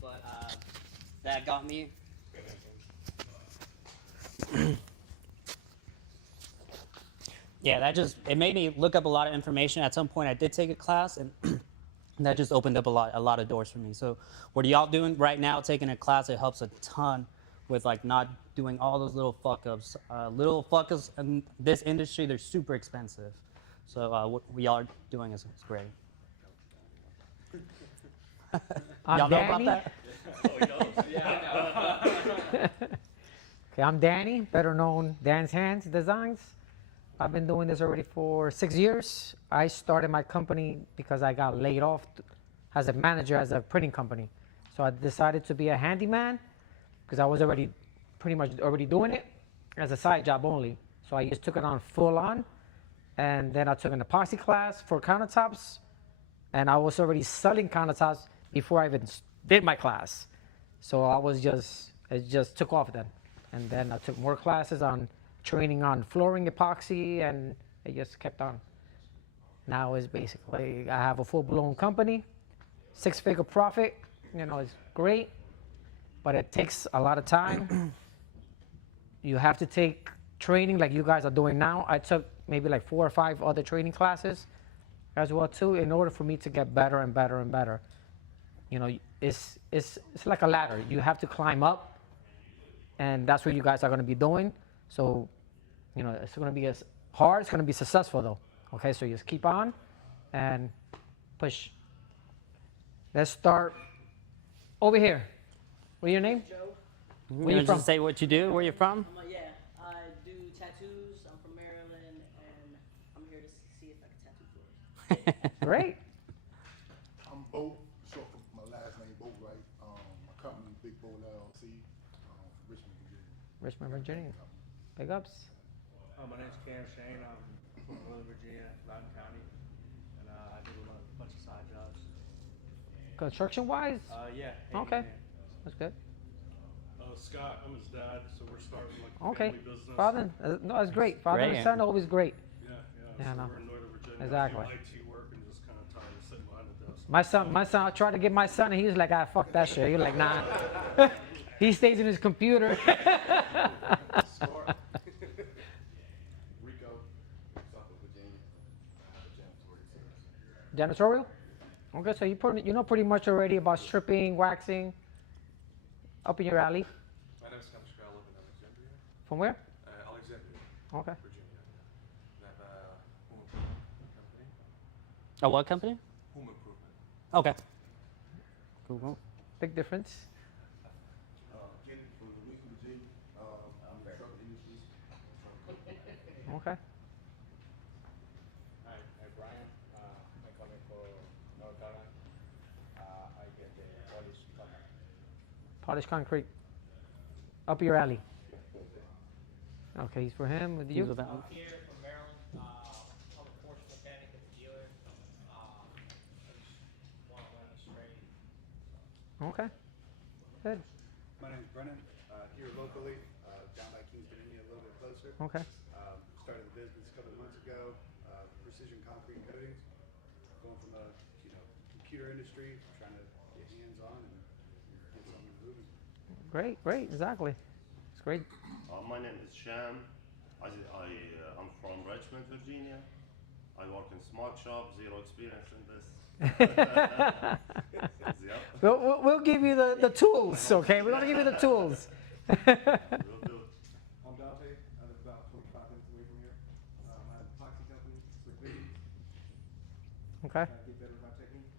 but that got me. Yeah, it made me look up a lot of information. At some point, I did take a class, and that just opened up a lot of doors for me. So, what are y'all doing right now? Taking a class, it helps a ton with like not doing all those little fuck ups. Little fuck ups in this industry, they're super expensive. So, what we are doing is great. Y'all know about Danny. that? Oh, he knows. Yeah, I know. Okay, I'm Danny, better known Danz Handz Designs. I've been doing this already for 6 years. I started my company because I got laid off as a manager as a printing company. So I decided to be a handyman because I was already pretty much already doing it as a side job only. So I just took it on full on. And then I took an epoxy class for countertops. And I was already selling countertops before I even did my class. So it just took off then. And then I took more classes on training on flooring epoxy, and it just kept on. Now is basically, I have a full-blown company, 6-figure profit, it's great, but it takes a lot of time. You have to take training like you guys are doing now. I took maybe like 4 or 5 other training classes as well too, in order for me to get better and better and better. It's like a ladder. You have to climb up, and that's what you guys are going to be doing. So, it's going to be as hard. It's going to be successful though. Okay, so you just keep on and push. Let's start over here. What's your name? Joe. Where you from? Just say what you do, where you're from? Yeah, I do tattoos. I'm from Maryland, and I'm here to see if I can tattoo yours. Great. I'm Bo, short for my last name, Bo, right? My company, Big Bo LLC, Richmond, Virginia. Richmond, Virginia. Big ups. My name's Cam Shane. I'm from Northern Virginia, Loudoun County, and I do a bunch of side jobs. Construction-wise? Yeah. Okay. handyman. That's good. Scott, I'm his dad, so we're starting like a Okay. family business. Father, no, that's great. Father Great. and son, always great. Yeah, Yeah, so no. we're in Northern Virginia. Exactly. I do IT work and just kind of tired of sitting behind the desk. My son, I tried to get my son, and he was like, fuck that shit. He was like, nah. He stays in his computer. Smart. Rico, Suffolk, Virginia. I have a janitorial service. Janitorial? Okay, so you know pretty much already about stripping, waxing, up in your alley. My name is Kamshka. I live in Alexandria. From where? Alexandria, Okay. Virginia. I have a home improvement company. A what company? Home improvement. Okay. Cool. Big difference. Kenny from Louisiana, Virginia. I'm in the truck industry. Okay. Hi, I'm Brian. I'm coming from North Carolina. I get the polish color. Polished concrete. Up your alley. Okay, he's for him. With you? He's with that one. I'm here from Maryland. I'm a Porsche mechanic at the dealer. I just want to learn this trade. Okay. Good. My name's Brennan, here locally, down by Kingston, India, a little bit closer. Okay. Started the business a couple months ago, precision concrete coatings. Going from the computer industry, trying to get hands-on and get something moving. Great, exactly. It's great. My name is Sham. I'm from Richmond, Virginia. I work in smart shop, zero experience in this. Yep. We'll give you the tools, okay? We're going to give you the tools. Will do. I'm Dante. I live about 25 minutes away from here. I have an epoxy company, Slick Vision. Okay. Get better with my technique.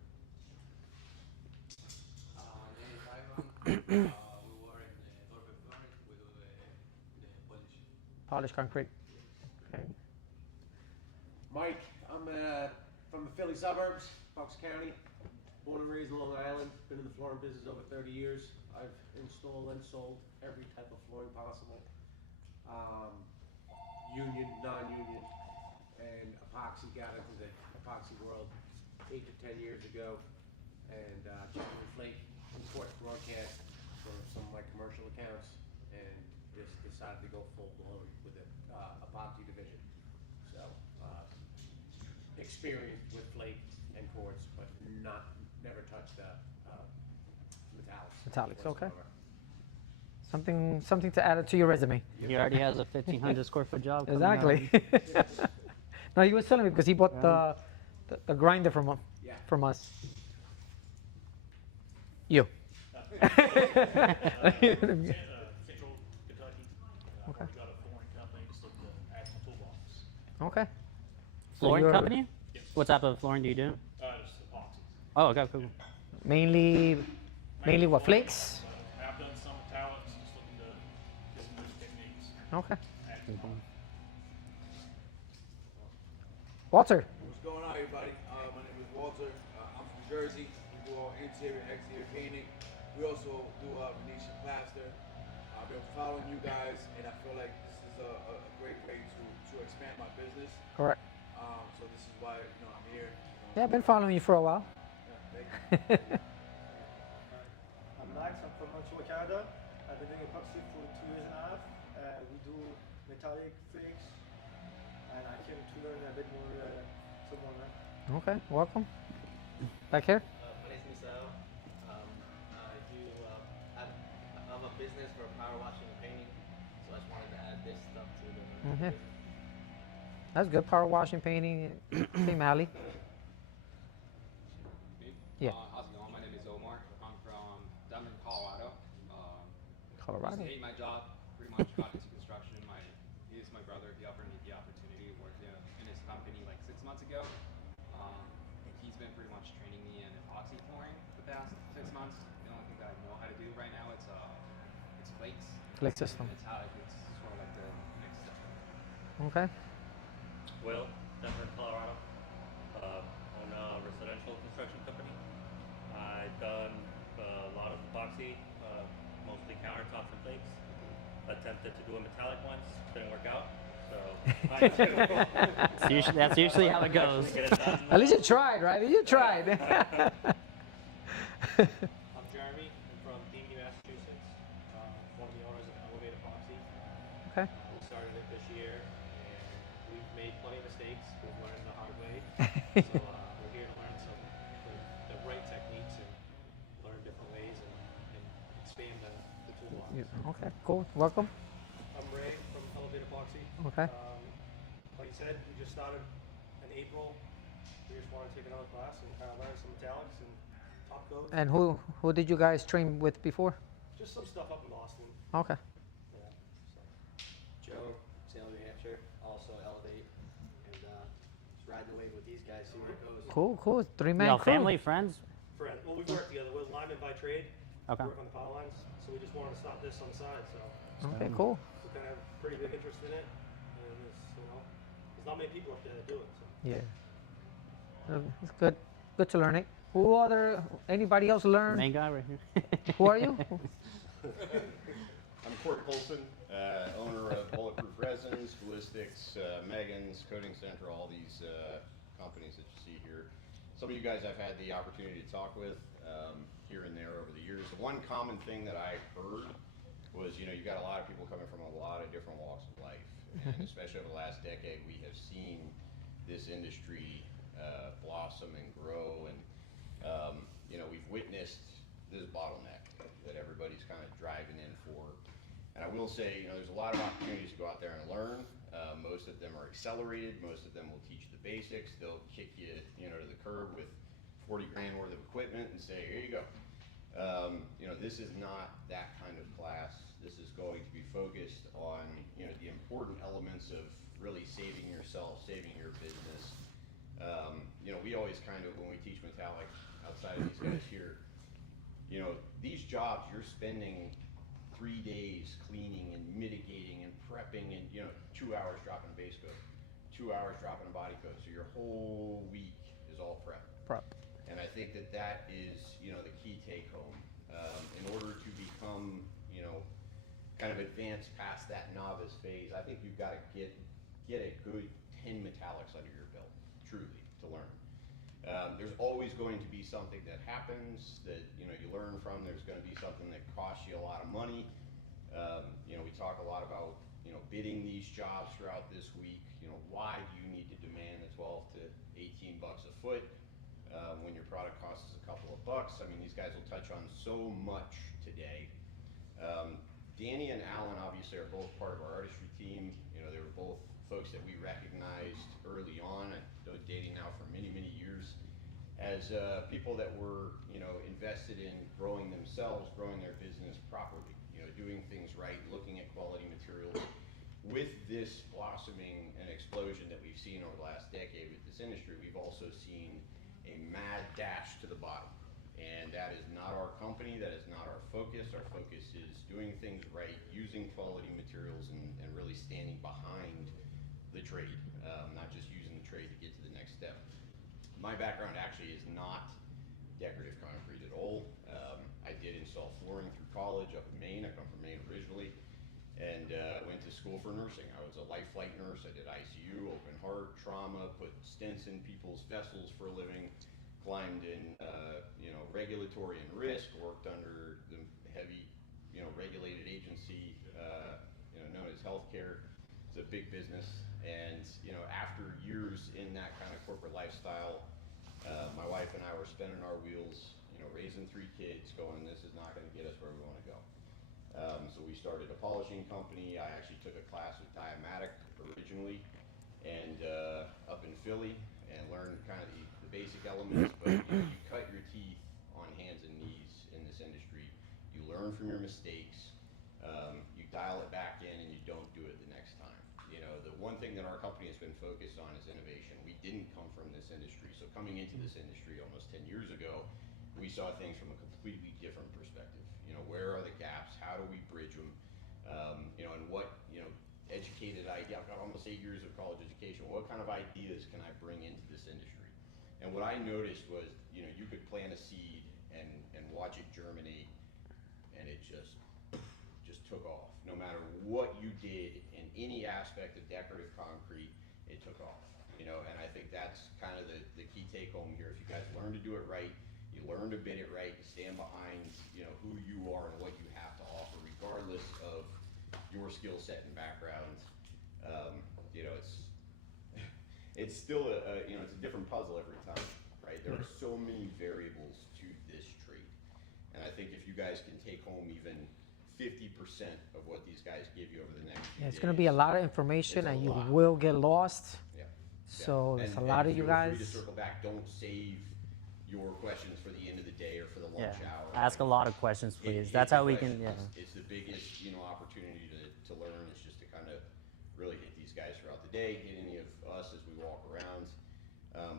Name is Ivan. We were in Norfolk Florida. We do the polish. Polished concrete. Okay. Mike, I'm from the Philly suburbs, Bucks County. Born and raised in Long Island. Been in the flooring business over 30 years. I've installed and sold every type of flooring possible. Union, non-union, and epoxy. Got into the epoxy world 8 to 10 years ago, and generally flake import broadcast for some of my commercial accounts, and just decided to go full blown with the epoxy division. So experienced with flake and quartz, but never touched Metallics, okay. Something to add to your resume. He already has a 1,500 square foot job. coming Exactly. out. No, he was telling me because he bought the grinder from Yeah. from us. You. Central Kentucky. Okay. We got a flooring company just looking to add some toolbox. Okay. Flooring you're- company? What type of flooring do you do? Just epoxy. Oh, okay, cool. Mainly what, flakes? I've done some metallics, just looking to get some new techniques. Okay. Add some Walter. What's going on, everybody? My name is Walter. I'm from Jersey. We do all interior and exterior painting. We also do Venetian plaster. I've been following you guys, and I feel like this is a great way to expand my business. Correct. So this is why I'm here. Yeah, I've been following you for a while. Yeah, thank you. I'm Max, I'm from Montreal, Canada. I've been doing epoxy for 2 years and a half. We do metallic flakes, and I came to learn a bit more some more. Okay, welcome. Back here. My name is Misael. I'm a business for power washing and painting, so I just wanted to add this stuff to the Mhm. business. That's good. Power washing, painting. Same alley. Me? Yeah. How's it going? My name is Omar. I'm from Denver, Colorado. Colorado. Just hate my job. Pretty much got into construction. He's my brother. He offered me the opportunity to work in his company like 6 months ago. He's been pretty much training me in epoxy flooring the past 6 months. The only thing that I know how to do right now it's flakes. Flake system. Metallic. It's sort of like the next step. Okay. Will, Denver, Colorado. Own a residential construction company. I've done a lot of epoxy, mostly countertops and flakes. Attempted to do a metallic once, didn't work out. So That's usually how it goes. Get it done. At least you tried, right? You tried. I'm Jeremy. I'm from Dean, Massachusetts. One of the owners of Elevate Epoxy. Okay. We started it this year, and we've made plenty of mistakes. We've learned the hard way. So we're here to learn the right techniques and learn different ways and expand the toolbox. Yeah, okay, cool. Welcome. I'm Ray from Elevate Epoxy. Okay. Like you said, we just started in April. We just want to take another class and kind of learn some metallics and top coat. And who did you guys train with before? Just some stuff up in Boston. Okay. Yeah. So. Joe, Salem, New Hampshire, also Elevate, and just ride the wave with these guys, see where it goes. Cool. 3-man Y'all crew. family, friends? Well, we work together. We're linemen by trade. Okay. We work on the power lines, so we just wanted to start this on the side. So Okay, cool. we kind of have pretty big interest in it, and there's not many people up there that do it. So. Yeah. It's good. Good to learn it. Anybody else learn? Main guy right here. Who are you? I'm Corey Colson, owner of Bulletproof Resins, Ballistics, Meghan's, Coating Center, all these companies that you see here. Some of you guys I've had the opportunity to talk with here and there over the years. The one common thing that I heard was, you got a lot of people coming from a lot of different walks of life. And especially over the last decade, we have seen this industry blossom and grow. And, we've witnessed this bottleneck that everybody's kind of driving in for. And I will say, there's a lot of opportunities to go out there and learn. Most of them are accelerated. Most of them will teach you the basics. They'll kick you, to the curb with 40 grand worth of equipment and say, here you go. This is not that kind of class. This is going to be focused on, the important elements of really saving yourself, saving your business. We always kind of, when we teach metallic outside of these guys here, these jobs you're spending 3 days cleaning and mitigating and prepping and 2 hours dropping a base coat, 2 hours dropping a body coat. So your whole week is all prep. And I think that is the key take home. In order to become kind of advance past that novice phase, I think you've got to get a good 10 metallics under your belt, truly, to learn. There's always going to be something that happens that you learn from. There's going to be something that costs you a lot of money. We talk a lot about bidding these jobs throughout this week. Why do you need to demand the 12 to 18 bucks a foot when your product costs a couple of bucks? I mean, these guys will touch on so much today. Danny and Alan obviously are both part of our artistry team. You know, they were both folks that we recognized early on, dating now for many, many years, as people that were, you know, invested in growing themselves, growing their business properly, you know, doing things right, looking at quality materials. With this blossoming and explosion that we've seen over the last decade with this industry, we've also seen a mad dash to the bottom. And that is not our company, that is not our focus. Our focus is doing things right, using quality materials, and really standing behind the trade, not just using the trade to get to the next step. My background actually is not decorative concrete at all. I did install flooring through college up in Maine. I come from Maine originally, and went to school for nursing. I was a life flight nurse. I did ICU, open heart, trauma, put stents in people's vessels for a living, climbed in, you know, regulatory and risk, worked under the heavy, you know, regulated agency, you know, known as healthcare. It's a big business. And, you know, after years in that kind of corporate lifestyle, my wife and I were spinning our wheels, you know, raising 3 kids, going, this is not going to get us where we want to go. So we started a polishing company. I actually took a class with Diamatic originally, and up in Philly, and learned kind of the basic elements. But you know, you cut your teeth on hands and knees in this industry. You learn from your mistakes. You dial it back in, and you don't do it the next time. You know, the one thing that our company has been focused on is innovation. We didn't come from this industry, so coming into this industry almost 10 years ago, we saw things from a completely different perspective. You know, where are the gaps? How do we bridge them? You know, and what, you know, educated idea. I've got almost 8 years of college education. What kind of ideas can I bring into this industry? And what I noticed was, you know, you could plant a seed and watch it germinate, and it just took off. No matter what you did in any aspect of decorative concrete, it took off. You know, and I think that's kind of the key take home here. If you guys learn to do it right, you learn to bid it right, you stand behind, you know, who you are and what you have to offer, regardless of your skill set and background. You know, it's still you know, it's a different puzzle every time, right? There are so many variables to this trade, and I think if you guys can take home even 50% of what these guys give you over the next few it's days, going to be a lot of information, and you lot. will get lost. Yeah. So there's a And lot of you feel free guys. to circle back. Don't save your questions for the end of the day or for the lunch hour. Ask a lot of questions, please. That's how we can. Yeah. It's the biggest, you know, opportunity to learn. It's just to kind of really hit these guys throughout the day, hit any of us as we walk around.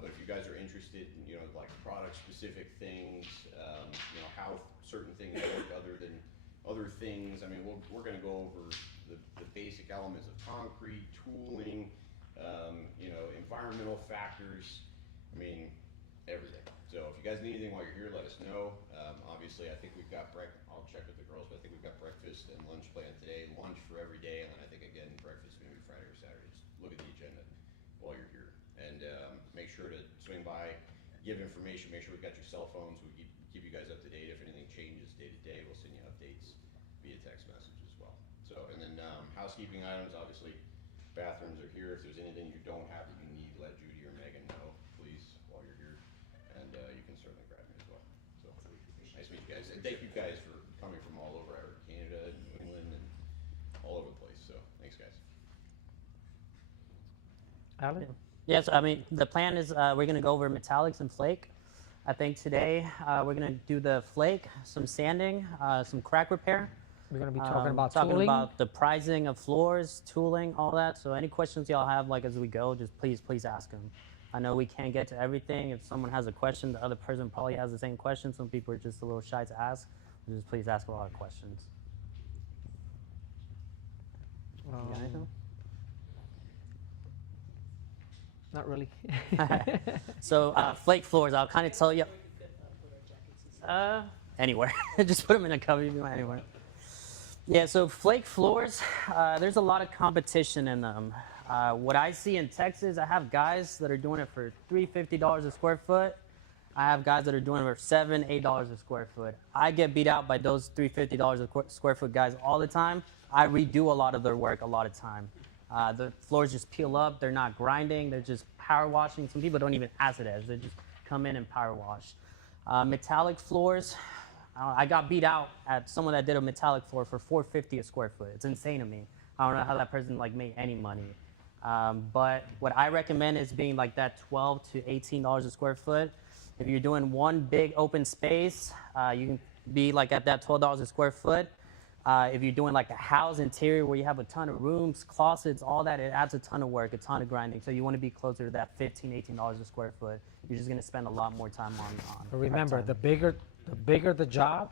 But if you guys are interested in, you know, like product-specific things, you know, how certain things work other than other things. I mean, we're going to go over the basic elements of concrete, tooling, you know, environmental factors. I mean, everything. So if you guys need anything while you're here, let us know. Obviously, I think we've got I'll check with the girls, but I think we've got breakfast and lunch planned today. Lunch for every day, and then I think again breakfast maybe Friday or Saturday. Just look at the agenda while you're here, and make sure to swing by, give information. Make sure we've got your cell phones. We keep you guys up to date. If anything changes day to day, we'll send you updates via text message as well. So, and then housekeeping items. Obviously, bathrooms are here. If there's anything you don't have that you need, let Judy or Megan know, please, while you're here. And you can certainly grab me as well. So, nice to meet you guys. And thank you guys for coming from all over. I heard Canada, New England, and all over the place. So, thanks, guys. Alan? Yes, I mean, the plan is we're going to go over metallics and flake. I think today we're going to do the flake, some sanding, some crack repair. We're going to be talking about talking tooling. about the pricing of floors, tooling, all that. So any questions y'all have, like as we go, just please ask them. I know we can't get to everything. If someone has a question, the other person probably has the same question. Some people are just a little shy to ask. Just please ask a lot of questions. You got anything? Not really. So flake floors, I'll kind of tell you. Anywhere. Just put them in a cupboard if you want, anywhere. Yeah, so flake floors, there's a lot of competition in them. What I see in Texas, I have guys that are doing it for $350 a square foot. I have guys that are doing it for $7, $8 a square foot. I get beat out by those $350 a square foot guys all the time. I redo a lot of their work a lot of time. The floors just peel up. They're not grinding. They're just power washing. Some people don't even acid edge. They just come in and power wash. Metallic floors, I got beat out at someone that did a metallic floor for $450 a square foot. It's insane to me. I don't know how that person like made any money. But what I recommend is being like that $12 to $18 a square foot. If you're doing one big open space, you can be like at that $12 a square foot. If you're doing like a house interior where you have a ton of rooms, closets, all that, it adds a ton of work, a ton of grinding. So you want to be closer to that $15, $18 a square foot. You're just going to spend a lot more time on But remember, prep the time. bigger the job,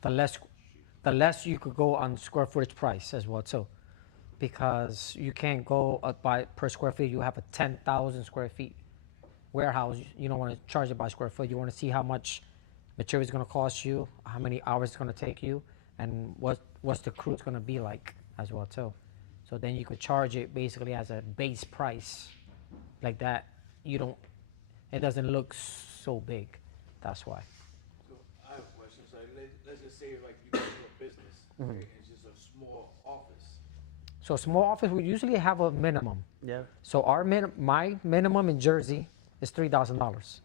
the less you could go on square footage price as well too, because you can't go up by per square feet. You have a 10,000 square feet warehouse. You don't want to charge it by square foot. You want to see how much material is going to cost you, how many hours it's going to take you, and what's the crew going to be like as well too. So then you could charge it basically as a base price, like that. It doesn't look so big. That's why. So I have a question. So let's just say like you go to a business, Mhm. okay, it's just a small office. So small office, we usually have a minimum. Yeah. So my minimum in Jersey is $3,000.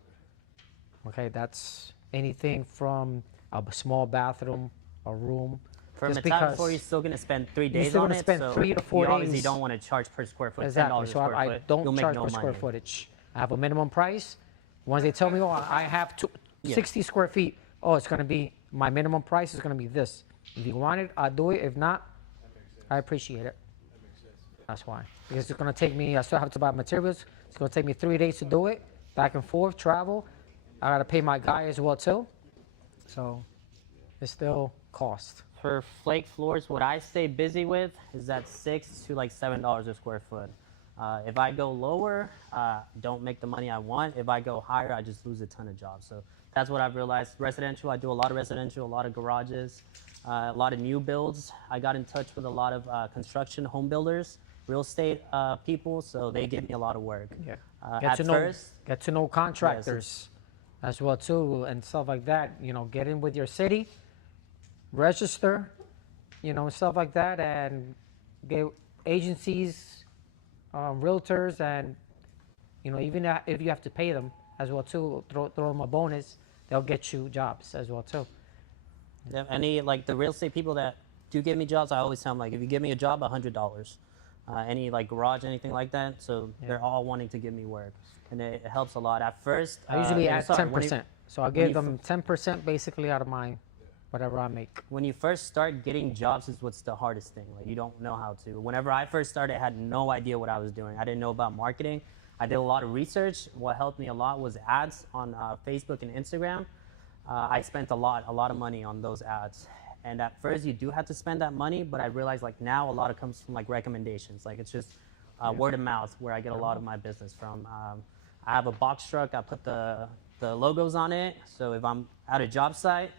Okay, that's anything from a small bathroom, a room. For a just metallic because floor, you're still going to spend 3 you're days still on gonna it. spend So 3 to 4 you obviously days. don't want to charge per square foot Exactly. $10 So a square I foot. don't You'll make charge no per money. square footage. I have a minimum price. Once they tell me, oh, I have Yeah. 60 square feet, oh, it's going to be, my minimum price is going to be this. If you want it, I'll do it. If not, I appreciate it. That's why. Because it's going to take me, I still have to buy materials. It's going to take me 3 days to do it, back and forth, travel. I got to pay my guy as well, too. So it's still cost. For flake floors, what I stay busy with is that $6 to like $7 a square foot. If I go lower, don't make the money I want. If I go higher, I just lose a ton of jobs. So that's what I've realized. Residential, I do a lot of residential, a lot of garages, a lot of new builds. I got in touch with a lot of construction home builders, real estate people, so they give me a lot of work. Yeah. At first, Get to know contractors as well too, and stuff like that. You know, get in with your city, register, you know, stuff like that, and get agencies, realtors, and you know, even if you have to pay them as well too, throw them a bonus, they'll get you jobs as well too. yeah, any like the real estate people that do give me jobs, I always tell them like, if you give me a job, $100. Any like garage, anything like that. So they're all wanting to give me work, and it helps a lot. At first, I usually add sorry, when you- 10%. So I give them 10% basically out of my whatever I make. When you first start getting jobs is what's the hardest thing. Like you don't know how to. Whenever I first started, I had no idea what I was doing. I didn't know about marketing. I did a lot of research. What helped me a lot was ads on Facebook and Instagram. I spent a lot of money on those ads. And at first you do have to spend that money, but I realized like now a lot of it comes from like recommendations. Like it's just word of mouth where I get a lot of my business from. I have a box truck. I put the logos on it. So if I'm at a job site,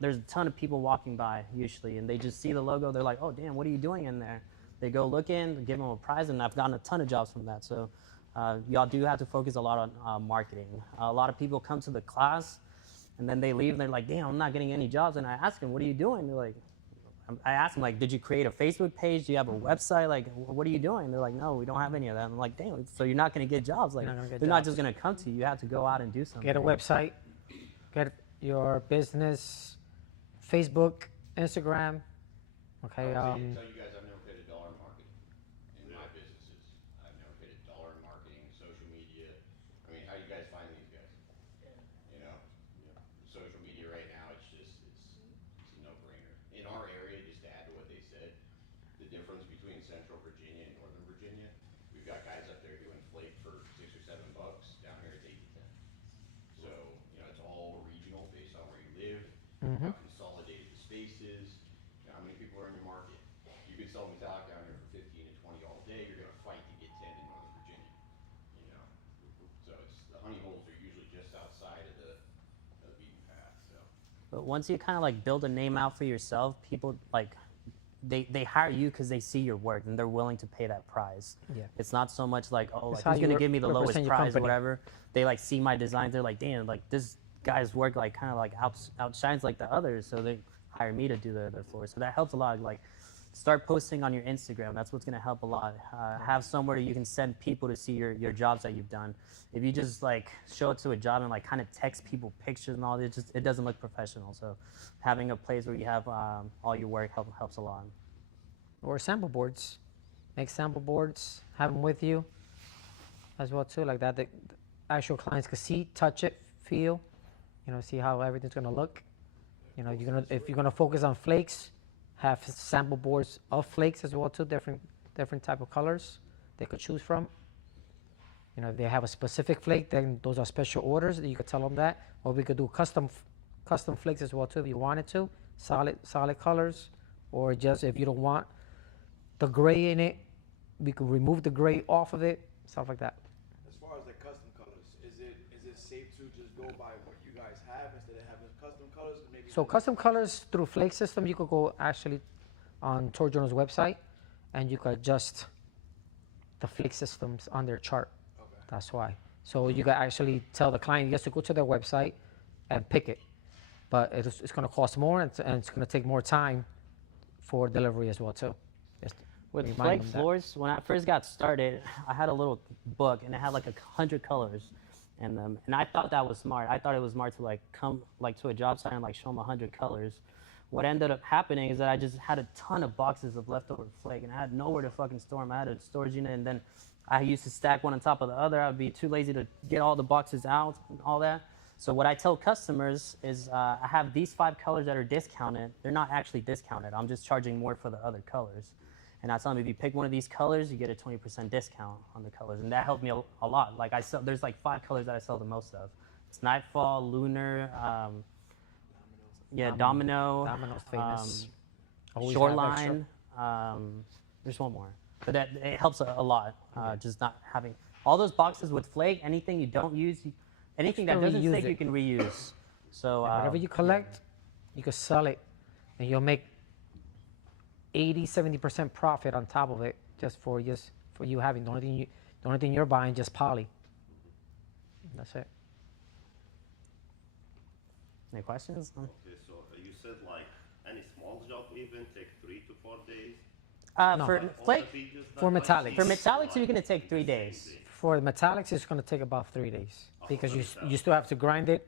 there's a ton of people walking by usually, and they just see the logo. They're like, oh, damn, what are you doing in there? They go look in, give them a prize, and I've gotten a ton of jobs from that. So y'all do have to focus a lot on marketing. A lot of people come to the class, and then they leave, and they're like, damn, I'm not getting any jobs. And I ask them, what are you doing? They're like, I ask them, like, did you create a Facebook page? Do you have a website? Like, what are you doing? They're like, no, we don't have any of that. I'm like, damn, so you're not going to get jobs. Like, they're not just going to come to you. You have to go out and do something. Get a website, get your business, Facebook, Instagram. Okay. I would tell you guys, I've never paid $1 in marketing in my businesses. I've never paid $1 in marketing, social media. I mean, how do you guys find these guys? You know, social media right now, it's a no-brainer. In our area, just to add to what they said, the difference between Central Virginia and Northern Virginia, we've got guys up there doing flake for $6 or $7. Down here, it's 8 to 10. So, you know, it's all regional based on where you live, how consolidated the space is, you know, how many people are in your market. You could sell metallic down here for 15 to 20 all day. You're going to fight to get 10 in Northern Virginia. You know, so it's the honey holes are usually just outside of the beaten path. So. But once you kind of like build a name out for yourself, people like they hire you because they see your work and they're willing to pay that price. Yeah. It's not so much like, oh, It's like, how who's gonna you give me the lowest represent your price or company. whatever. They like see my designs. They're like, damn, like this guy's work like kind of like outshines like the others, so they hire me to do their floor. So that helps a lot. Like start posting on your Instagram. That's what's gonna help a lot. Have somewhere that you can send people to see your jobs that you've done. If you just like show it to a job and like kind of text people pictures and all that, it doesn't look professional. So having a place where you have all your work helps a lot. Or sample boards. Make sample boards, have them with you as well too, like that the actual clients can see, touch it, feel, see how everything's gonna look. If you're gonna focus on flakes, have sample boards of flakes as well too, different type of colors they could choose from. If they have a specific flake, then those are special orders. You could tell them that, or we could do custom flakes as well too if you wanted to, solid colors, or just if you don't want the gray in it, we could remove the gray off of it, stuff like that. As far as the custom colors, is it safe to just go by what you guys have instead of having custom colors? Maybe So custom colors through flake system, you could go actually on Tour Journal's website, and you could adjust the flake systems on their chart. Okay. That's why. So you can actually tell the client he has to go to their website and pick it, but it's going to cost more, and it's going to take more time for delivery as well too. Just with remind flake them that. floors, when I first got started, I had a little book and it had like 100 colors in them, and I thought that was smart. I thought it was smart to like come like to a job site and like show them 100 colors. What ended up happening is that I just had a ton of boxes of leftover flake, and I had nowhere to fucking store them. I had a storage unit, and then I used to stack one on top of the other. I'd be too lazy to get all the boxes out and all that. So what I tell customers is I have these 5 colors that are discounted. They're not actually discounted. I'm just charging more for the other colors. And I tell them, if you pick one of these colors, you get a 20% discount on the colors. And that helped me a lot. Like there's like 5 colors that I sell the most of. It's Nightfall, Lunar, Domino. Domino's famous. Always have Shoreline. There's one more. But it helps a lot, just not having all those boxes with flake. Anything you don't use, anything that doesn't stick, you can reuse. So whatever you collect, you can sell it, and you'll make 80-70% profit on top of it, just for you having the only thing you're buying just poly. That's it. Any questions? Okay, so you said like any small job even take 3 to 4 days. No. For flake, for metallics. For metallics, you're gonna take 3 days. For the metallics, it's gonna take about 3 days because you still have to grind it,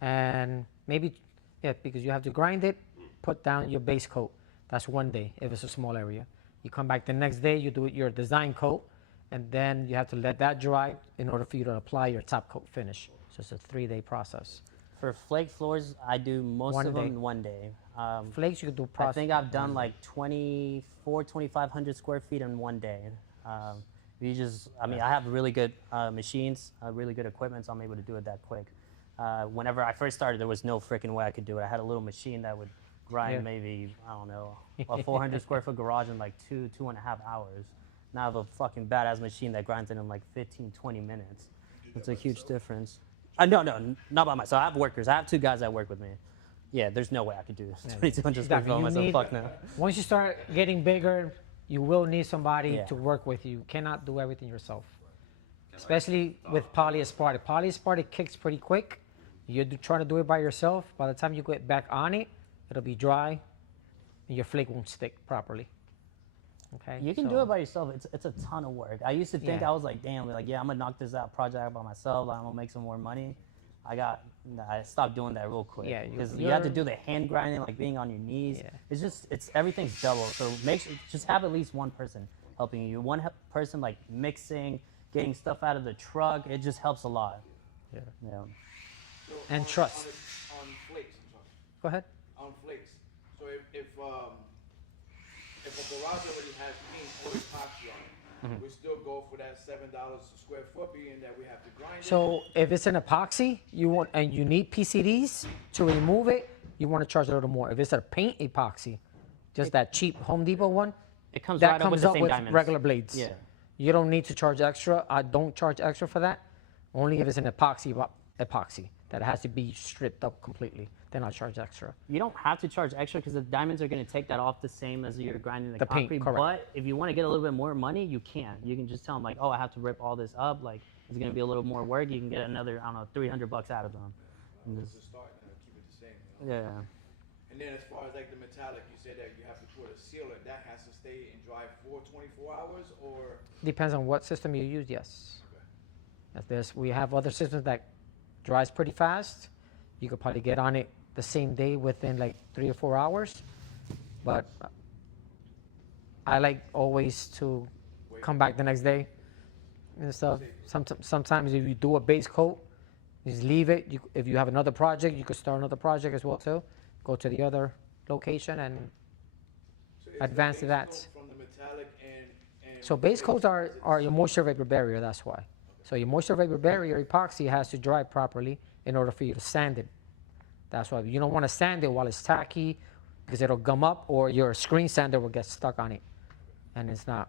and because you have to grind it, put down your base coat. That's 1 day if it's a small area. You come back the next day, you do your design coat, and then you have to let that dry in order for you to apply your top coat finish. So it's a 3-day process. For flake floors, I do most of them in 1 day. Flakes, you could do process. I think I've done like 2,500 square feet in 1 day. I have really good machines, really good equipment, so I'm able to do it that quick. Whenever I first started, there was no freaking way I could do it. I had a little machine that would grind maybe, I don't know, a 400 square foot garage in like 2.5 hours. Now I have a fucking badass machine that grinds it in like 15, 20 minutes. It's a huge difference. No, not by myself. I have workers. I have 2 guys that work with me. Yeah, there's no way I could do 2,200 square feet by myself. Fuck no. Once you start getting bigger, you will need somebody to work with you. You cannot do everything yourself. Especially with polyaspartic. Polyaspartic kicks pretty quick. You're trying to do it by yourself. By the time you get back on it, it'll be dry, and your flake won't stick properly. Okay. You can do it by yourself. It's a ton of work. I used to think I was like, damn, I'm gonna knock this project out by myself. I'm gonna make some more money. I stopped doing that real quick. Yeah, because you have to do the hand grinding, like being on your knees. Yeah. It's everything's double. So just have at least one person helping you. One person like mixing, getting stuff out of the truck. It just helps a lot. Yeah. So and trust. On flakes, Go ahead. On flakes. So if a garage already has paint or epoxy on it, we still go for that $7 a square foot, being that we have to grind it. So if it's an epoxy, you need PCDs to remove it, you want to charge a little more. If it's a paint epoxy, just that cheap Home Depot one, it comes that right comes up up with, with diamonds. regular blades. Yeah. You don't need to charge extra. I don't charge extra for that. Only if it's an epoxy that has to be stripped up completely. Then I'll charge extra. You don't have to charge extra because the diamonds are going to take that off the same as you're grinding the paint, concrete. correct. But if you want to get a little bit more money, you can. You can just tell them like, oh, I have to rip all this up. Like it's going to be a little more work. You can get another, I don't know, $300 out of them. Just start and keep it the same. You know? Yeah. And then as far as like the metallic, you said that you have to put a sealer. That has to stay and dry for 24 hours, or Depends on what system you use, yes. We have other systems that dries pretty fast. You could probably get on it the same day within like 3 or 4 hours. But I like always to come back the next day and stuff. Sometimes if you do a base coat, you just leave it. If you have another project, you could start another project as well too. Go to the other location and advance to that. from the metallic and So base coats are your moisture vapor barrier, that's why. So your moisture vapor barrier epoxy has to dry properly in order for you to sand it. That's why you don't want to sand it while it's tacky because it'll gum up or your screen sander will get stuck on it. And it's not.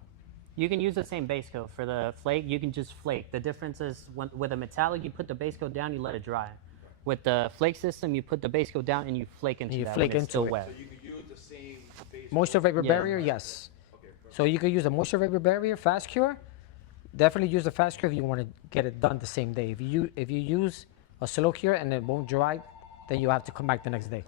You can use the same base coat. For the flake, you can just flake. The difference is with a metallic, you put the base coat down, you let it dry. With the flake system, you put the base coat down and you flake into You that flake when it's into still it. wet. so you could use the same base Moisture vapor barrier, yes. So you could use a moisture vapor barrier, fast cure. Definitely use a fast cure if you want to get it done the same day. If you use a slow cure and it won't dry, then you have to come back the next day.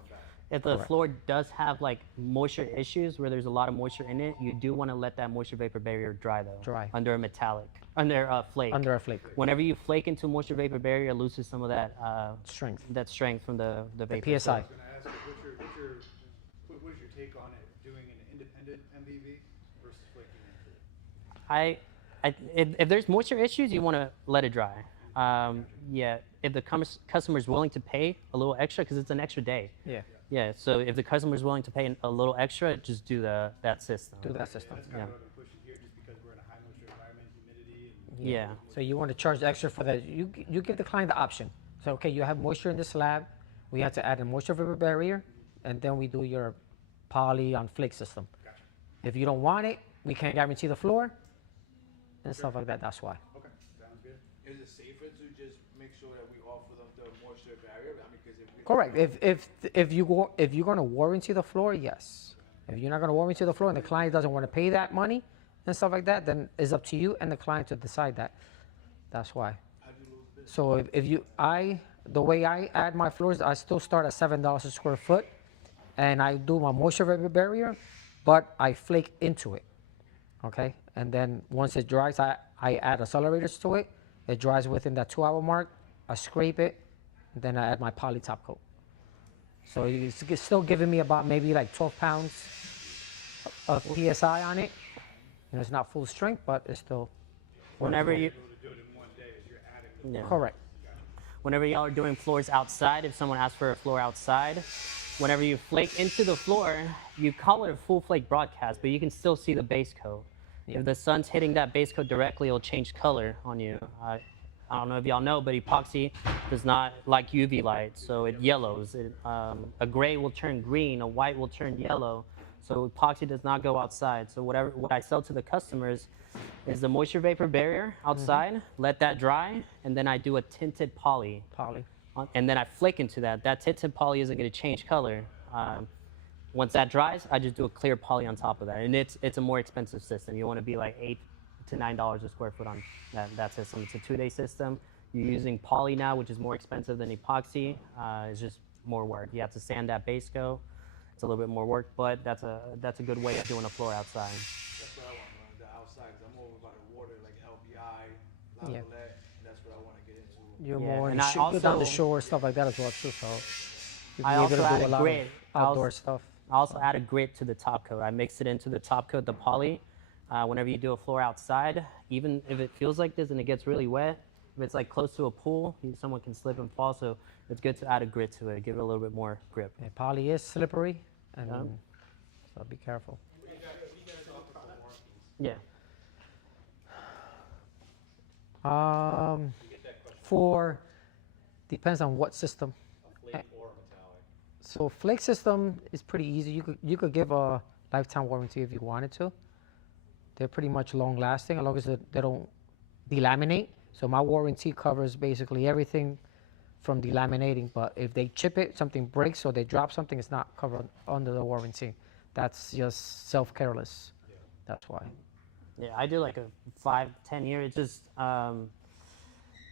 If the Correct. floor does have like moisture issues where there's a lot of moisture in it, you do want to let that moisture vapor barrier dry though. Dry. Under a metallic, under a flake. Under a flake. Whenever you flake into moisture vapor barrier, it loses some of that strength. That strength from the vapor. PSI. I was going to ask you, what is your take on it, doing an independent MVV versus flaking into it? If there's moisture issues, you want to let it dry. Yeah, if the customer's willing to pay a little extra, because it's an extra day. Yeah. Yeah, so if the customer's willing to pay a little extra, just do that system. Do that system. That's kind of what I've been pushing here, just because we're in a high moisture environment, humidity. And Yeah. So you want to charge extra for that. You give the client the option. So, okay, you have moisture in the slab. We have to add a moisture vapor barrier, and then we do your poly on flake system. Gotcha. If you don't want it, we can't guarantee the floor and stuff like that. That's why. Okay, sounds good. Is it safer to just make sure that we offer them the moisture barrier? I mean, because if we Correct. If you're going to warranty the floor, yes. If you're not going to warranty the floor and the client doesn't want to pay that money and stuff like that, then it's up to you and the client to decide that. That's why. So the way I add my floors, I still start at $7 a square foot, and I do my moisture vapor barrier, but I flake into it. Okay, and then once it dries, I add accelerators to it. It dries within that 2-hour mark. I scrape it, then I add my poly top coat. So it's still giving me about maybe like 12 pounds of PSI on it. You know, it's not full strength, but it's still. Whenever you. Able to do it in one day as you're adding the Yeah. Correct. Whenever y'all are doing floors outside, if someone asks for a floor outside, whenever you flake into the floor, you call it a full flake broadcast, but you can still see the base coat. Yeah. If the sun's hitting that base coat directly, it'll change color on you. I don't know if y'all know, but epoxy does not like UV light, so it yellows. A gray will turn green, a white will turn yellow. So epoxy does not go outside. So what I sell to the customers is the moisture vapor barrier outside, let that dry, and then I do a tinted poly. And then I flake into that. That tinted poly isn't going to change color. Once that dries, I just do a clear poly on top of that. And it's a more expensive system. You want to be like $8 to $9 a square foot on that system. It's a 2-day system. You're using poly now, which is more expensive than epoxy. It's just more work. You have to sand that base coat. It's a little bit more work, but that's a good way of doing a floor outside. That's what I want to learn, the outside, because I'm over by the water, like LBI, Yeah. Lavallette, that's what I want to get into. You're Yeah, more and in I go down the also- shore, stuff like that as well too. So you'll be I able also to add do a a lot grit. of outdoor stuff. I also add a grit to the top coat. I mix it into the top coat, the poly. Whenever you do a floor outside, even if it feels like this and it gets really wet, if it's like close to a pool, someone can slip and fall. So it's good to add a grit to it, give it a little bit more grip. Yeah, poly is slippery, and Yeah. so be careful. Yeah. For depends on what system. So flake system is pretty easy. You could give a lifetime warranty if you wanted to. They're pretty much long lasting as long as they don't delaminate. So my warranty covers basically everything from delaminating. But if they chip it, something breaks or they drop something, it's not covered under the warranty. That's just self-careless. That's why. Yeah, I do like a 5-10 year. It's just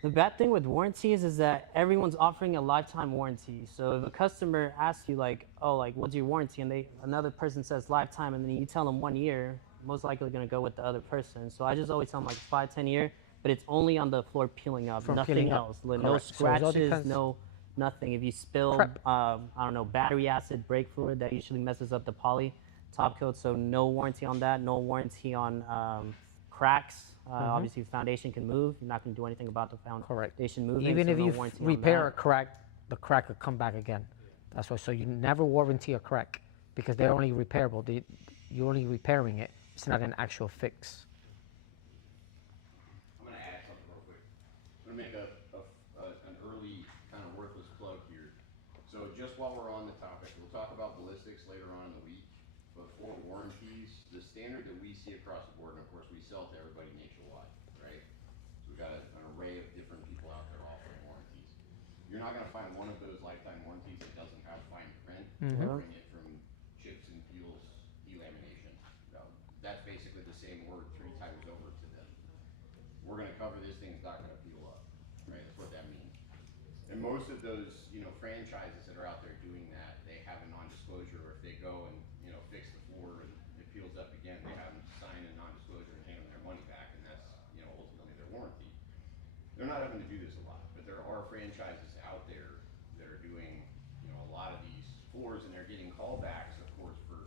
The bad thing with warranties is that everyone's offering a lifetime warranty. So if a customer asks you like, oh, like what's your warranty, and another person says lifetime, and then you tell them 1 year, most likely gonna go with the other person. So I just always tell them like 5, 10 year, but it's only on the floor peeling up, From nothing peeling up. else. No Correct. So it all scratches, depends- no nothing. If you spill, Prep. I don't know, battery acid, brake fluid, that usually messes up the poly top coat. So no warranty on that. No warranty on cracks. Obviously, foundation can move. You're not going to do anything about the foundation moving. Even so if no you warranty on repair that. a crack, the crack will come back again. That's why. So you never warranty a crack because they're only repairable. You're only repairing it. It's not an actual fix. I'm going to add something real quick. I'm going to make an early kind of worthless plug here. So just while we're on the topic, we'll talk about ballistics later on in the week. But for warranties, the standard that we see across the board, and of course we sell to everybody nationwide, right? So we've got an array of different people out there offering warranties. You're not going to find one of those lifetime warranties that doesn't have fine print covering it from chips and peels, delamination. That's basically the same word 3 times over to them. We're going to cover this thing's not going to peel up, right? That's what that means. And most of those, franchises that are out there doing that, they have a non-disclosure, or if they go and, fix the floor and it peels up again, they have them sign a non-disclosure and hand them their money back, and that's, ultimately their warranty. They're not having to do this a lot, but there are franchises out there that are doing, a lot of these floors, and they're getting callbacks, of course, for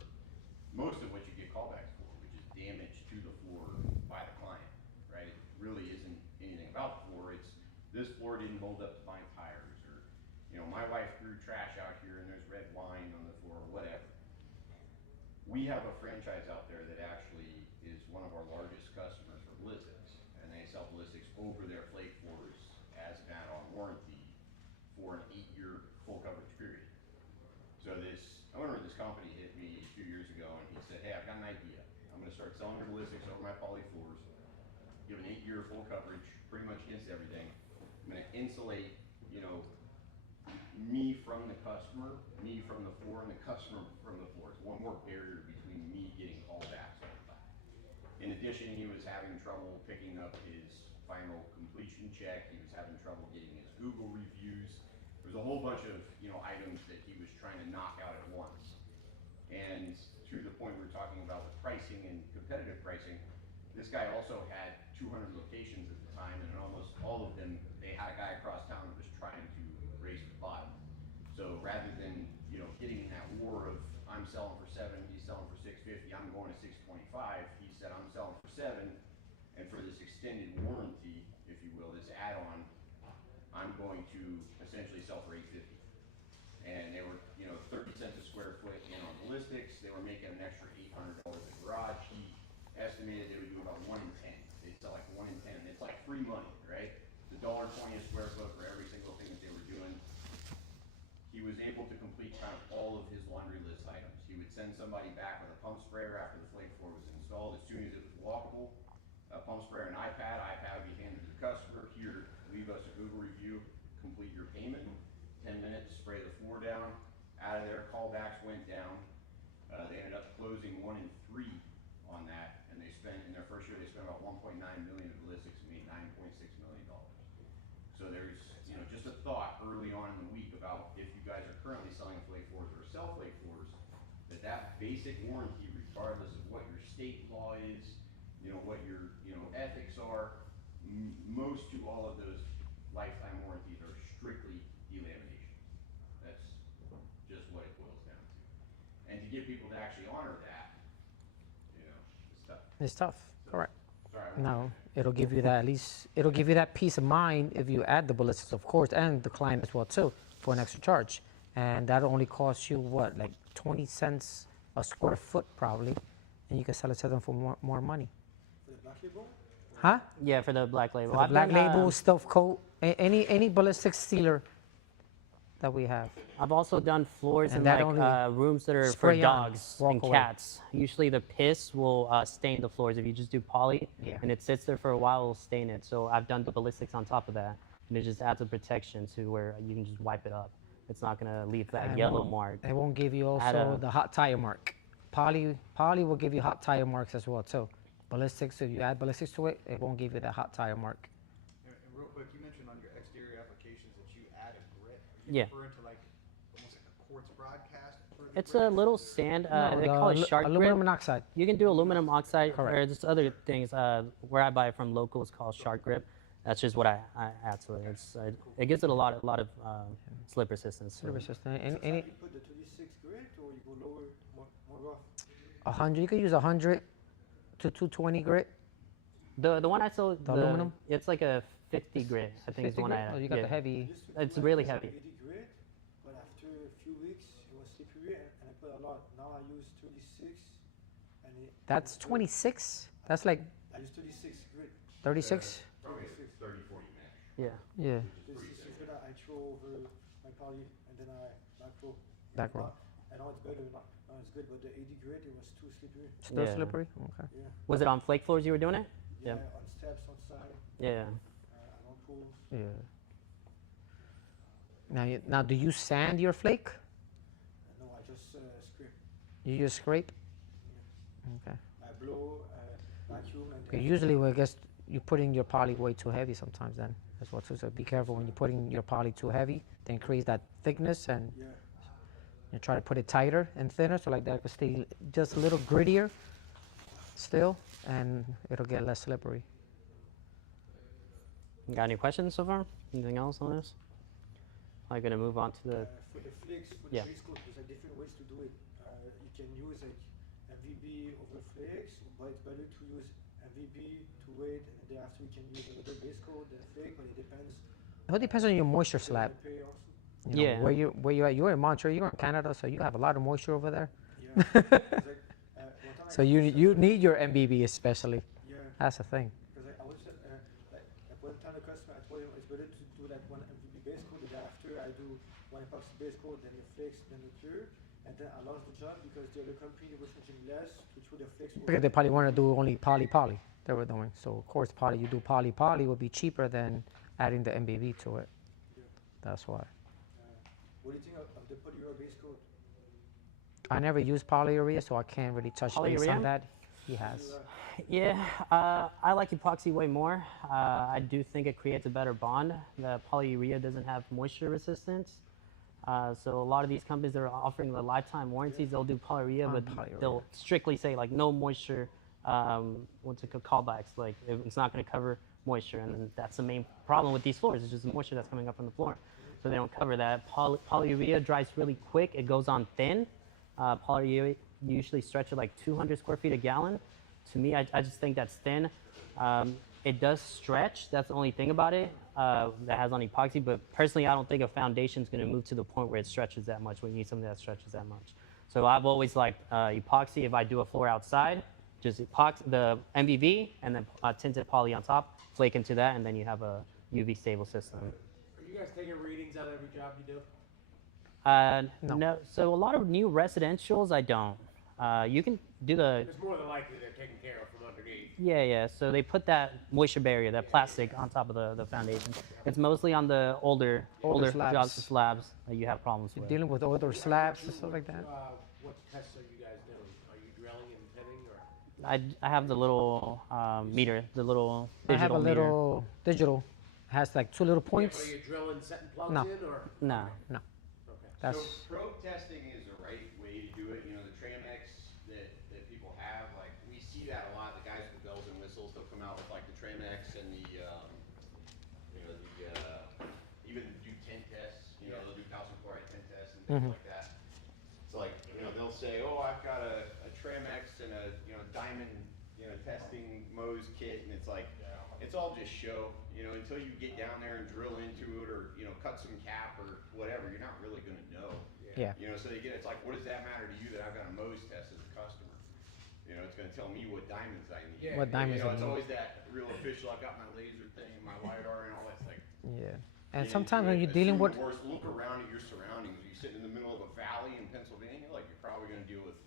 most of what you get callbacks for, which is damage to the floor by the client, right? It really isn't anything about the floor. It's this floor didn't hold up to my tires, or my wife threw trash out here and there's red wine on the floor, or whatever. We have a franchise out there that actually is one of our largest customers for ballistics, and they sell ballistics over their flake floors as an add-on warranty for an 8-year full coverage period. So this owner of this company hit me a few years ago and he said, hey, I've got an idea. I'm going to start selling ballistics over my poly floors, give an 8-year full coverage pretty much against everything. I'm going to insulate, me from the customer, me from the floor, and the customer from the floor. It's one more barrier between me getting callbacks all the time. In addition, he was having trouble picking up his final completion check. He was having trouble getting his Google reviews. There's a whole bunch of, items that he was trying to knock out at once. And to the point we were talking about with pricing and competitive pricing, this guy also had 200 locations at the time, and in almost all of them, they had a guy across town that was trying to race to the bottom. So rather than, getting in that war of I'm selling for 7, he's selling for 650, I'm going to 625, he said I'm selling for 7, and for this extended warranty, if you will, this add-on, I'm going to essentially sell for 850. And they were, 30 cents a square foot in on ballistics. They were making an extra $800 in the garage. He estimated they would do about 1 in 10. They'd sell like 1 in 10. It's like free money, right? It's $1.20 a square foot for every single thing that they were doing. He was able to complete kind of all of his laundry list items. He would send somebody back with a pump sprayer after the flake floor was installed. As soon as it was walkable, a pump sprayer and iPad would be handed to the customer. Here, leave us a Google review, complete your payment. 10 minutes, spray the floor down. Out of there, callbacks went down. They ended up closing 1 in 3 on that, and they spent, in their first year, they spent about $1.9 million in ballistics and made $9.6 million. So there's, just a thought early on in the week about if you guys are currently selling flake floors or sell flake floors, that basic warranty, regardless of what your state law is, what your, ethics are, most to all of those lifetime warranties are strictly delamination. That's just what it boils down to. And to get people to actually honor that, it's tough. It's tough, correct. Sorry, No, it'll give you that, at least, it'll give you that peace of mind if you add the ballistics, of course, and the client as well too, for an extra charge. And that'll only cost you, what, like 20 cents a square foot probably, and you can sell it to them for more money. For the black label? Huh? Yeah, for the black label. For the I've black done, label, stealth coat, any ballistic sealer that we have. I've also done floors And in that like only rooms that are for spray on, dogs walk and away. cats. Usually the piss will stain the floors. If you just do poly and it sits there for a while, it'll stain it. So I've done the ballistics on top of that. And it just adds a protection to where you can just wipe it up. It's not going to leave that And yellow mark. It won't give you Add also a- the hot tire mark. Poly will give you hot tire marks as well too. Ballistics, if you add ballistics to it, it won't give you that hot tire mark. And real quick, you mentioned You Yeah. referring to like almost like a quartz broadcast? For the It's a bricks, little or- sand. No, They call it shark aluminum grip. monoxide. You can do aluminum oxide Correct. or just other things. Where I buy it from local is called shark grip. That's just what I add to it. It gives it a lot of slip resistance. So. Slip resistant. So Any you put the 26 grit or you go lower, more rough? 100. You could use 100 to 220 grit. The one I sold, The aluminum? it's like a 50 grit. I think is the 50 one grit? I. Oh, you got the heavy. I used to It's do really like heavy. 80 grit, but after a few weeks it was slippery and I put a lot. Now I use 36 and That's 26. That's like I use 36 grit. 36. Probably 30, 40 mesh. Yeah. Yeah. This is grit I throw over my poly and then I back roll. Back roll. I know it's better. Now it's good, but the 80 grit it was too slippery. Still Yeah. slippery. Okay. Yeah. Was it on flake floors you were doing it? Yeah. On steps, on side. Yeah. On pools. Yeah. Now, do you sand your flake? No, I just scrape. You just scrape. Okay. I blow, vacuum, and Okay, usually, well, I guess you're putting your poly way too heavy sometimes. Then that's what. So be careful when you're putting your poly too heavy. To increase that thickness and yeah. you try to put it tighter and thinner, so like that could stay just a little grittier still, and it'll get less slippery. Got any questions so far? Anything else on this? I'm gonna move on to the. For the flakes, for Yeah. the base coat, there's different ways to do it. You can use like MVB over flakes, but it's better to use MVB to wait, and then after you can use another base coat, then flake, but it depends. It all depends on your moisture slab. Pay also. You know, Yeah. Where you at? You're in Montreal. You're in Canada, so you have a lot of moisture over there. Yeah. It's like, one time So I you need your MBB especially. Yeah. That's the thing. Because I was like one time the customer, I told him it's better to do like one MVB base coat, and then after I do one epoxy base coat, then the flakes, then the cure, and then I lost the job because the other company was charging less to throw the flakes. Because they probably want to do only poly. They were doing. So of course, poly you do poly would be cheaper than adding the MBB to it. Yeah. That's why. What do you think of the polyurethane base coat? I never used polyurea, so I can't really touch base Polyurea? on that. He has. Yeah, I like epoxy way more. I do think it creates a better bond. The polyurea doesn't have moisture resistance. So a lot of these companies that are offering the lifetime warranties, they'll do polyurea, but polyurea. they'll strictly say like no moisture, what's it called, callbacks. Like it's not going to cover moisture, and then that's the main problem with these floors. It's just the moisture that's coming up from the floor. So they don't cover that. Polyurea dries really quick. It goes on thin. Polyurea usually stretch it like 200 square feet a gallon. To me, I just think that's thin. It does stretch. That's the only thing about it that has on epoxy. But personally, I don't think a foundation is going to move to the point where it stretches that much. We need something that stretches that much. So I've always liked epoxy. If I do a floor outside, just epoxy, the MVB, and then tinted poly on top, flake into that, and then you have a UV stable system. Are you guys taking readings on every job you do? No. So a lot of new residentials, I don't. You can do the. It's more than likely they're taken care of from underneath. Yeah. So they put that moisture barrier, that plastic, on top of the foundation. It's mostly on the older slabs. jobs, slabs that you have problems with. Dealing with older slabs and stuff like that. What tests are you guys doing? Are you drilling and pinning, or? I have the little meter, the little I digital have a meter. little digital. Has like two little Yeah, points. but are you drilling, setting plugs No. in, or? No. Okay. That's So probe testing is the right way to do it. You know, the Tramex that people have, like we see that a lot. The guys with bells and whistles, they'll come out with like the Tramex and the, even do tint tests. You know, they'll do calcium chloride tint tests and things like that. It's like, they'll say, oh, I've got a Tramex and a, diamond, testing Mohs kit, and it's like, it's all just show. Until you get down there and drill into it, or cut some cap or whatever, you're not really going to know. Yeah. So it's like, what does that matter to you that I've got a Mohs test as a customer? It's going to tell me what diamonds I need. What diamonds I It's need. always that real official. I've got my laser thing, my LiDAR, and all that. It's like, yeah. And sometimes when you're dealing with look around at your surroundings. You're sitting in the middle of a valley in Pennsylvania, like you're probably going to deal with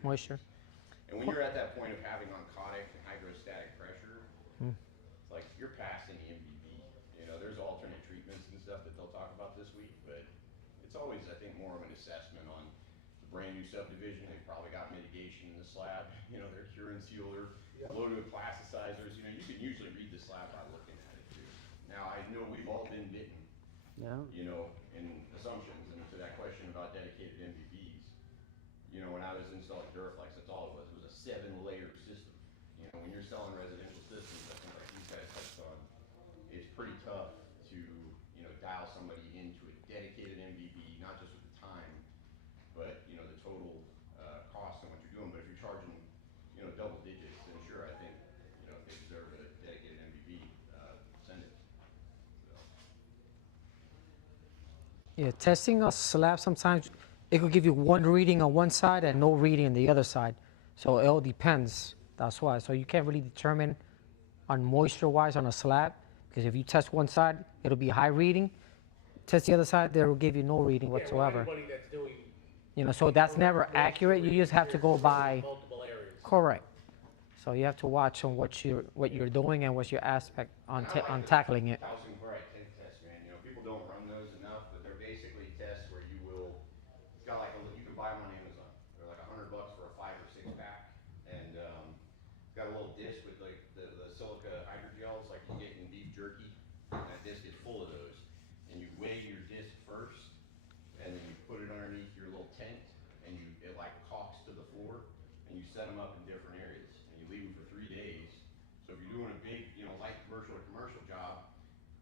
moisture. And when you're at that point of having oncotic and hydrostatic pressure, it's like you're passing the MVB. There's alternate treatments and stuff that they'll talk about this week, but it's always, I think, more of an assessment on the brand new subdivision. They've probably got mitigation in the slab. They're cure and seal, they're loaded with plasticizers. You can usually read the slab by looking at it too. Now I know we've all been bitten. Yeah. You know, in assumptions, and to that question about dedicated MVPs, you know, when I was installing Duraflex, that's all it was a 7-layer system. You know, when you're selling residential systems, I think like these guys touched on, it's pretty tough to, you know, dial somebody into a dedicated MVP, not just with the time, but, you know, the total cost and what you're doing. But if you're charging, you know, double digits, then sure, I think, you know, if they deserve a dedicated MVP, send it. So. Yeah, testing a slab sometimes it could give you one reading on one side and no reading on the other side. So it all depends. That's why. So you can't really determine on moisture-wise on a slab, because if you test one side, it'll be high reading. Test the other side, they will give you no reading whatsoever. Anybody that's doing You know, so that's never accurate. You just have to go by. multiple areas. Correct. So you have to watch on what you're doing and what's your aspect on tackling it. Calcium chloride tank test, man. You know, people don't run those enough, but they're basically tests where you will. It's got like you can buy them on Amazon. They're like $100 for a 5 or 6 pack, and it's got a little disc with like the silica hydrogels like you get in beef jerky. And that disc is full of those, and you weigh your disc first, and then you put it underneath your little tent, and it like caulks to the floor, and you set them up in different areas, and you leave them for 3 days. So if you're doing a big, you know, light commercial or commercial job,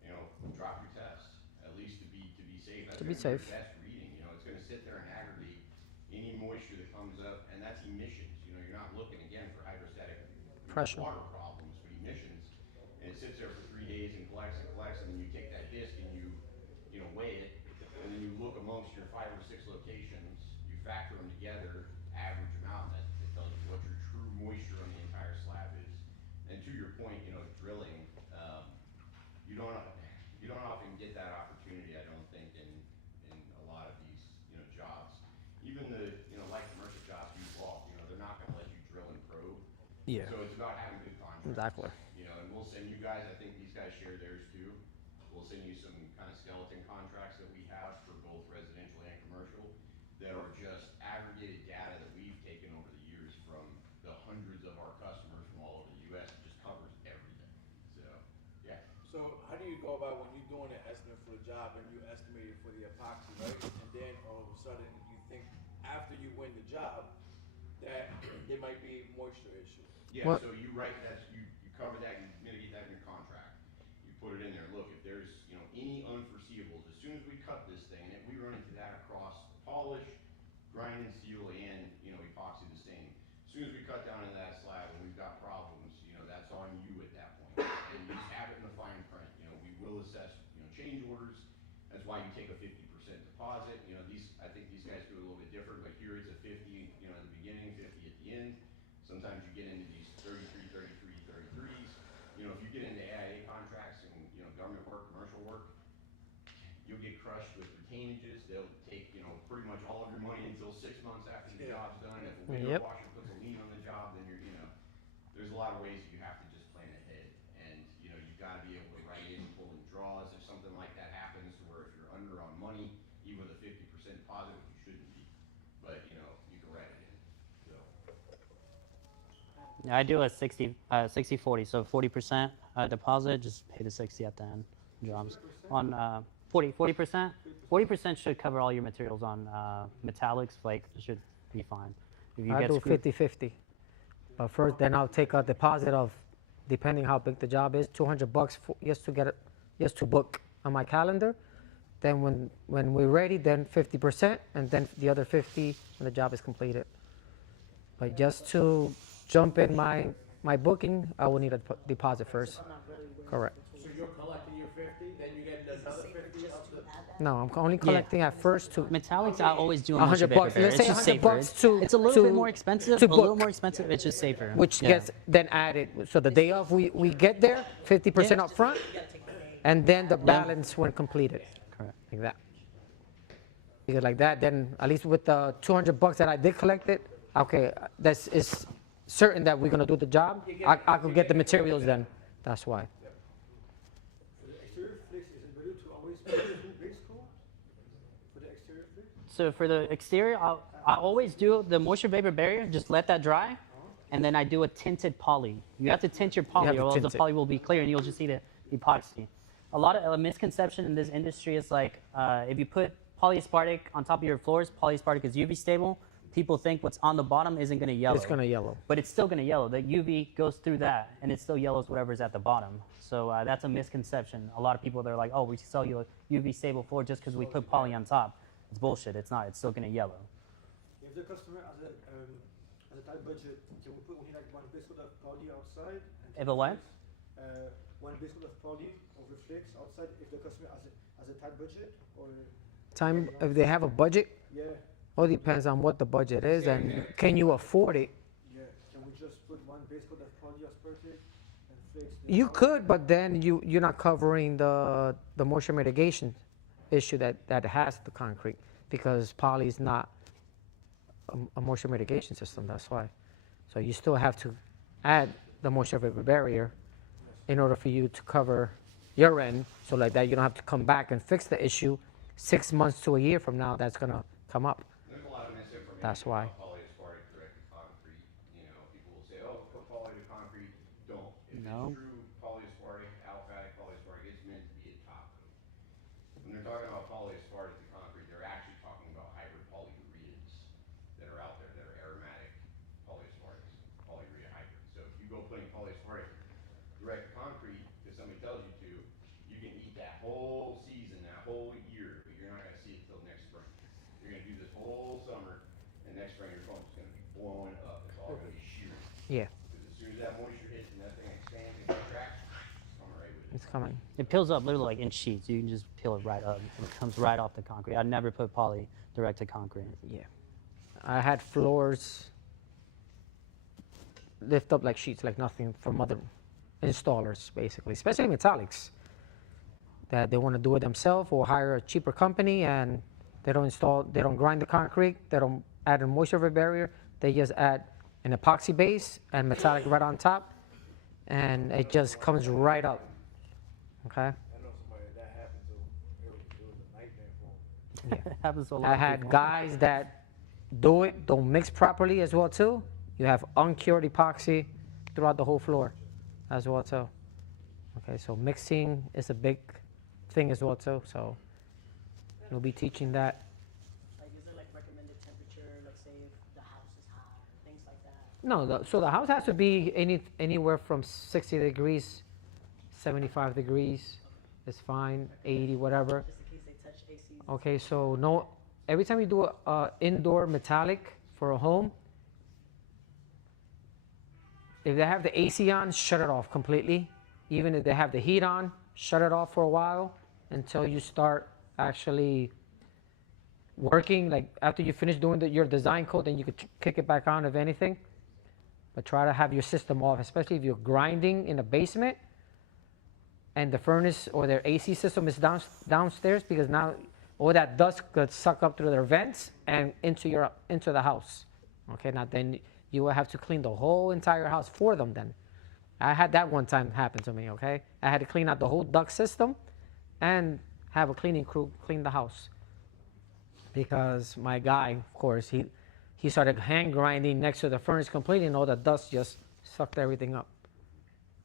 you know, drop your test at least to be safe. That's To be gonna safe. Your best reading, you know, it's going to sit there and aggregate any moisture that comes up, and that's emissions. You know, you're not looking again for hydrostatic Pressure. water problems, but emissions, and it sits there for 3 days and collects, and then you take that disc and you know, weigh it, and then you look amongst your 5 or 6 locations, you factor them together, average them out, and that tells you what your true moisture on the entire slab is. And to your point, you know, drilling, you don't often get that opportunity, I don't think, in a lot of these, you know, jobs. Even the, you know, light commercial jobs you walk, you know, they're not going to let you drill and probe. Yeah. So it's about having good contracts. Exactly. You know, and we'll send you guys, I think these guys share theirs too. We'll send you some kind of skeleton contracts that we have for both residential and commercial that are just aggregated data that we've taken over the years from the hundreds of our customers from all over the U.S. It just covers everything. So, yeah. So how do you go about when you're doing an estimate for the job and you estimate it for the epoxy, right? And then all of a sudden you think after you win the job that there might be moisture issue. Yeah, What? so you write that, you cover that, you mitigate that in your contract. You put it in there. Look, if there's, you know, any unforeseeables, as soon as we cut this thing, and we run into that across polish, grind and seal, and, you know, epoxy the stain. As soon as we cut down into that slab and we've got problems, you know, that's on you at that point. And you just have it in the fine print. You know, we will assess, you know, change orders. That's why you take a 50% deposit. You know, I think these guys do it a little bit different, but here it's a 50, you know, at the beginning, 50 at the end. Sometimes you get into these 33s. You know, if you get into AIA contracts and, you know, government work, commercial work, you'll get crushed with retainages. They'll take, you know, pretty much all of your money until 6 months after the job's done. If a window washer puts a lien on the job, then you know, there's a lot of ways that you have to just plan ahead. And, you know, you've got to be able to write in, pull in draws if something like that happens, to where if you're under on money, even with a 50% deposit, which you shouldn't be, but, you know, you can write it in. So. Yeah, I do a 60-40, so 40% deposit, just pay the 60 at the end. Jobs on 40%. 40% should cover all your materials on metallics, flake. It should be fine. If you I get do screwed- 50-50. But first, then I'll take a deposit of, depending how big the job is, $200 just to book on my calendar. Then when we're ready, then 50%, and then the other 50 when the job is completed. But just to jump in my booking, I will need a deposit first. Correct. So you're collecting your 50, then you get another 50 up to. No, I'm only collecting at first to Metallics, I always do $100 moisture vapor. Let's say It's just $100 safer. It's a little bit more expensive. to A little book. more expensive. It's just safer. Which Yeah. gets then added. So the day of we get there, 50% up front, and then the balance when completed. Correct. Like that. Because like that, then at least with the $200 that I did collect it, okay, it's certain that we're gonna do the job. I could get the materials then. That's why. For the exterior flex, is it better to always put a full base coat for the exterior flex? So for the exterior, I always do the moisture vapor barrier. Just let that dry, and then I do a tinted poly. You have to tint your poly, have to or else the tint it. poly will be clear, and you'll just see the epoxy. a lot of a misconception in this industry is like if you put polyaspartic on top of your floors, polyaspartic is UV stable. People think what's on the bottom isn't going to yellow. It's going to yellow. But it's still going to yellow. The UV goes through that, and it still yellows whatever's at the bottom. So that's a misconception. A lot of people, they're like, oh, we sell you a UV stable floor just because we put poly on top. It's bullshit. It's not. It's still going to yellow. If the customer has a tight budget, can we put only like one base coat of poly outside? If a what? One base coat of poly over flakes outside if the customer has a tight budget? Or Time, if they have a budget, yeah. all depends on what the budget is and can you afford it. Yeah, can we just put one base coat of polyaspartic and flakes? You could, but then you're not covering the moisture mitigation issue that has the concrete, because poly is not a moisture mitigation system. That's why. So you still have to add the moisture vapor barrier in order for you to cover your end. So like that, you don't have to come back and fix the issue 6 months to a year from now. That's gonna come up. There's a lot of misinformation. That's why. About polyaspartic directed concrete. You know, people will say, "Oh, put poly to concrete." Don't. If No. it's true polyaspartic, aliphatic polyaspartic, it's meant to be a top coat. When they're talking about polyaspartic to concrete, they're actually talking about hybrid polyureas that are out there that are aromatic polyaspartics, polyurea hybrids. So if you go putting polyaspartic direct to concrete because somebody tells you to, you can eat that whole season, that whole year, but you're not going to see it till next spring. You're going to do this whole summer, and next spring your foam's going to be blowing up. It's all going to be shearing. Yeah, Because as soon as that moisture hits and that thing expands and contracts, it's coming right with it. it's coming. It peels up literally like in sheets. You can just peel it right up. It comes right off the concrete. I'd never put poly direct to concrete. Yeah, I had floors lift up like sheets, like nothing, from other installers, basically, especially metallics, that they want to do it themselves or hire a cheaper company, and they don't grind the concrete, they don't add a moisture vapor barrier, they just add an epoxy base and metallic right on top, and it just comes right up. Okay. I know somebody that happened to. It was a nightmare for him. It happens to a lot I of had people. guys that don't mix properly as well too. You have uncured epoxy throughout the whole floor as well too. Okay, so mixing is a big thing as well too. So we'll be teaching that. Like, is there like recommended temperature? Like, say if the house is hot, things like that. No, so the house has to be anywhere from 60 degrees, 75 degrees is fine, 80, whatever. Just in case they touch AC. Okay, so no, every time you do a indoor metallic for a home, if they have the AC on, shut it off completely. Even if they have the heat on, shut it off for a while until you start actually working. Like after you finish doing your design code, then you could kick it back on if anything. But try to have your system off, especially if you're grinding in the basement and the furnace or their AC system is downstairs, because now all that dust could suck up through their vents and into the house. Okay, now then you will have to clean the whole entire house for them then. I had that one time happen to me, okay? I had to clean out the whole duct system and have a cleaning crew clean the house. Because my guy, of course, he started hand grinding next to the furnace completely, and all the dust just sucked everything up,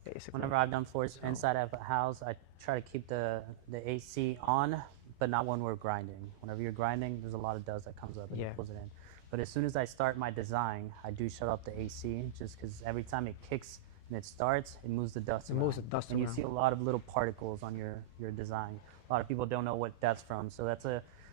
basically. Whenever I've done floors inside of a house, I try to keep the AC on, but not when we're grinding. Whenever you're grinding, there's a lot of dust that comes up and Yeah. it pulls it in. But as soon as I start my design, I do shut off the AC, just because every time it kicks and it starts, it moves the dust around. Moves the dust and you around. see a lot of little particles on your design. A lot of people don't know what that's from. So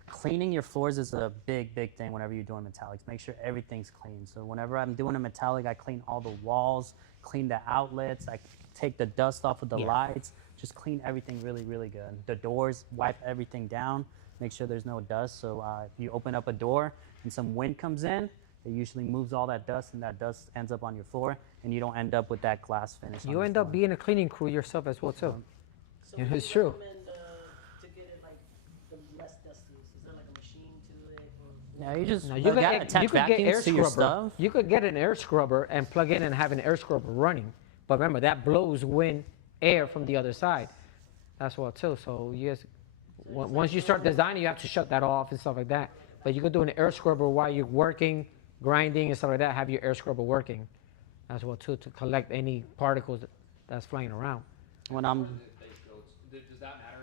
cleaning your floors is a big thing whenever you're doing metallics. Make sure everything's clean. So whenever I'm doing a metallic, I clean all the walls, clean the outlets, I take the dust off of the lights, just clean everything really good. The doors, wipe everything down, make sure there's no dust. So if you open up a door and some wind comes in, it usually moves all that dust, and that dust ends up on your floor, and you don't end up with that glass finish. You end up being a cleaning crew yourself as well too. So Yeah, what do it's you true. recommend, to get it like the less dusty? Is there like a machine to it? Or No, you just Now, you could attach get air vacuums to your scrubber. stuff. You could get an air scrubber and plug in and have an air scrubber running. But remember, that blows air from the other side. That's what too. So once you start designing, you have to shut that off and stuff like that. But you could do an air scrubber while you're working, grinding and stuff like that. Have your air scrubber working as well too, to collect any particles that's flying around. When I'm Does that matter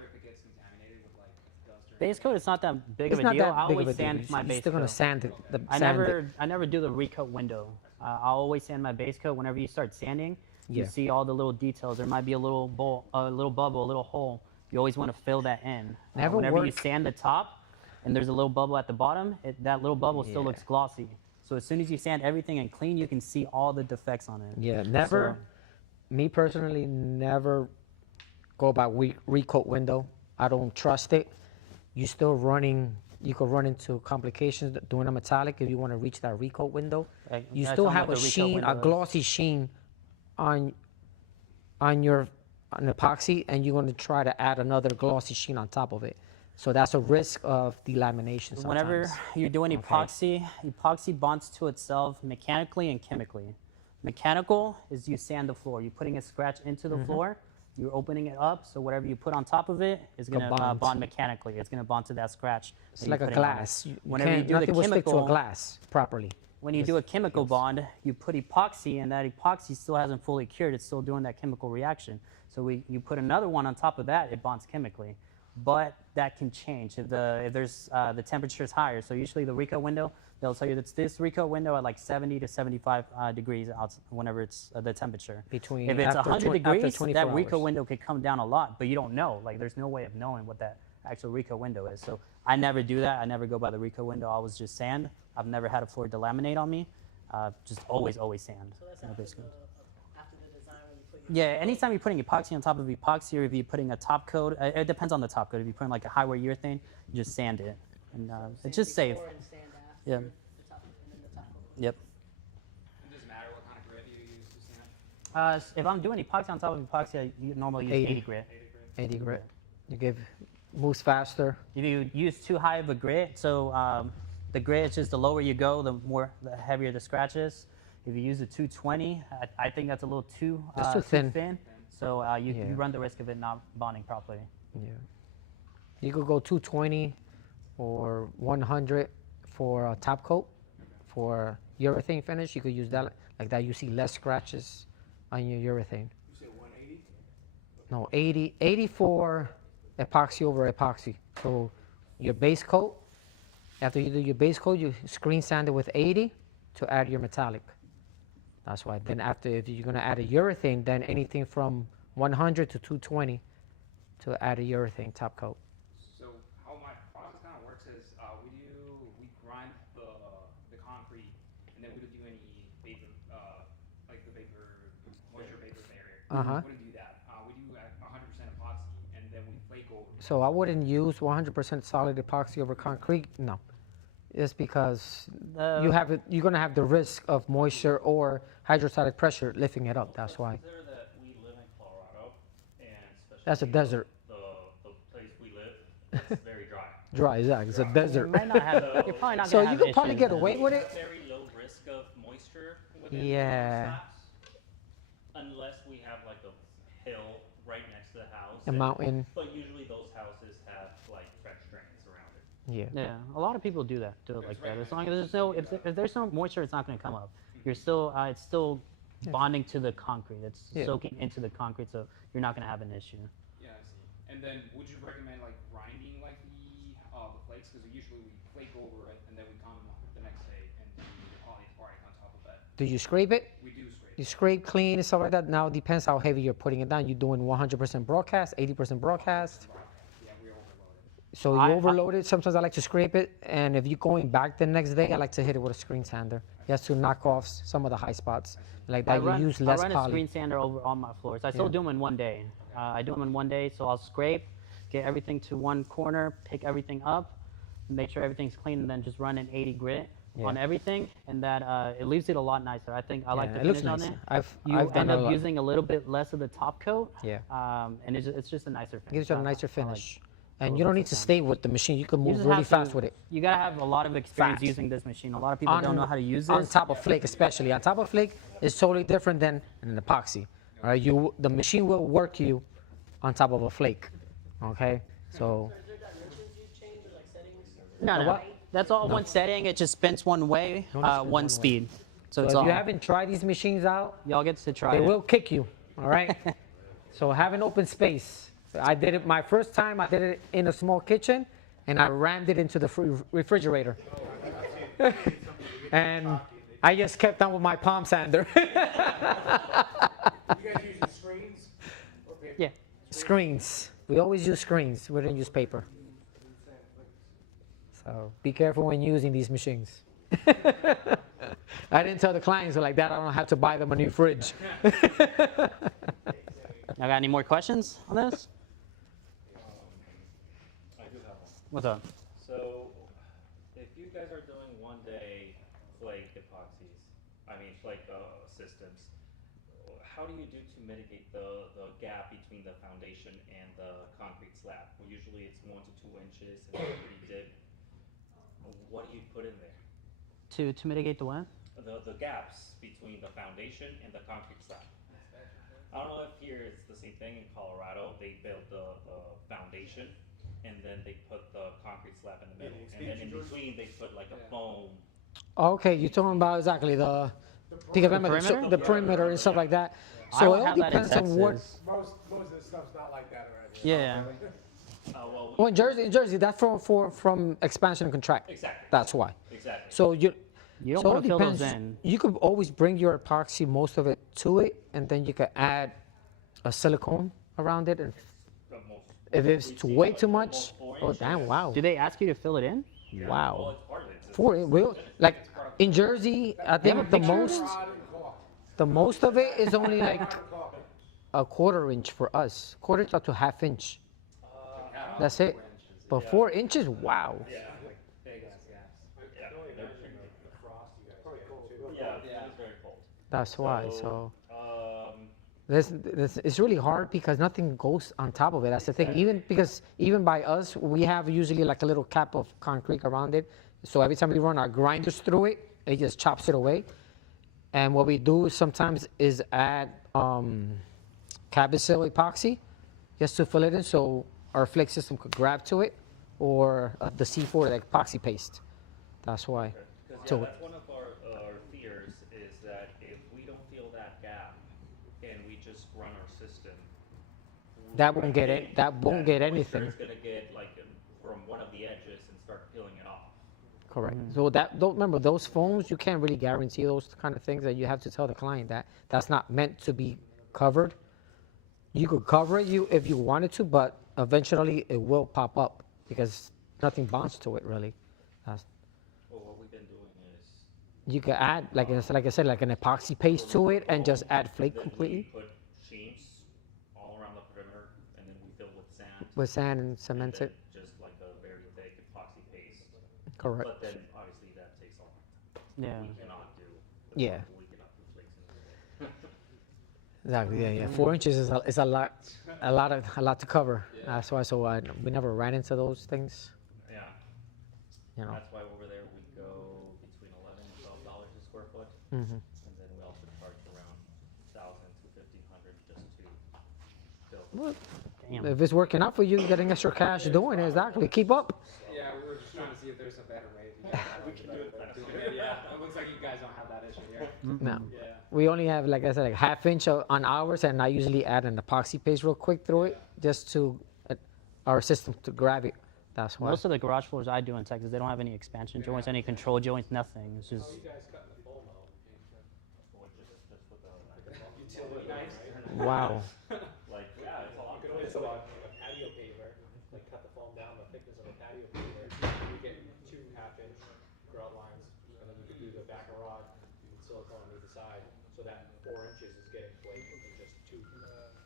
base coat, it's not that big It's of a not deal. that I big of always a deal. sand my You're base still gonna coat. sand it. I never do the recoat window. I always sand my base coat. Whenever you start sanding, you Yeah. see all the little details. There might be a little bubble, a little hole. You always want to fill that in. Never whenever you work- sand the top, and there's a little bubble at the bottom, that little bubble still Yeah. looks glossy. So as soon as you sand everything and clean, you can see all the defects on it. Yeah, never. Me personally, never go by recoat window. I don't trust it. You still running. You could run into complications doing a metallic if you want to reach that recoat window. You Yeah, still tell me have what a the recoat sheen, window a is. glossy sheen on your epoxy, and you're going to try to add another glossy sheen on top of it. So that's a risk of delamination sometimes. Whenever you're doing epoxy, epoxy bonds to itself mechanically and chemically. Mechanical is you sand the floor. You're putting a scratch into the floor. You're opening it up, so whatever you put on top of it is going to bond mechanically. It's going to bond to that scratch. It's that like you're a putting on it. glass. Whenever you do the Nothing will stick to a chemical, glass properly. when you do a chemical bond, you put epoxy, and that epoxy still hasn't fully cured. It's still doing that chemical reaction. So you put another one on top of that, it bonds chemically. But that can change if the temperature is higher. So usually the recoat window, they'll tell you that's this recoat window at like 70 to 75 degrees out whenever it's the temperature. Between If it's after 100 after degrees, 24 that hours. recoat window could come down a lot, but you don't know. Like there's no way of knowing what that actual recoat window is. So I never do that. I never go by the recoat window. I always just sand. I've never had a floor delaminate on me. Just always sand. So that's No after base coat. after the design when you put your Yeah, anytime you're putting epoxy on top of epoxy, or if you're putting a top coat, it depends on the top coat. If you're putting like a highway urethane, you just sand it, and it's just safe. before and sand after Yeah. the top and then the top coat. Yep. It doesn't matter what kind of grit you use to sand. If I'm doing epoxy on top of epoxy, I normally use 80 grit. 80 grit. You give moves faster. If you use too high of a grit, so the grit is just the lower you go, the heavier the scratch is. If you use a 220, I think that's a little too That's too thin. So you Yeah. run the risk of it not bonding properly. Yeah. You could go 220 or 100 for a top coat. For urethane finish, you could use that like that. You see less scratches on your urethane. You said 180? No, 80 for epoxy over epoxy. So your base coat, after you do your base coat, you screen sand it with 80 to add your metallic. That's why. Then after, if you're gonna add a urethane, then anything from 100 to 220 to add a urethane top coat. So how my process kind of works is we grind the concrete, and then we don't do any vapor, like the moisture vapor barrier. Uh-huh. We wouldn't do that. We do 100% epoxy, and then we flake over. So I wouldn't use 100% solid epoxy over concrete. No, it's because you're gonna have the risk of moisture or hydrostatic pressure lifting it up. That's why. Consider that we live in Colorado, and especially That's a desert. the place we live, it's very dry. Dry, exactly. It's a desert. You might not have, you're probably not So gonna you have could probably issues get then. away with it. Very low risk of moisture within Yeah. the slabs, unless we have like a hill right next to the house. A mountain. But usually those houses have like French drains around it. Yeah. Yeah, a lot of people do that like that. As long as there's no, if there's no moisture, it's not going to come up. You're still, it's still bonding to the concrete. It's Yeah. soaking into the concrete, so you're not going to have an issue. Yeah, I see. And then would you recommend like grinding like the flakes? Because usually we flake over it, and then we come the next day and do the polypart on top of that. Do you scrape it? We do scrape. You scrape clean and stuff like that. Now it depends how heavy you're putting it down. You're doing 100% broadcast, 80% broadcast. Yeah, we overload it. So you overload it. Sometimes I like to scrape it, and if you're going back the next day, I like to hit it with a screen sander, just to knock off some of the high spots. Like that, you use less I run a poly. screen sander over all my floors. I still do them in one day. I do them in one day, so I'll scrape, get everything to one corner, pick everything up, make sure everything's clean, and then just run an 80 grit on everything, and that it leaves it a lot nicer. I think I like the it looks finish on nicer. it. You I've done end a up lot. using a little bit less of the top coat. Yeah. And it's just a nicer finish. Gives you a I nicer like finish. And you don't need to stay with the machine. You can You move just really have fast to- with it. You gotta have a lot of experience Fast. using this machine. A lot of people don't know how to use On this. top of flake, especially. On top of flake is totally different than an epoxy. All right, the machine will work you on top of a flake. Okay, so Is there dimensions you change or like settings? No, no. What? That's all one setting. It just spins one way, one speed. So it's if all. you haven't tried these machines out, Y'all get to try they it. will kick you. All right. So have an open space. I did it my first time. I did it in a small kitchen, and I rammed it into the refrigerator. And I just kept on with my palm sander. You guys using screens or paper? Yeah, screens. We always use screens. We don't use paper. So be careful when using these machines. I didn't tell the clients like that. I don't have to buy them a new fridge. I got any more questions on this? I do have one. What's up? So, if you guys are doing one-day flake epoxies, flake systems, how do you do to mitigate the gap between the foundation and the concrete slab? Well, usually it's 1 to 2 inches and it's pretty deep. What do you put in there? To mitigate the what? The gaps between the foundation and the concrete slab. I don't know if here it's the same thing in Colorado. They build the foundation and then they put the concrete slab in the middle. And then in between they put like a foam. Okay, you're talking about exactly the perimeter and stuff like that. I So don't it all have that in depends on what. Texas. Most of the stuff's not like that around here. Yeah. Well, in Jersey, that's from expansion and contract. Exactly. That's why. Exactly. So you don't so want it to fill those depends. in. You could always bring your epoxy, most of it, to it, and then you could add a silicone around it. And if it's way too much, oh damn, wow. Do they ask you to fill it in? Wow. Like in Jersey, I think the most of it is only like a 1/4 inch for us, 1/4 inch up to 1/2 inch. That's it. But 4 inches, wow. That's why. So this it's really hard because nothing goes on top of it. That's the thing. Even by us, we have usually like a little cap of concrete around it. So every time we run our grinders through it, it just chops it away. And what we do sometimes is add Cabicil epoxy just to fill it in, so our flake system could grab to it, or the C4, the epoxy paste. That's why. Because that's one of our fears is that if we don't feel that gap and we just run our system, that won't get it. That won't get anything. It's gonna get like from one of the edges and start peeling it off. Correct. So don't remember those foams. You can't really guarantee those kind of things. That you have to tell the client that that's not meant to be covered. You could cover it if you wanted to, but eventually it will pop up because nothing bonds to it really. Well, what we've been doing is You could add like I said, like an epoxy paste to it and just add flake completely. we put sheets all around the perimeter, and then we fill with sand. With sand and cement it. Just like a very thick epoxy paste. Correct. But then obviously that takes a long time. Yeah. We cannot do. Yeah. We cannot do flakes in the Exactly. Yeah. 4 inches is a lot to cover. That's why. So we never ran into those things. Yeah. You know. That's why over there we go between $11 and $12 a square foot. Mhm. And then we also charge around $1,000 to $1,500 just to build. Well, Damn. if it's working out for you, getting extra cash doing it, exactly. Keep up. Yeah, we're just trying to see if there's a better way to do that. We can do it. Yeah, it looks like you guys don't have that issue here. No. Yeah. We only have, like I said, like 1/2 inch on ours, and I usually add an epoxy paste real quick through it, just to our system to grab it. That's why. Most of the garage floors I do in Texas, they don't have any expansion joints, any control joints, nothing. It's just. Utility knives. Wow. Like, yeah, it's a lot. You could always put a patio paver, like cut the foam down the thickness of a patio paver. You get 2 1/2 inch grout lines, and then you could do the back of rod with silicone on either side, so that 4 inches is getting flake and just 2.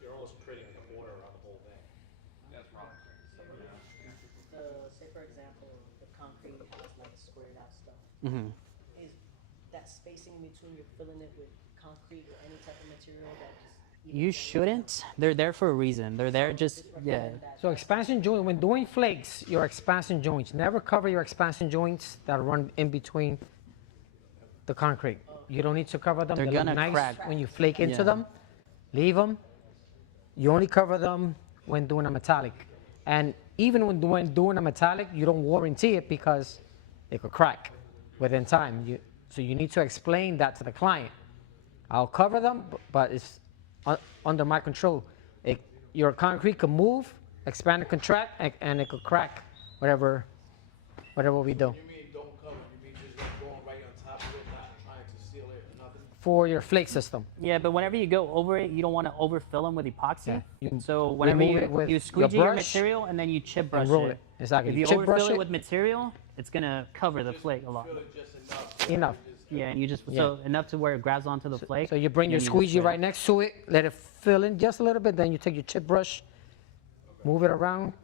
You're almost creating like a border around the whole thing. That's wrong. Say for example, the concrete has like squared out stuff. Mhm. Is that spacing in between you're filling it with concrete or any type of material that just You shouldn't. They're there for a reason. They're there just, yeah. So expansion joint, when doing flakes, your expansion joints, never cover your expansion joints that run in between the concrete. You don't need to cover them. They're They look gonna nice crack. when you flake into Yeah. them. Leave them. You only cover them when doing a metallic. And even when doing a metallic, you don't warranty it because it could crack within time. So you need to explain that to the client. I'll cover them, but it's under my control. Your concrete can move, expand and contract, and it could crack whatever we do. You mean don't cover? You mean just like going right on top of it, not trying to seal it or nothing? For your flake system. Yeah, but whenever you go over it, you don't want to overfill them with epoxy. Yeah, So whenever remove it with you squeegee your brush material and then you chip brush and roll it. it. Exactly. If you chip brush overfill it it with material, it's gonna cover the flake a lot. Fill it just enough. enough. Yeah, and you just Yeah. so enough to where it grabs onto the flake. So you bring your and then squeegee just right next to it, let it fill in just a little bit, then you take your chip brush, move it around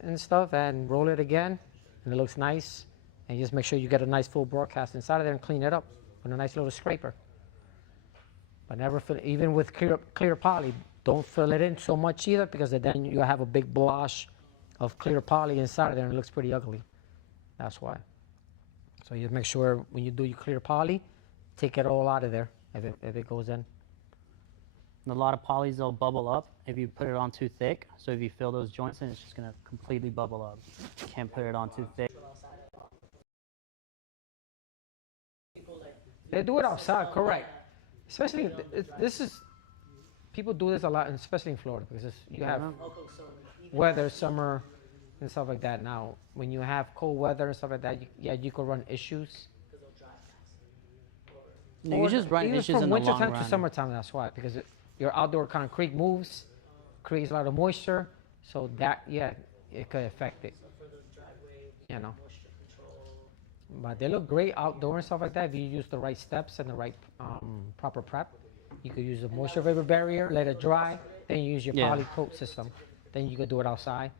and stuff, and roll it again, and it looks nice. And you just make sure you get a nice full broadcast inside of there and clean it up with a nice little scraper. But never fill, even with clear poly, don't fill it in so much either, because then you have a big blush of clear poly inside of there and it looks pretty ugly. That's why. So you make sure when you do your clear poly, take it all out of there if it goes in. A lot of polys, they'll bubble up if you put it on too thick. So if you fill those joints in, it's just gonna completely bubble up. You can't put it on too thick. They do it outside, correct. Especially, people do this a lot, and especially in Florida, because you have weather, summer, and stuff like that. Now, when you have cold weather and stuff like that, you could run issues. No, you just run Even issues from in the long wintertime run. to summertime, that's why. Because your outdoor concrete moves, creates a lot of moisture, so that, it could affect it. You know. But they look great outdoor and stuff like that if you use the right steps and the right proper prep. You could use a moisture vapor barrier, let it dry, then you use your poly coat system. Then you could do it outside.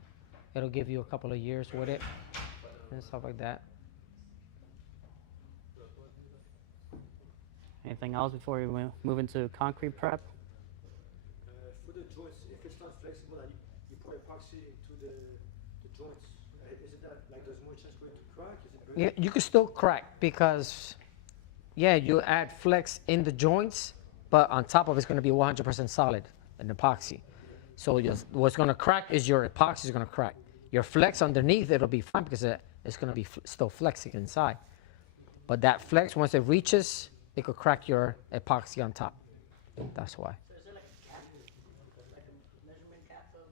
It'll give you a couple of years with it and stuff like that. Anything else before we move into concrete prep? For the joints, if it's not flexible, you put epoxy into the joints. Is it that like there's more chance for it to crack? Is it Yeah, you can still crack because, you add flex in the joints, but on top of it's going to be 100% solid, an epoxy. So what's going to crack is your epoxy is going to crack. Your flex underneath, it'll be fine because it's going to be still flexing inside. But that flex, once it reaches, it could crack your epoxy on top. That's why. So is there like a cap, like a measurement cap of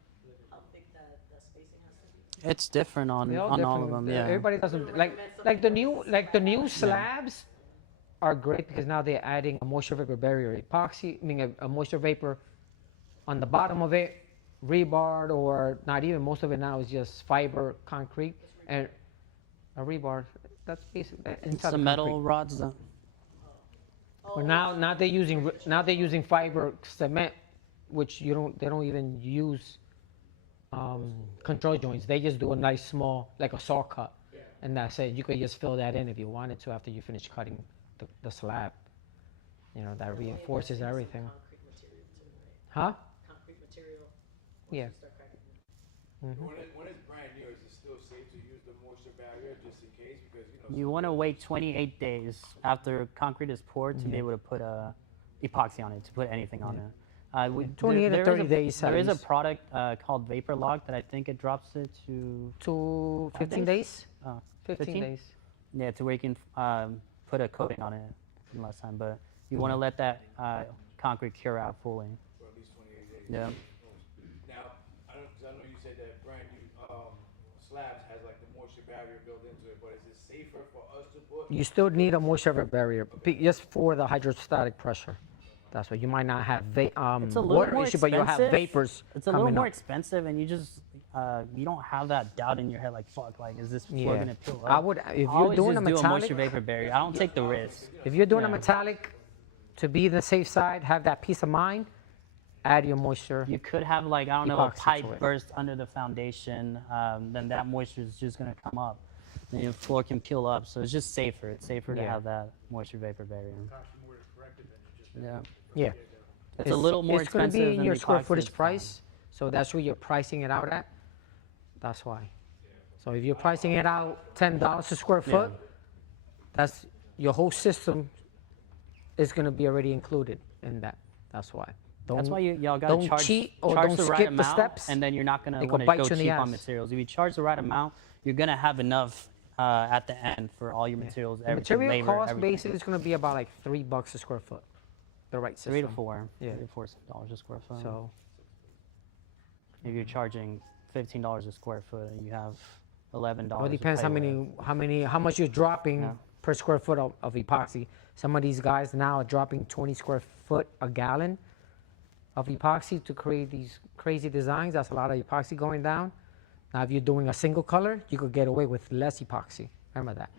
how thick that spacing has to be? It's different on all of them. Yeah. Everybody doesn't like the new slabs are great because now they're adding a moisture vapor barrier epoxy, a moisture vapor on the bottom of it, rebar, or not even, most of it now is just fiber concrete and a rebar. That's basically It's the metal rods though. But now they're using fiber cement, which they don't even use control joints. They just do a nice small, like a saw cut, and that's it. You could just fill that in if you wanted to after you finish cutting the slab. That reinforces everything. Huh? Concrete material. Yeah. When it's brand new, is it still safe to use the moisture barrier just in case? Because You want to wait 28 days after concrete is poured to be able to put epoxy on it, to put anything on it. 28 to 30 days. There is a product called Vapor Lock that I think it drops it to 15 days. 15 days. Yeah, to where you can put a coating on it in less time. But you want to let that concrete cure out fully. For at least 28 days. Yeah. Now, I know you said that brand new slabs has like the moisture barrier built into it, but is it safer for us to put? You still need a moisture vapor barrier just for the hydrostatic pressure. That's why you might not have It's a little water more issue, but you'll have expensive. vapors. It's a little more up. expensive, and you just you don't have that doubt in your head like, fuck, like, is this floor Yeah. gonna peel up? I would, if you're always doing just a do a metallic, moisture vapor barrier. I don't take the risk. if you're doing a Yeah. metallic, to be the safe side, have that peace of mind, add your moisture. You could have like, I don't know, a epoxy to pipe it. burst under the foundation, then that moisture is just gonna come up. Then your floor can peel up, so it's just safer. It's safer to Yeah. have that moisture vapor barrier. Yeah. Yeah. It's a little more It's going to expensive be in than your the square epoxy, footage it's fine. price, so that's where you're pricing it out at. That's why. So if you're pricing it out $10 a square foot, that's your whole system is going to be already included in that. That's why. That's why y'all gotta don't charge, cheat or charge don't the right skip the amount, steps. and then you're not gonna It could want to bite go you in the cheap on ass. materials. If you charge the right amount, you're gonna have enough at the end for all your materials, The everything, material labor, cost everything. basically is going to be about like $3 a square foot. The right system. 3 to 4. Yeah. $3 to $4 a square foot. So if you're charging $15 a square foot, and you have $11. It to depends play with. how much you're dropping Yeah. per square foot of epoxy. Some of these guys now are dropping 20 square foot a gallon of epoxy to create these crazy designs. That's a lot of epoxy going down. Now, if you're doing a single color, you could get away with less epoxy. Remember that.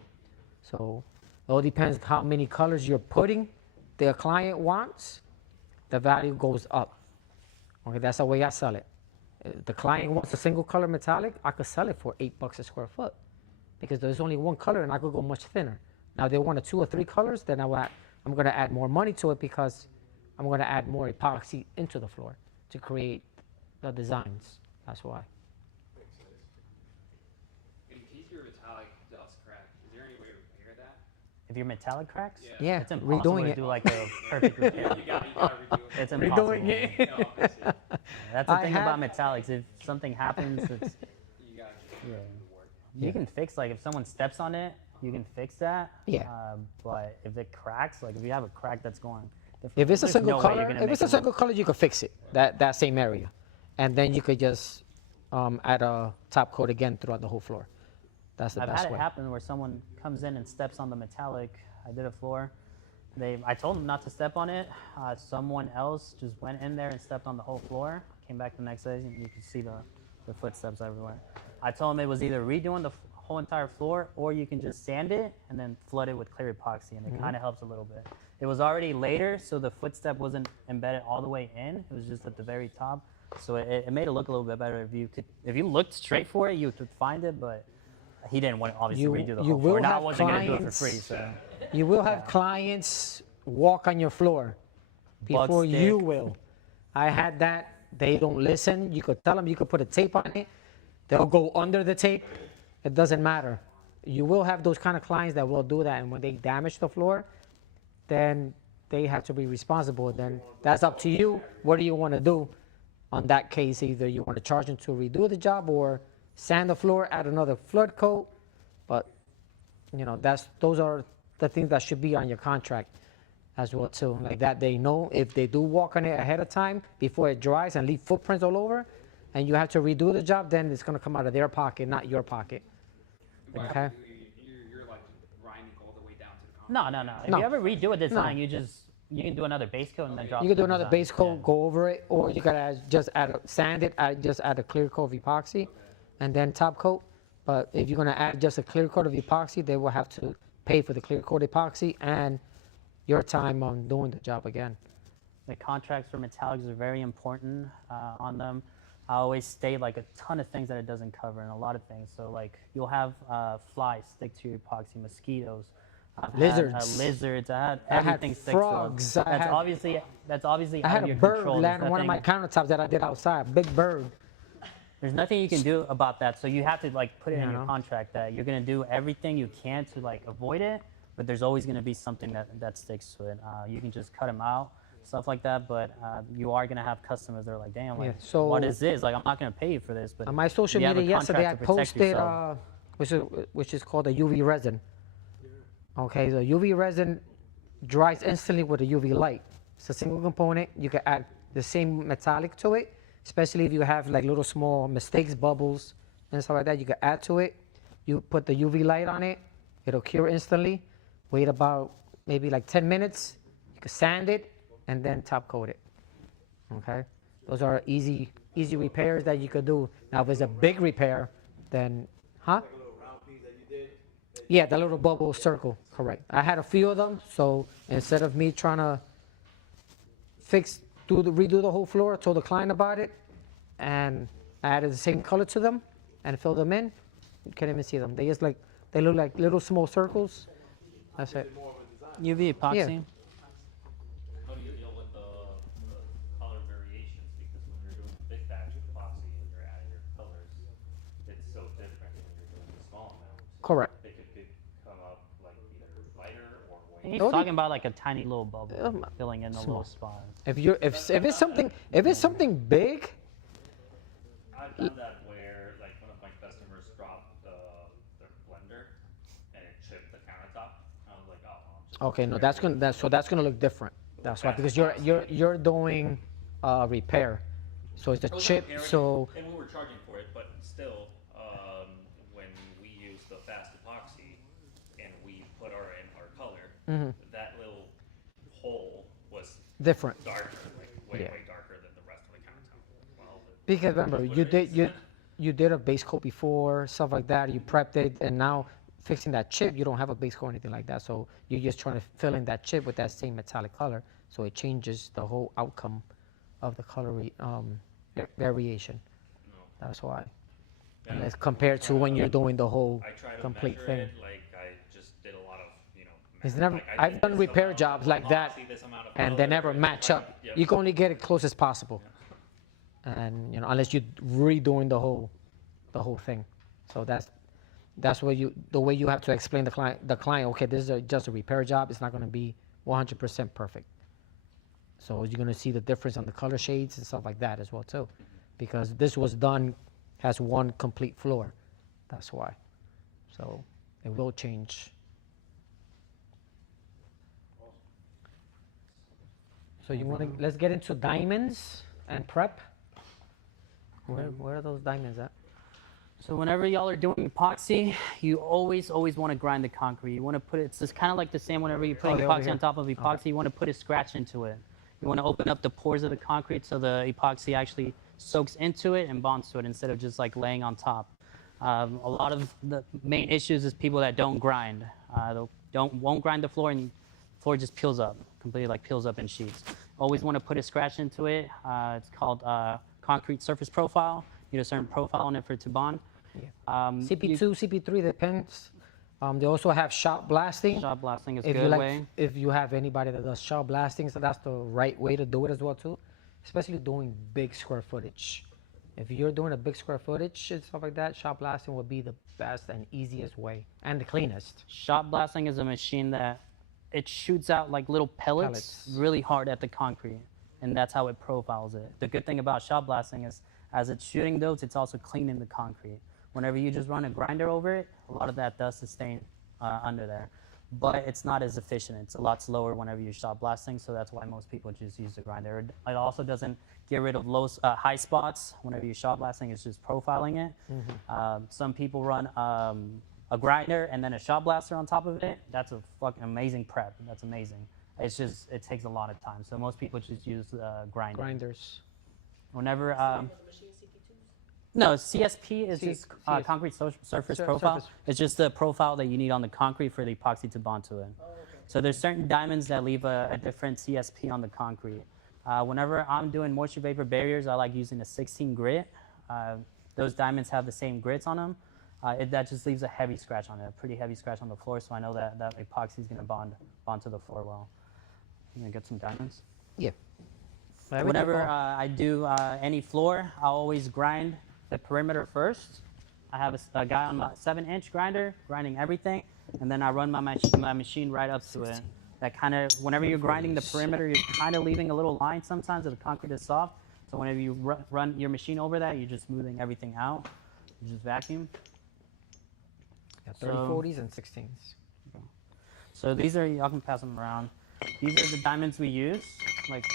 So it all depends how many colors you're putting. The client wants, the value goes up. Okay, that's the way I sell it. If the client wants a single color metallic, I could sell it for $8 a square foot because there's only one color and I could go much thinner. Now, they want 2 or 3 colors, then I'm going to add more money to it because I'm going to add more epoxy into the floor to create the designs. That's why. In case your metallic does crack, is there any way to repair that? If your metallic cracks, Yeah, it's impossible redoing to it. do like a perfect repair. You gotta redo it. It's impossible. Redoing it. No, I see. That's the I thing had- about metallics. If something happens, it's You gotta yeah. do work. You can fix, like if someone steps on it, you can fix that. Yeah. But if it cracks, like if you have a crack that's going different, If it's a there's single no way color, you're gonna if make it's a it single work. color, you could fix it, that same area. And then you could just add a top coat again throughout the whole floor. That's the I've best had way. it happen where someone comes in and steps on the metallic. I did a floor. I told them not to step on it. Someone else just went in there and stepped on the whole floor. Came back the next day, and you could see the footsteps everywhere. I told them it was either redoing the whole entire floor, or you can just sand it and then flood it with clear epoxy, and it kind of helps a little bit. It was already later, so the footstep wasn't embedded all the way in. It was just at the very top, so it made it look a little bit better. If you looked straight for it, you could find it, but he didn't want to obviously redo the whole floor. Now I wasn't going to do it for free. So. You will have clients walk on your floor Bug before you stick. will. I had that. They don't listen. You could tell them, you could put a tape on it. They'll go under the tape. It doesn't matter. You will have those kind of clients that will do that. And when they damage the floor, then they have to be responsible. Then that's up to you. What do you want to do? On that case, either you want to charge them to redo the job or sand the floor, add another flood coat. But, you know, those are the things that should be on your contract as well too. Like that they know if they do walk on it ahead of time before it dries and leave footprints all over, and you have to redo the job, then it's going to come out of their pocket, not your pocket. Okay? You're like grinding all the way down to the No. If No. you ever redo a design, No. you can do another base coat and then drop. You can do the another design. base coat, Yeah. go over it, or you gotta just sand it, just add a clear coat of epoxy, and then top coat. But if you're gonna add just a clear coat of epoxy, they will have to pay for the clear coat epoxy and your time on doing the job again. The contracts for metallics are very important on them. I always state like a ton of things that it doesn't cover and a lot of things. So like you'll have flies stick to your epoxy, mosquitoes, I've Lizards. had, lizards. I had I had everything stick frogs. to them. I That's had- obviously I out had of a your bird control. land on There's one of my nothing- countertops that I did outside. Big bird. There's nothing you can do about that. So you have to like put it in You your know? contract that you're gonna do everything you can to like avoid it, but there's always gonna be something that sticks to it. You can just cut them out, stuff like that. But you are gonna have customers that are like, damn, like, Yeah, so- what is this? Like, I'm not gonna pay you for this. But On my social you have a media yesterday, I contract to protect posted, yourself. which is called a UV resin. Okay, the UV resin dries instantly with a UV light. It's a single component. You can add the same metallic to it, especially if you have like little small mistakes, bubbles, and stuff like that. You can add to it. You put the UV light on it. It'll cure instantly. Wait about maybe like 10 minutes. You can sand it and then top coat it. Okay, those are easy repairs that you could do. Now, if it's a big repair, then, huh? Yeah, the little bubble circle, correct. I had a few of them, so instead of me trying to redo the whole floor, I told the client about it, and I added the same color to them and filled them in. You can't even see them. They look like little small circles. That's it. UV epoxy. Yeah. How do you deal with the color variations? Because when you're doing big batch epoxy and you're adding your colors, it's so different when you're doing the small amounts. Correct. It could come up like either lighter or way. He's talking about like a tiny little bubble filling in a little spot. If it's something big, I've done that where like one of my customers dropped their blender and it chipped the countertop. I was like, oh. Well, okay, no, that's gonna look different. That's why, because you're doing repair, so it's a chip. So and we were charging for it, but still, when that little hole was Different. darker, like way Yeah. way darker than the rest of the countertop. Well, Because remember, you did a base coat before, stuff like that. You prepped it, and now fixing that chip, you don't have a base coat or anything like that. So you're just trying to fill in that chip with that same metallic color, so it changes the whole outcome of the color variation. That's why. Yeah. As compared to when you're doing the whole I try to complete measure thing. it, like I just did a lot of, It's never. like I I've did done this repair amount jobs of like that, epoxy, this amount of and they color, never and match try up. to- yep. You can only get it close as possible, and unless you're redoing the whole thing. So that's where the way you have to explain the client. Okay, this is just a repair job. It's not going to be 100% perfect. So you're going to see the difference on the color shades and stuff like that as well too, because this was done as one complete floor. That's why. So it will change. So you want to let's get into diamonds and prep. Where are those diamonds at? So whenever y'all are doing epoxy, you always want to grind the concrete. You want to put it, it's just kind of like the same whenever you're putting they're over epoxy here. on top of epoxy, you want to put a scratch into it. You want to open up the pores of the concrete so the epoxy actually soaks into it and bonds to it instead of just like laying on top. A lot of the main issues is people that don't grind. Won't grind the floor, and the floor just peels up, completely like peels up in sheets. Always want to put a scratch into it. It's called concrete surface profile. You need a certain profile on it for it to bond. CP2, CP3 depends. They also have shot blasting. Shot blasting is a if good you way. If you have anybody that does shot blasting, so that's the right way to do it as well too, especially doing big square footage. If you're doing a big square footage and stuff like that, shot blasting would be the best and easiest way and the cleanest. Shot blasting is a machine that it shoots out like little pellets really hard at the concrete, and that's how it profiles it. The good thing about shot blasting is as it's shooting those, it's also cleaning the concrete. Whenever you just run a grinder over it, a lot of that dust is staying under there. But it's not as efficient. It's a lot slower whenever you're shot blasting, so that's why most people just use the grinder. It also doesn't get rid of high spots. Whenever you're shot blasting, it's just profiling it. Some people run a grinder and then a shot blaster on top of it. That's a fucking amazing prep. That's amazing. It's just, it takes a lot of time. So most people just use grinders. Whenever, no, CSP is just concrete surface profile. It's just the profile that you need on the concrete for the epoxy to bond to it. So there's certain diamonds that leave a different CSP on the concrete. Whenever I'm doing moisture vapor barriers, I like using a 16 grit. Those diamonds have the same grits on them. That just leaves a heavy scratch on it, a pretty heavy scratch on the floor, so I know that epoxy is going to bond to the floor well. You gonna get some diamonds? Yeah. Whenever I do any floor, I'll always grind the perimeter first. I have a guy on my 7-inch grinder grinding everything, and then I run my machine right up to it. That kind of, whenever you're grinding the perimeter, you're kind of leaving a little line sometimes if the concrete is soft. So whenever you run your machine over that, you're just smoothing everything out. You just vacuum. Yeah, 30, 40s, and 16s. So these are, y'all can pass them around. These are the diamonds we use, like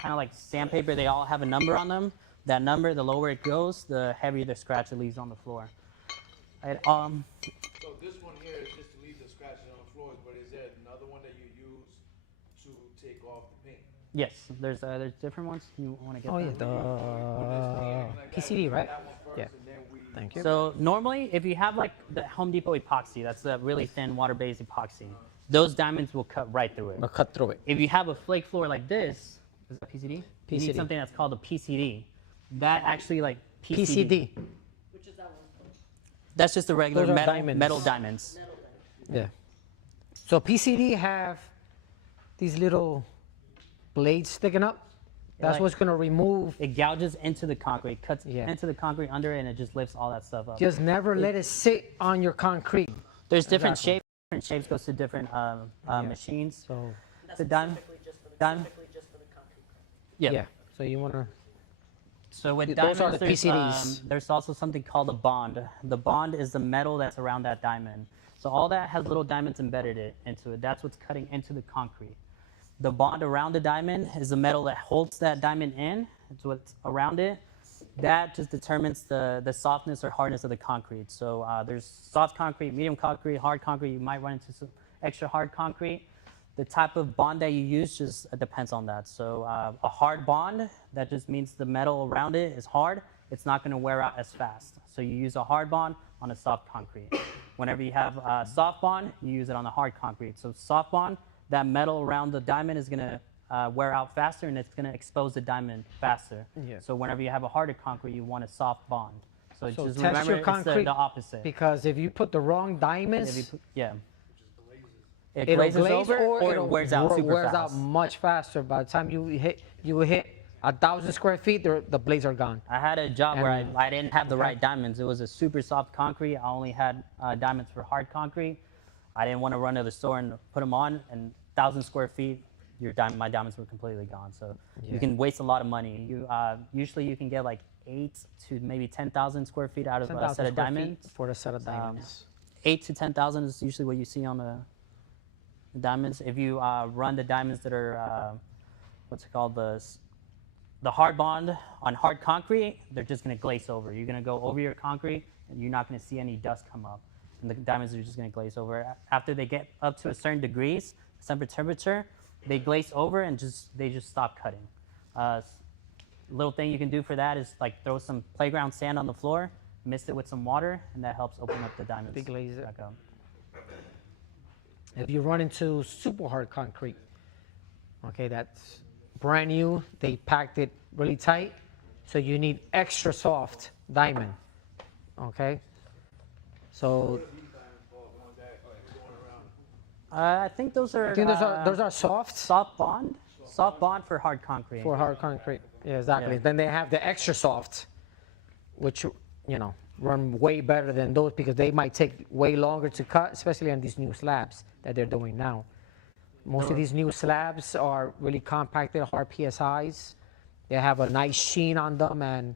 kind of like sandpaper. They all have a number on them. That number, the lower it goes, the heavier the scratch it leaves on the floor. So this one here is just to leave the scratches on the floors, but is there another one that you use to take off the paint? Yes, there's different ones. You want to get? Oh yeah, the PCD, right? Yeah. Thank you. So normally, if you have like the Home Depot epoxy, that's a really thin water-based epoxy. Those diamonds will cut right through it. They'll cut through it. If you have a flake floor like this, is that PCD? You need something that's called a PCD. That actually like PCD. Which is that one? That's just the regular metal diamonds. Yeah. So PCD have these little blades sticking up. That's what's going to remove. It gouges into the concrete, cuts into the concrete under it, and it just lifts all that stuff up. Just never let it sit on your concrete. There's different shapes. Different shapes goes to different machines. So the diamond. Yeah. So you want to. So with those diamonds, are the PCDs. There's also something called a bond. The bond is the metal that's around that diamond. So all that has little diamonds embedded into it. That's what's cutting into the concrete. The bond around the diamond is the metal that holds that diamond in. It's what's around it. That just determines the softness or hardness of the concrete. So there's soft concrete, medium concrete, hard concrete. You might run into some extra hard concrete. The type of bond that you use just depends on that. So a hard bond, that just means the metal around it is hard. It's not going to wear out as fast. So you use a hard bond on a soft concrete. Whenever you have a soft bond, you use it on a hard concrete. So soft bond, that metal around the diamond is going to wear out faster, and it's going to expose the diamond faster. Yeah. So whenever you have a harder concrete, you want a soft bond. So So just test remember your it's concrete the opposite. because if you put the wrong diamonds, Yeah. It it'll glazes glaze over or it wears out super wears fast. out much faster. By the time you hit 1,000 square feet, the blades are gone. I had a job where And- I didn't have the right diamonds. It was a super soft concrete. I only had diamonds for hard concrete. I didn't want to run to the store and put them on. And 1,000 square feet, my diamonds were completely gone. So Yeah. you can waste a lot of money. Usually you can get like 8 to maybe 10,000 square feet out of a 10,000 set of square feet diamonds. for a set of diamonds. 8 to 10,000 is usually what you see on the diamonds. If you run the diamonds that are, what's it called, the hard bond on hard concrete, they're just going to glaze over. You're going to go over your concrete, and you're not going to see any dust come up. And the diamonds are just going to glaze over. After they get up to a certain degrees, temperature, they glaze over and they just stop cutting. Little thing you can do for that is like throw some playground sand on the floor, mix it with some water, and that helps open up the diamonds. Deglaze it. Back up. If you run into super hard concrete, okay, that's brand new, they packed it really tight, so you need extra soft diamond, okay? So I think those are. I think those are soft. Soft bond for hard concrete. For hard concrete, yeah, exactly. Yeah. Then they have the extra soft, which run way better than those because they might take way longer to cut, especially on these new slabs that they're doing now. Most of these new slabs are really compacted, hard PSIs. They have a nice sheen on them, and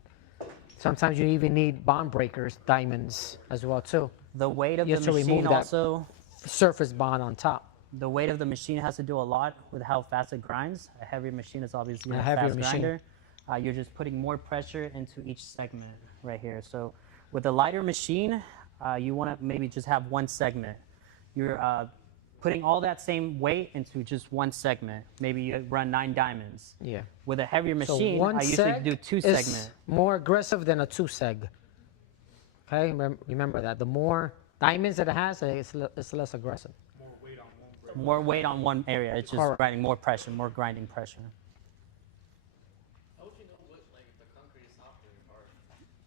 sometimes you even need bond breakers, diamonds as well too. The weight of Just the to remove machine that also. surface bond on top. The weight of the machine has to do a lot with how fast it grinds. A heavier machine is obviously A a heavier fast machine. grinder. You're just putting more pressure into each segment right here. So with a lighter machine, you want to maybe just have one segment. You're putting all that same weight into just one segment. Maybe you run 9 diamonds. Yeah. With a heavier So machine, one I usually seg do 2 is segment. more aggressive than a 2 seg. Okay, remember that. The more diamonds that it has, it's less aggressive. More weight on one area. It's just Correct. grinding more pressure, more grinding pressure. How would you know what, like, if the concrete is soft or hard?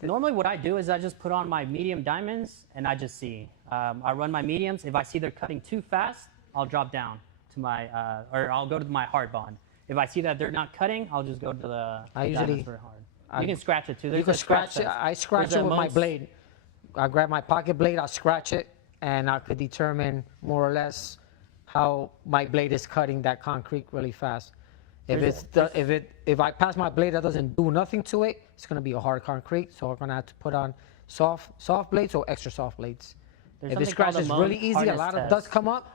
Normally what I do is I just put on my medium diamonds and I just see. I run my mediums. If I see they're cutting too fast, I'll drop down to my, or I'll go to my hard bond. If I see that they're not cutting, I'll just go to the I diamonds usually- for hard. You can scratch it too. You There's can a scratch scratch it. test. I scratch There's it a with my most- blade. I grab my pocket blade, I scratch it, and I could determine more or less how my blade is cutting that concrete really fast. If I pass my blade that doesn't do nothing to it, it's gonna be a hard concrete. So I'm gonna have to put on soft blades or extra soft blades. There's If the something called scratch is a really Mohs easy, a hardness lot of test. dust come up,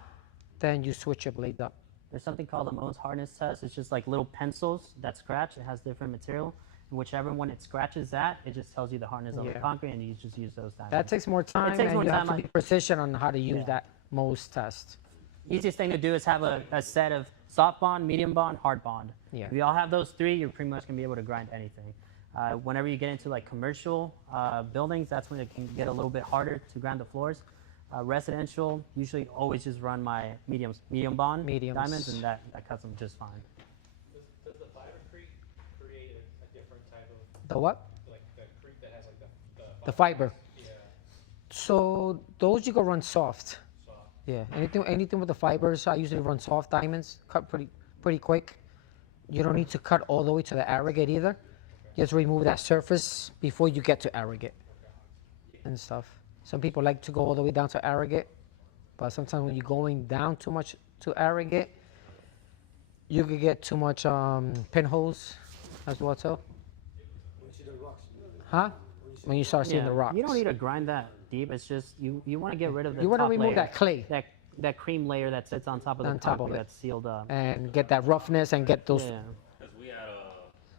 then you switch your blade up. There's something called a Mohs hardness test. It's just like little pencils that scratch. It has different material. And whichever one it scratches at, it just tells you the hardness of the Yeah. concrete, and you just use those diamonds. That takes more time, takes and more you have time, to be precision on how to use Yeah. that Mohs test. Easiest thing to do is have a set of soft bond, medium bond, hard bond. Yeah. If you all have those 3, you're pretty much gonna be able to grind anything. Whenever you get into like commercial buildings, that's when it can get a little bit harder to grind the floors. Residential, usually always just run my medium bond Mediums. diamonds, and that cuts them just fine. Does the fibercrete create a different type of, The what? like the crete that has like The fiber. Yeah. So those you go run soft. Soft. Yeah, anything with the fibers, I usually run soft diamonds, cut pretty quick. You don't need to cut all the way to the aggregate either. Just remove that surface before you get to aggregate and stuff. Some people like to go all the way down to aggregate, but sometimes when you're going down too much to aggregate, you could get too much pinholes as well too. Huh? When you start seeing the rocks. You don't need to grind that deep. It's just you want to get rid of the You wanna top remove layer, that clay. that cream layer that sits on top of the On top of concrete it. that's sealed up. And get that roughness and get those. Yeah. Because we had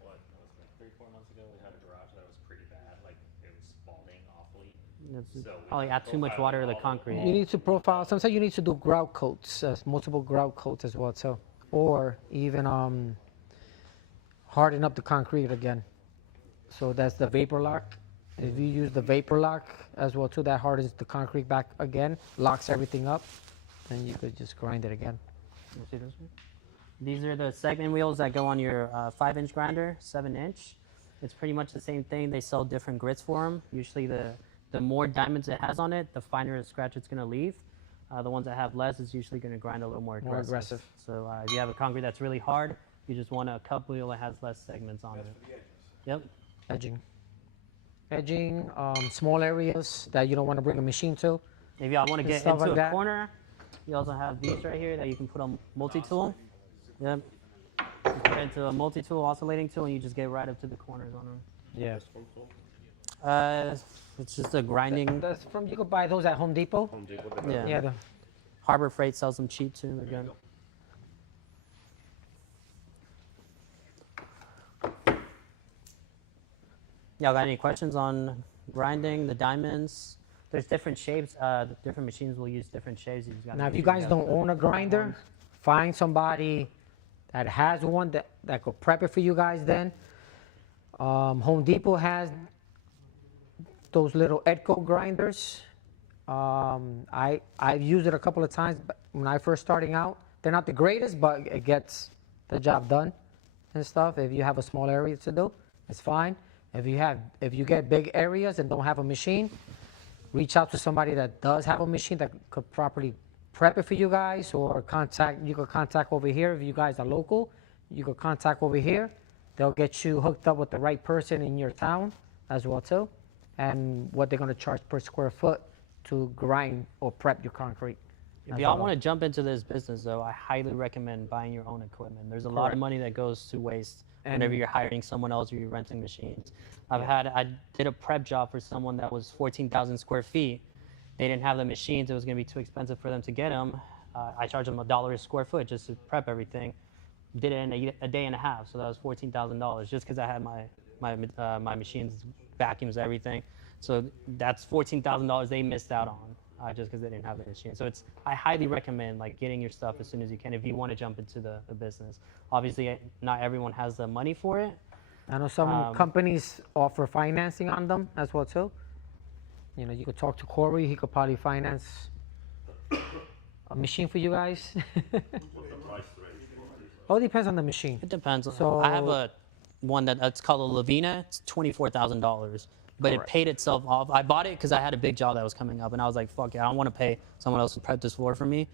what was it, 3-4 months ago, we had a garage that was pretty bad, like it was spalling awfully. It's So we probably have add too much profile water to the all of concrete. You need to profile. Sometimes you need to do grout coats, multiple grout coats as well too, or even harden up the concrete again. So that's the vapor lock. If you use the vapor lock as well too, that hardens the concrete back again, locks everything up, then you could just grind it again. You see this one? These are the segment wheels that go on your 5-inch grinder, 7-inch. It's pretty much the same thing. They sell different grits for them. Usually the more diamonds it has on it, the finer a scratch it's going to leave. The ones that have less is usually going to grind a little more aggressive. More aggressive. So if you have a concrete that's really hard, you just want a cup wheel that has less segments on it. Yep. Edging. Edging, small areas that you don't want to bring a machine to. If y'all want to get stuff into like a that. corner, you also have these right here that you can put on multi-tool. Yep. You put it into a multi-tool, oscillating tool, and you just get right up to the corners on them. Yeah. It's just a grinding. That's from, you could buy those at Home Depot. Home Depot. Yeah. Yeah. Harbor Freight sells them cheap too. They're good. Y'all got any questions on grinding the diamonds? There's different shapes. Different machines will use different shapes. You just gotta Now, if make you sure guys got don't the own a right grinder, ones. find somebody that has one that could prep it for you guys then. Home Depot has those little Edco grinders. I've used it a couple of times but when I first starting out. They're not the greatest, but it gets the job done and stuff. If you have a small area to do, it's fine. If you get big areas and don't have a machine, reach out to somebody that does have a machine that could properly prep it for you guys, or you could contact over here. If you guys are local, you could contact over here. They'll get you hooked up with the right person in your town as well too, and what they're going to charge per square foot to grind or prep your concrete. If y'all want to jump into this business, though, I highly recommend buying your own equipment. There's a lot of money that goes to waste whenever you're hiring someone else or you're renting machines. I did a prep job for someone that was 14,000 square feet. They didn't have the machines. It was going to be too expensive for them to get them. I charged them $1 a square foot just to prep everything. Did it in a day and a half, so that was $14,000 just because I had my machines, vacuums, everything. So that's $14,000 they missed out on. Just because they didn't have the machine. So I highly recommend like getting your stuff as soon as you can if you want to jump into the business. Obviously, not everyone has the money for it. I know some companies offer financing on them as well too. You know, you could talk to Corey. He could probably finance a machine for you guys. Oh, it depends on the machine. It depends. So I have one that's called a Lavina. It's $24,000. But it paid itself off. I bought it because I had a big job that was coming up, and I was like, fuck it, I don't want to pay someone else to prep this floor for me.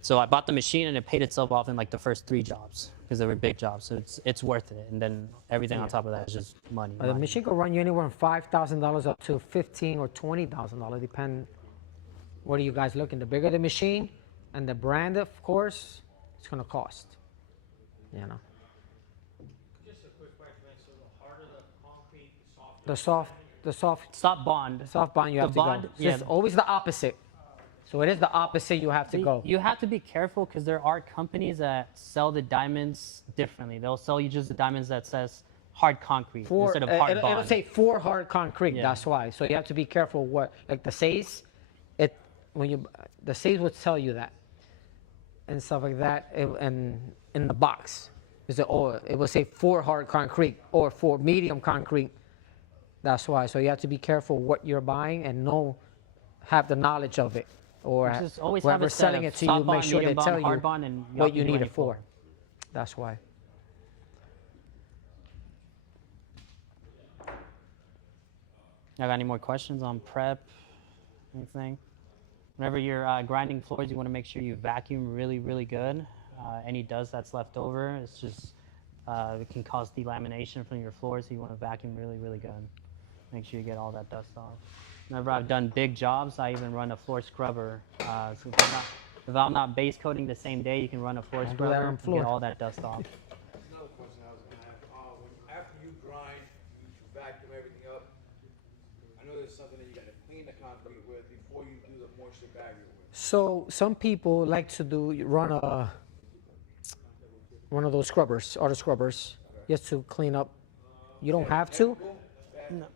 So I bought the machine, and it paid itself off in like the first 3 jobs because they were big jobs. So it's worth it. And then everything on top of that is just money. The machine could run you anywhere from $5,000 up to $15,000 or $20,000, depend what are you guys looking. The bigger the machine and the brand, of course, it's going to cost. You know. Just a quick question. So the harder the concrete, the softer. The soft bond. Soft bond you have to go. So it's always the opposite. So it is the opposite you have to go. You have to be careful because there are companies that sell the diamonds differently. They'll sell you just the diamonds that says hard concrete instead of hard bond. It'll say for hard concrete. Yeah. That's why. So you have to be careful what, like the says, the says would tell you that and stuff like that. And in the box, it will say for hard concrete or for medium concrete. That's why. So you have to be careful what you're buying and have the knowledge of it, or Just always whoever's have a set selling of it to soft you, make bond, sure they medium tell bond, hard you bond, and what you be need ready it for. That's why. Y'all got any more questions on prep? Anything? Whenever you're grinding floors, you want to make sure you vacuum really, really good. Any dust that's left over, it's just it can cause delamination from your floor, so you want to vacuum really, really good. Make sure you get all that dust off. Whenever I've done big jobs, I even run a floor scrubber. So if I'm not base coating the same day, you can run a floor scrubber and get all that dust off. That's another question I was going to have. After you grind, you vacuum everything up. I know there's something that you got to clean the concrete with before you do the moisture barrier with. So some people like to run one of those scrubbers, auto scrubbers, just to clean up. You don't have to. No.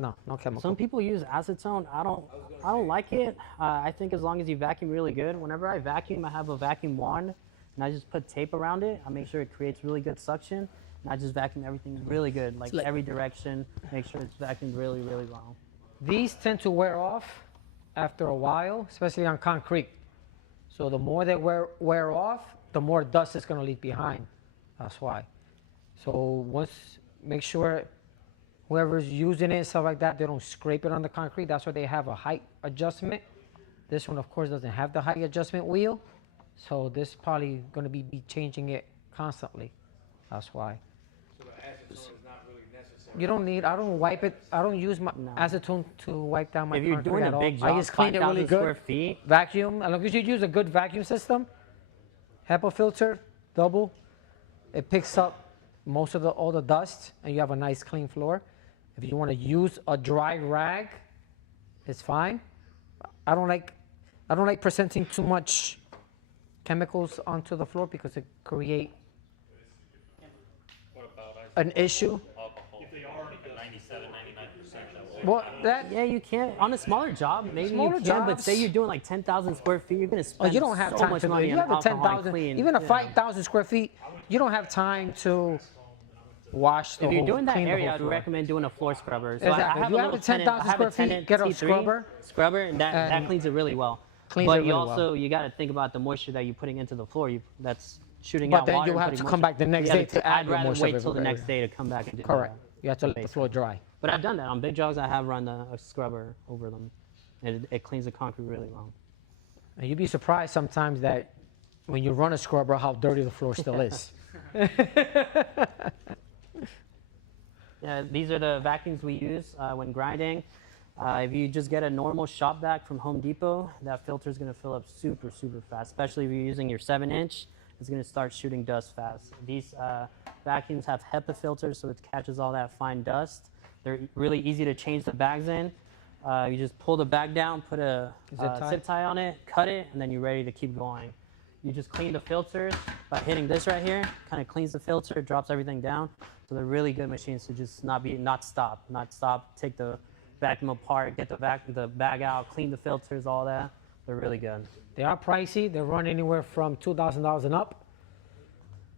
No, no chemical. Some people use acetone. I don't like it. I think as long as you vacuum really good. Whenever I vacuum, I have a vacuum wand, and I just put tape around it. I make sure it creates really good suction, and I just vacuum everything really good, like every direction. Make sure it's vacuumed really, really well. These tend to wear off after a while, especially on concrete. So the more they wear off, the more dust is going to leave behind. That's why. So make sure whoever's using it and stuff like that, they don't scrape it on the concrete. That's why they have a height adjustment. This one, of course, doesn't have the height adjustment wheel. So this is probably going to be changing it constantly. That's why. So the acetone is not really necessary. You don't need, I don't wipe it. I don't use my acetone to wipe down my If you're concrete doing at a all. big I job, just clean it really 5,000 square good. feet. Vacuum. As long as you use a good vacuum system, HEPA filter, double, it picks up most of all the dust, and you have a nice clean floor. If you want to use a dry rag, it's fine. I don't like presenting too much chemicals onto the floor because it create an issue. Alcohol, like a 97, 99%. Well, yeah, you can't on a smaller job. Maybe Smaller you can, but jobs. say you're doing like 10,000 square feet, you're gonna spend You don't have so time much to do it. money You on have a alcohol and 10,000, clean. even a Yeah. 5,000 square feet. You don't have time to wash the If you're whole, doing that clean the area, whole I'd floor. recommend doing a floor scrubber. So Exactly. I If have you a have little the 10,000 square feet, tenant get a T3 scrubber, and that cleans it really well. Cleans But it you really well. also you got to think about the moisture that you're putting into the floor. That's shooting But out then water. you and have putting to come moisture. back the next You day gotta to add I'd your rather moisture wait till the area. next day to come back and do Correct. that. You have to let the floor dry. But I've done that on big jobs. I have run a scrubber over them, and it cleans the concrete really well. And you'd be surprised sometimes that when you run a scrubber, how dirty the floor still is. Yeah, these are the vacuums we use when grinding. If you just get a normal shop vac from Home Depot, that filter is going to fill up super, super fast, especially if you're using your 7-inch. It's going to start shooting dust fast. These vacuums have HEPA filters, so it catches all that fine dust. They're really easy to change the bags in. You just pull the bag down, put a zip tie on it, cut it, and then you're ready to keep going. You just clean the filters by hitting this right here. Kind of cleans the filter, drops everything down. So they're really good machines to just not stop. Take the vacuum apart, get the bag out, clean the filters, all that. They're really good. They are pricey. They run anywhere from $2,000 and up.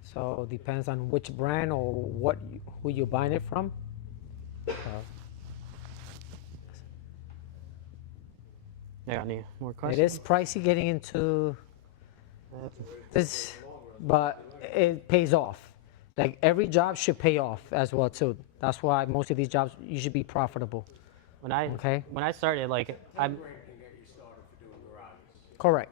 So it depends on which brand or who you're buying it from. Yeah, any more questions? It is pricey getting into this, but it pays off. Like every job should pay off as well too. That's why most of these jobs you should be profitable. When I started, like 10 grand can get you started for doing garages. Correct.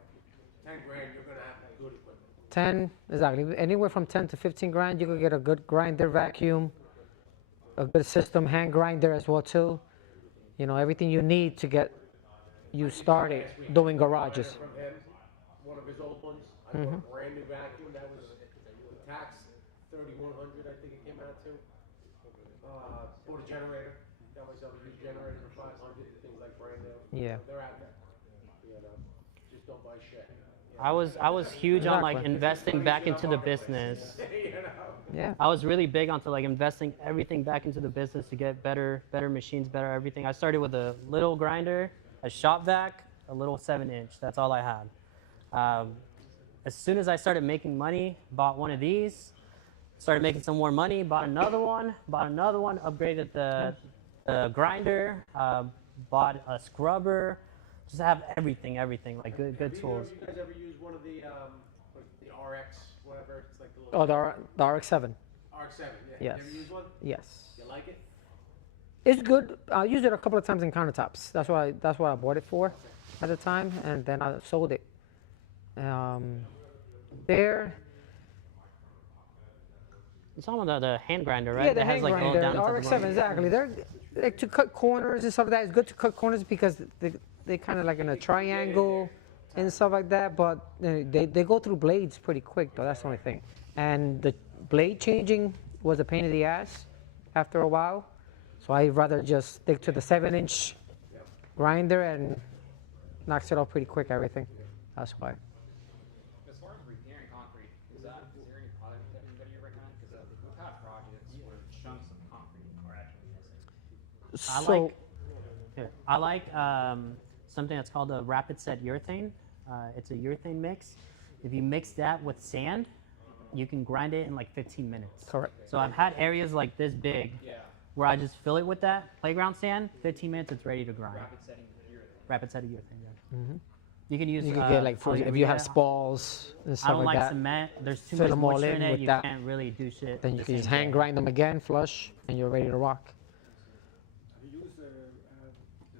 10 grand, you're gonna have good equipment. 10, exactly. Anywhere from 10 to 15 grand, you could get a good grinder, vacuum, a good system, hand grinder as well too. You know, everything you need to get you started doing garages. From him, one of his old ones, I bought a brand new vacuum. That was the tax 3,100, I think it came out to. Bought a generator. Got myself a used generator for 500. Things like brand new. Yeah. They're out there. You know, just don't buy shit. I was huge on like Exactly. investing back into the business. You know? Yeah. I was really big onto like investing everything back into the business to get better machines, better everything. I started with a little grinder, a shop vac, a little 7-inch. That's all I had. As soon as I started making money, bought one of these, started making some more money, bought another one, upgraded the grinder, bought a scrubber, just have everything, like good tools. You guys ever use one of the RX, whatever? It's like the little. Oh, the RX-7. RX-7, yeah. Yes. You ever use one? Yes. You like it? It's good. I used it a couple of times in countertops. That's what I bought it for at the time, and then I sold it. It's talking about the hand grinder, right? Yeah, the that hand has, like, all grinder, down to the RX-7, bottom. exactly. They're like to cut corners and stuff like that. It's good to cut corners because they kind of like in a triangle and stuff like that. But they go through blades pretty quick, though. That's the only thing. And the blade changing was a pain in the ass after a while. So I'd rather just stick to the 7-inch grinder and knocks it off pretty quick, everything. That's why. As far as repairing concrete, is there any product that anybody recommend? Because we've had projects where chunks of concrete are actually missing. So, I like something that's called a rapid set urethane. It's a urethane mix. If you mix that with sand, you can grind it in like 15 minutes. Correct. So I've had areas like this big where I just fill it with that playground sand. 15 minutes, it's ready to grind. Rapid setting urethane. Yeah. Mm-hmm. You can use. You can get like if you have spalls and stuff I don't like that. cement. There's too fill much them all moisture in in it. with You that. can't really do shit. Then you the can just same hand day. grind them again, flush, and you're ready to rock. Have you used the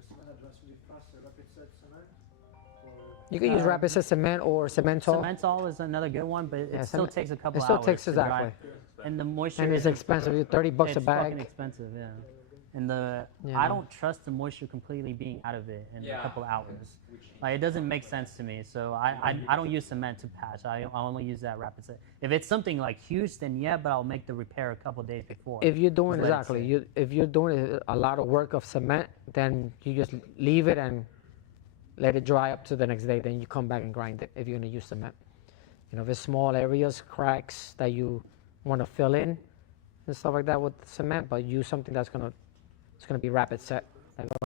cement advanced relief plus rapid set cement? You can use rapid set cement or cementol. Cementol is another good one, but it Yeah, still takes a couple It still hours. takes to dry. exactly. And the moisture. And it's expensive. $30 a It's bag. fucking expensive, yeah. And I Yeah. don't trust the moisture completely being out of it in a couple hours. Like, it doesn't make sense to me. So I don't use cement to patch. I only use that rapid set. If it's something like huge, then yeah, but I'll make the repair a couple days before. If you're doing Let it exactly, sit. if you're doing a lot of work of cement, then you just leave it and let it dry up to the next day. Then you come back and grind it if you're gonna use cement. You know, if it's small areas, cracks that you want to fill in and stuff like that with cement, but use something that's gonna be rapid set.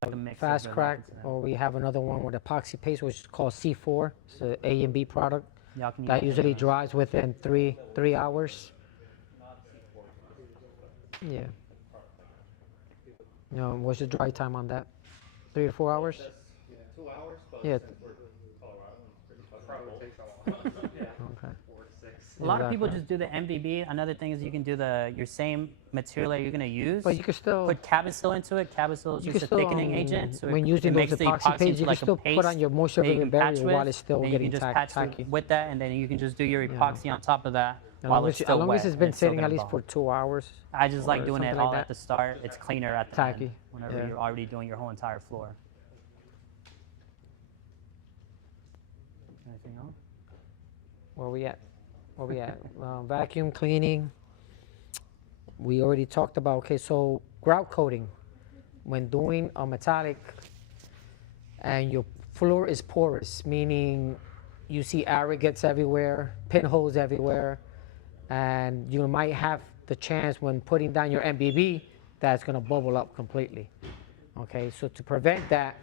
Like a mix of fast the crack, rapid set. or we have another one with epoxy paste, which is called C4. It's an A and B product Y'all can that use usually that. dries within three hours. Yeah. You know, what's the dry time on that? 3 to 4 hours? 2 hours, but Yeah. for Colorado, it's pretty far. Okay. 4 to 6. A lot of people Exactly. just do the MVB. Another thing is you can do your same material that you're gonna use. But you can still put Cabasil into it. Cabasil is You just can a still, thickening agent. So when it using those makes the epoxy paste, you can like still a paste put on your moisture that you absorbing can patch barrier while with, it's still then getting you can just patch tacky. with that, and then you can just do your epoxy on top of that As while long it's as, still as long wet. as it's and been still sitting gonna at least bond. for 2 hours. I just like or doing it something all like at the start. It's cleaner at the Tacky. end whenever Yeah. you're already doing your whole entire floor. Anything else? Where we at? Vacuum cleaning. We already talked about, okay, so grout coating. When doing a metallic and your floor is porous, meaning you see aggregates everywhere, pinholes everywhere, and you might have the chance when putting down your MBB that's gonna bubble up completely. Okay, so to prevent that,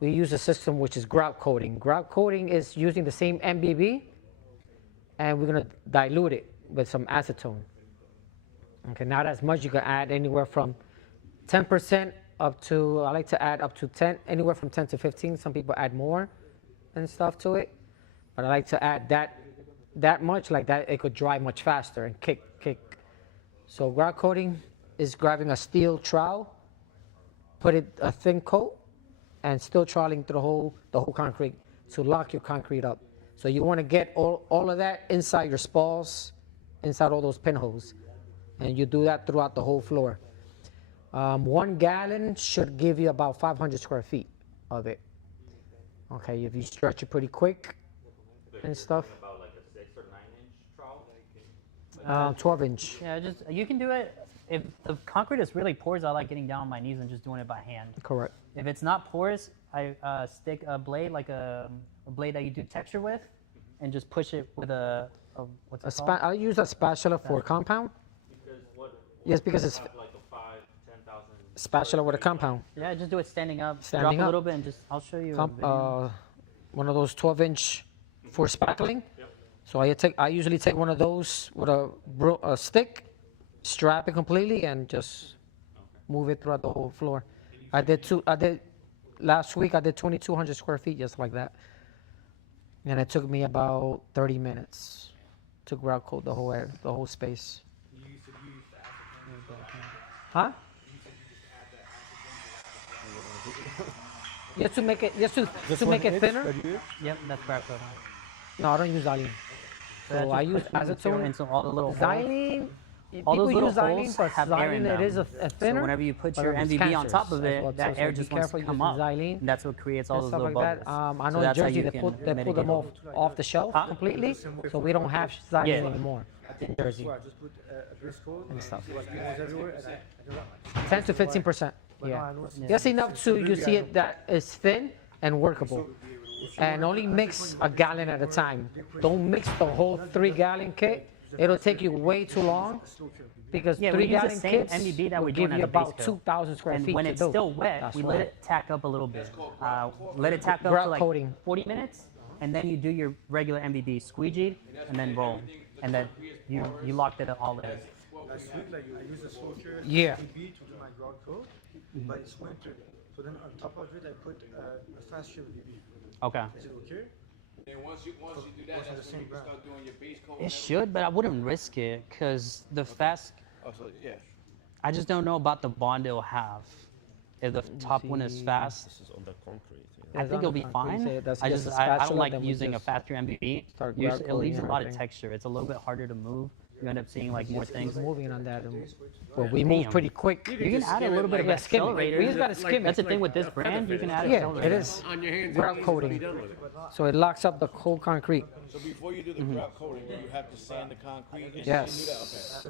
we use a system which is grout coating. Grout coating is using the same MBB, and we're gonna dilute it with some acetone. Okay, not as much. You can add anywhere from 10% up to, I like to add up to 10, anywhere from 10 to 15. Some people add more and stuff to it, but I like to add that much, like that it could dry much faster and kick. So grout coating is grabbing a steel trowel, put it a thin coat, and still troweling through the whole concrete to lock your concrete up. So you want to get all of that inside your spalls, inside all those pinholes, and you do that throughout the whole floor. 1 gallon should give you about 500 square feet of it. Okay, if you stretch it pretty quick and stuff. About like a 6 or 9 inch trowel. 12 inch. Yeah, you can do it. If the concrete is really porous, I like getting down on my knees and just doing it by hand. Correct. If it's not porous, I stick a blade, like a blade that you do texture with, and just push it with what's it called? I use a spatula for compound. Because what? Yes, because it's have like a 5,000-10,000. spatula with a compound. Yeah, just do it standing up. Standing Drop up. a little bit and I'll show you. a video. One of those 12 inch for spackling. So I usually take one of those with a stick, strap it completely, and just move it throughout the whole floor. Last week I did 2,200 square feet just like that, and it took me about 30 minutes to grout coat the whole space. Huh? Just to make it thinner. Yep, that's grout coating. No, I don't use xylene. So I use acetone. Into all the little holes. Xylene. All those People little use xylene, holes but have air in xylene, them. it is a thinner. So whenever you put but your it's MVB on top cancerous of as it, well, that so air be just wants to careful come using up. xylene And that's what creates all and those stuff little like bubbles. that. I know So in that's how Jersey you they can pull them mitigate off the shelf completely, so we don't have xylene Yeah. anymore in Jersey. So I just put a grease coat And stuff. so it goes everywhere, and I don't like 10 to 15%. Yeah, just enough to you see it that is thin and workable. And only mix a gallon at a time. Don't mix the whole 3-gallon kit it'll take you way too long because Yeah, we 3 use the gallon same kits MDB that will we're give doing you at the base about coat. 2,000 square And feet when to it's do. still wet, That's we why. let it tack up a little bit. Let it tack up Grout to like coating. 40 minutes, and then you do your regular MDB squeegee, and then roll, and then you locked it all in. Last week, like I use a slow cure Yeah. MDB to do my grout coat, but it's winter. So then on top of it, I put a fast chip MDB. Okay. Is it okay? Then once you do that, that's when you can start doing your base coat. It should, but I wouldn't risk it because the fast. Oh, so yeah. I just don't know about the bond it'll have. If the top one is fast, This is on the concrete. I think it'll be fine. I don't like using a faster MBB. It leaves a lot of texture. It's a little bit harder to move. You end up seeing like more things. Moving on that. Well, we move pretty quick. You can add a little bit of accelerator. We just gotta skim it. That's the thing with this brand. You can add Yeah, accelerator. it is On your hands, grout coating. So it locks up the whole concrete. So before you do the grout coating, you have to sand the concrete. And Yes.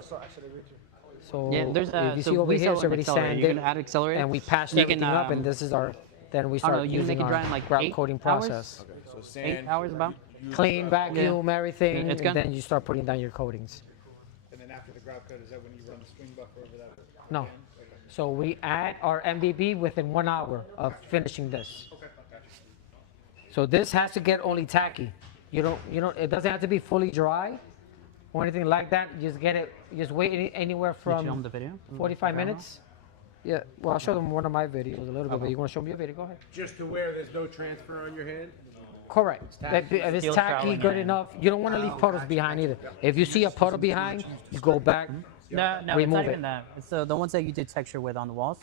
So Yeah, there's if you so see over we here, sell it's an already accelerator. You sanded, can add accelerator. and we patched You everything can, up, and this is our. Then we I don't know, start you can using make it dry our in like grout 8 coating hours? process. So 8 hours about. Clean, vacuum, everything, It's and good. then you start putting down your coatings. And then after the grout coat, is that when you run the string buffer over that? No. So we add our MDB within 1 hour of finishing this. Okay, gotcha. So this has to get only tacky. You don't, it doesn't have to be fully dry or anything like that. Just get it, just wait anywhere Did you show them from the video? 45 minutes. Yeah, well, I'll show them one of my videos a little bit, but you want to show me a video? Go ahead. Just to where there's no transfer on your hand? Correct. If it's Steel tacky, troweling good in. enough, you don't want to leave puddles behind either. If you see a puddle behind, you go back, No, it's remove not it. even that. It's the ones that you did texture with on the walls.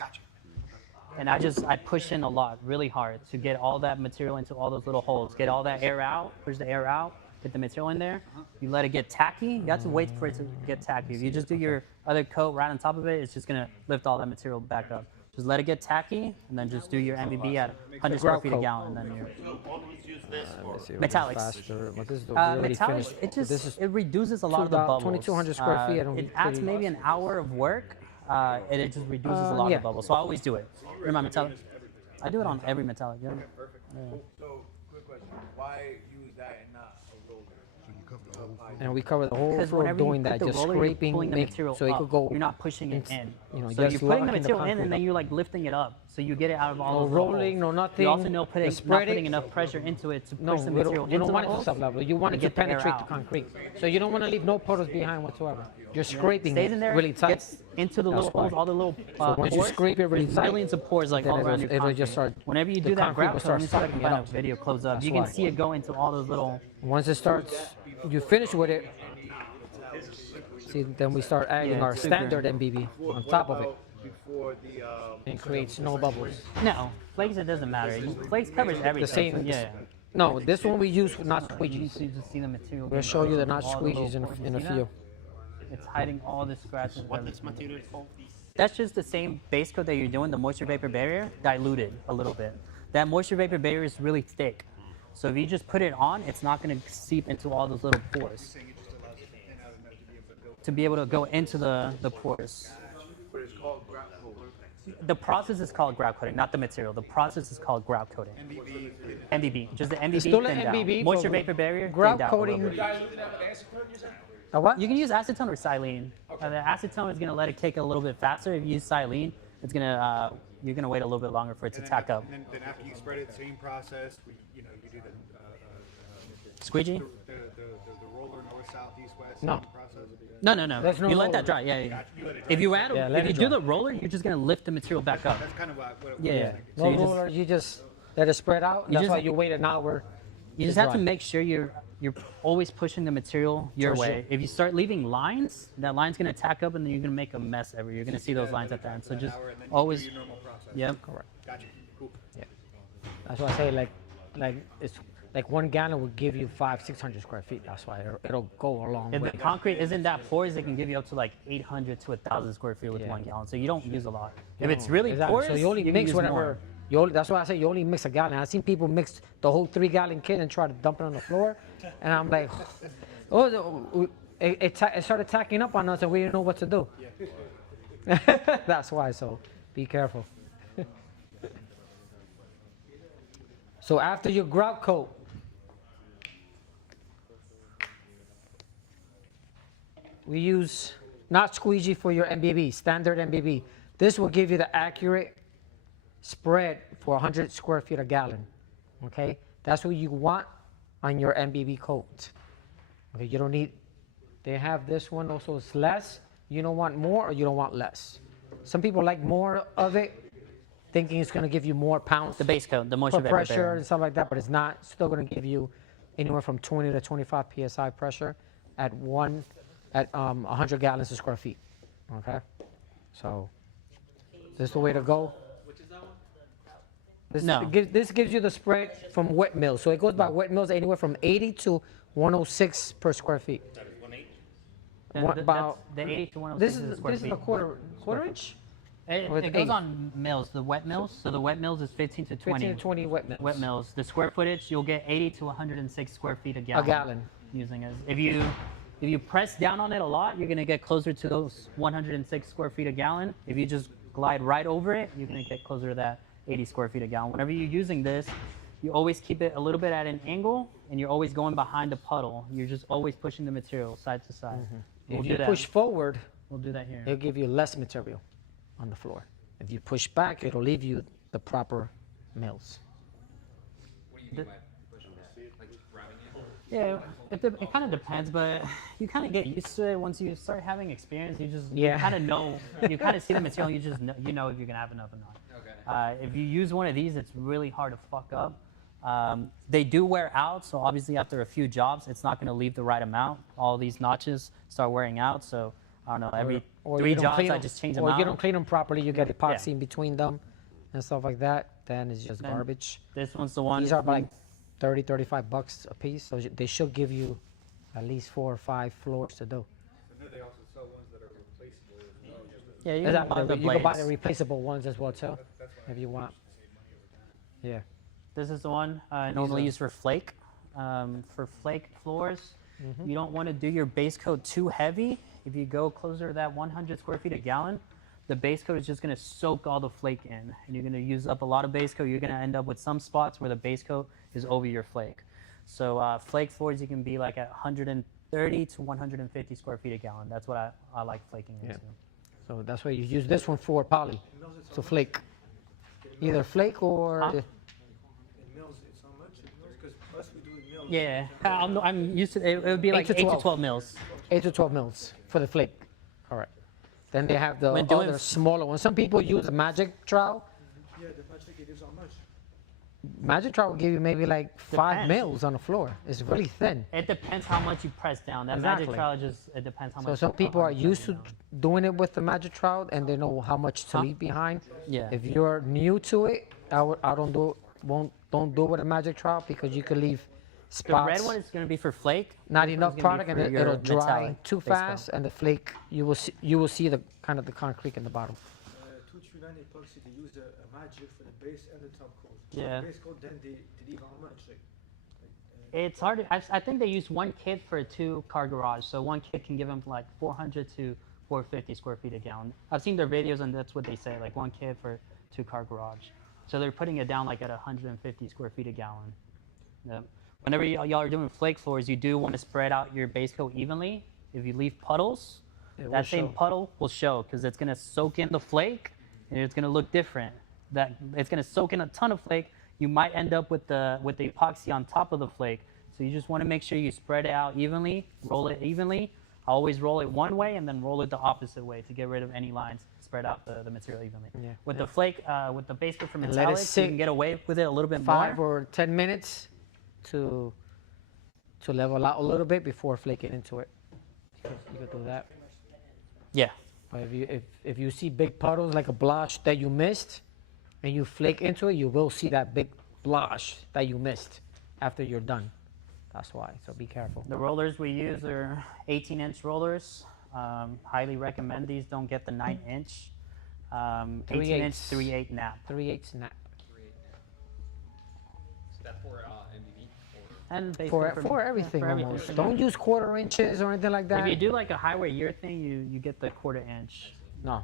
And I push in a lot, really hard, to get all that material into all those little holes. Get all that air out, push the air out, get the material in there. You let it get tacky. You have to wait for it to get tacky. If you just do your other coat right on top of it, it's just gonna lift all that material back up. Just let it get tacky, and then just do your MBB at 100 square feet a gallon, and then you're Always use this for Metallics. metallics. But this is the really Metallics, finished. it just This is it reduces a lot of the about bubbles. 2,200 square feet, and It adds pretty- maybe an hour of work, and it just reduces a lot yeah. of the bubbles. So I always do it. In my metallic, I do it on every metallic. Yeah. So, quick question. Why use that and not a roller? And we cover the whole Because floor whenever you doing put that, the just roller, you're scraping, pulling the material so it up. could go. You're not pushing it in. You know, So just you're putting the locking the material in, concrete and then up. you're like lifting it up, so you get it out of all No those little rolling, holes. no nothing. You also know Just not spread putting it. enough pressure into it to push No, the you material don't, you don't into want the it to holes stop level. You want it to get the air penetrate the out. concrete. So you don't want to leave no puddles behind whatsoever. You're scraping Stays it in there, really tight. gets into the little That's holes, why. all the little So once you pores. scrape it really there's tight, millions of pores like then all around your it'll concrete. just start. Whenever you the do that concrete grout will coat, start let me see if I can sucking it find a up. video close up. That's You can why. see it go into all those little. Once it starts, you finish with it. See, then we start adding Yeah, our super. standard MBB on top of it. Before the And creates no bubbles. No, flakes, it doesn't matter. Flakes covers everything. The same. Yeah. No, this one we use not You squeegees. can just see the material. We'll show you the not all the little squeegees in pores. a See that? few. It's hiding all the scratches. and what this everything. material called? That's just the same base coat that you're doing, the moisture vapor barrier, diluted a little bit. That moisture vapor barrier is really thick. So if you just put it on, it's not going to seep into all those little pores. To be able to go into the pores. but it's called grout coating. The process is called grout coating, not the material. The process is called grout coating. MBB, just the MBB Still an thinned down. MBB, Moisture but vapor barrier, grout thinned down a coating- little bit. A what? You can use acetone or xylene. The acetone is going to let it kick a little bit faster. If you use xylene, it's going to you're going to wait a little bit longer for it to tack up. And then after you spread it, same process. You do the Squeegee? the roller north, south, east, west. No. same process. No. There's no You let roller. that dry. Yeah. If you add, Yeah, let if you it do dry. the roller, you're just going to lift the material back up. That's kind of what Yeah. I was thinking. So No you just- roller, you just let it spread out. You That's just- why you wait an hour. You to just have to dry. make sure you're always pushing the material your Towards way. If you start leaving lines, that line's gonna tack up, and then you're gonna make a mess everywhere. You're gonna see those lines at the end. So just always, Normal process. yep. Correct. Gotcha. Cool. That's why I say like it's like 1 gallon will give you 500-600 square feet. That's why it'll go a long If way. the concrete isn't that porous, it can give you up to like 800 to 1,000 square feet with Yeah. 1 gallon. So you don't use a lot. If it's really Exactly. porous, So you only can mix use whatever. more. That's why I say you only mix a gallon. I've seen people mix the whole 3-gallon kit and try to dump it on the floor, and I'm like, it started tacking up on us, and we didn't know what to do. That's why. So be careful. So after your grout coat, we use not squeegee for your MBB, standard MBB. This will give you the accurate spread for 100 square feet a gallon. Okay, that's what you want on your MBB coat. Okay, you don't need. They have this one also. It's less. You don't want more or you don't want less. Some people like more of it, thinking it's going to give you more pounds. The base coat, the moisture for vapor pressure barrier. and stuff like that, but it's not. It's still going to give you anywhere from 20 to 25 psi pressure at 100 gallons a square feet. Okay, so this is the way to go. Which is that one? This gives you the spread from wet mills. So it goes by wet mills anywhere from 80 to 106 per square feet. That is 1/8. What about the 80 to 106 this is is the square this is feet. a quarter inch. It goes on mills, the wet mills. So the wet mills is 15 to 20. 15 to 20 wet mills. Wet mills. The square footage, you'll get 80 to 106 square feet a gallon. A gallon. Using it. If you press down on it a lot, you're gonna get closer to those 106 square feet a gallon. If you just glide right over it, you're gonna get closer to that 80 square feet a gallon. Whenever you're using this, you always keep it a little bit at an angle, and you're always going behind the puddle. You're just always pushing the material side to side. We'll If do you that. push forward, We'll do that here. it'll give you less material on the floor. If you push back, it'll leave you the proper mills. What do you mean by pushing that? Like grabbing it? Yeah, it kind of depends, but you kind of get used to it once you start having experience. You just Yeah. you kind of know, you kind of see the material. You just know if you're gonna have enough or not. Okay. If you use one of these, it's really hard to fuck up. They do wear out, so obviously after a few jobs, it's not gonna leave the right amount. All these notches start wearing out, so I don't know. Every Or 3 you don't jobs, clean I them- just change them or out. you don't clean them properly, you get epoxy Yeah. in between them and stuff like that, then it's just Then garbage. This one's the one. These are like 30, 35 bucks a piece, so they should give you at least 4 or 5 floors to do. And then they also sell ones that are replaceable as well. Just Yeah, you can Exactly. buy the You can buy the blades. replaceable ones as well too, if you want. Yeah. This is the one I normally use for flake. For flake floors, Mm-hmm. you don't want to do your base coat too heavy. If you go closer to that 100 square feet a gallon, the base coat is just going to soak all the flake in, and you're going to use up a lot of base coat. You're going to end up with some spots where the base coat is over your flake. So flake floors, you can be like at 130 to 150 square feet a gallon. That's what I like flaking into. So that's why you use this one for poly, so flake. Either flake or Huh? In mills, it's how much? Because us we do in mills. Yeah, I'm used to it. It would be like 8 to 12 mils. 8 to 12 mils for the flake. Correct. Then they have the When doing other smaller ones. Some people use a magic trowel. Yeah, the Patrick, it is how much? Magic trowel will give you maybe like 5 Depends. mils on the floor. It's really thin. It depends how much you press down. That Exactly. magic trowel just, it depends how much. So some people how are much you used press to down. doing it with the magic trowel and they know how much to leave behind. Yeah. If you're new to it, I don't do it with a magic trowel because you could leave The spots. red one is going to be for flake. Not This enough one's gonna be product and for your it'll dry metallic too base coat. fast and the flake you will see the kind of the concrete in the bottom. 239 epoxy, they use a magic for the base and the top coat. Yeah. The base coat, then they leave how much? It's hard. I think they use one kit for a 2-car garage. So one kit can give them like 400 to 450 square feet a gallon. I've seen their videos and that's what they say, like one kit for 2-car garage. So they're putting it down like at 150 square feet a gallon. Yeah. Whenever y'all are doing flake floors, you do want to spread out your base coat evenly. If you leave puddles, It will that same show. puddle will show because it's going to soak in the flake and it's going to look different. That it's going to soak in a ton of flake. You might end up with the epoxy on top of the flake. So you just want to make sure you spread it out evenly, roll it evenly. I always roll it one way and then roll it the opposite way to get rid of any lines. Spread out the material evenly. Yeah. With the flake, with the base coat from And let it metallics, you sit can get away with it a little bit 5 more. or 10 minutes to level out a little bit before flaking into it. You could do that. Yeah. But if you see big puddles like a blush that you missed and you flake into it, you will see that big blush that you missed after you're done. That's why, so be careful. The rollers we use are 18-inch rollers. Highly recommend these. Don't get the 9-inch. 18-inch 3/8 nap. 3/8 snap. Is that for MBB? And basically For everything for everything. almost. Don't use 1/4 inches or anything like that. If you do like a highway urethane, you get the 1/4 inch. No.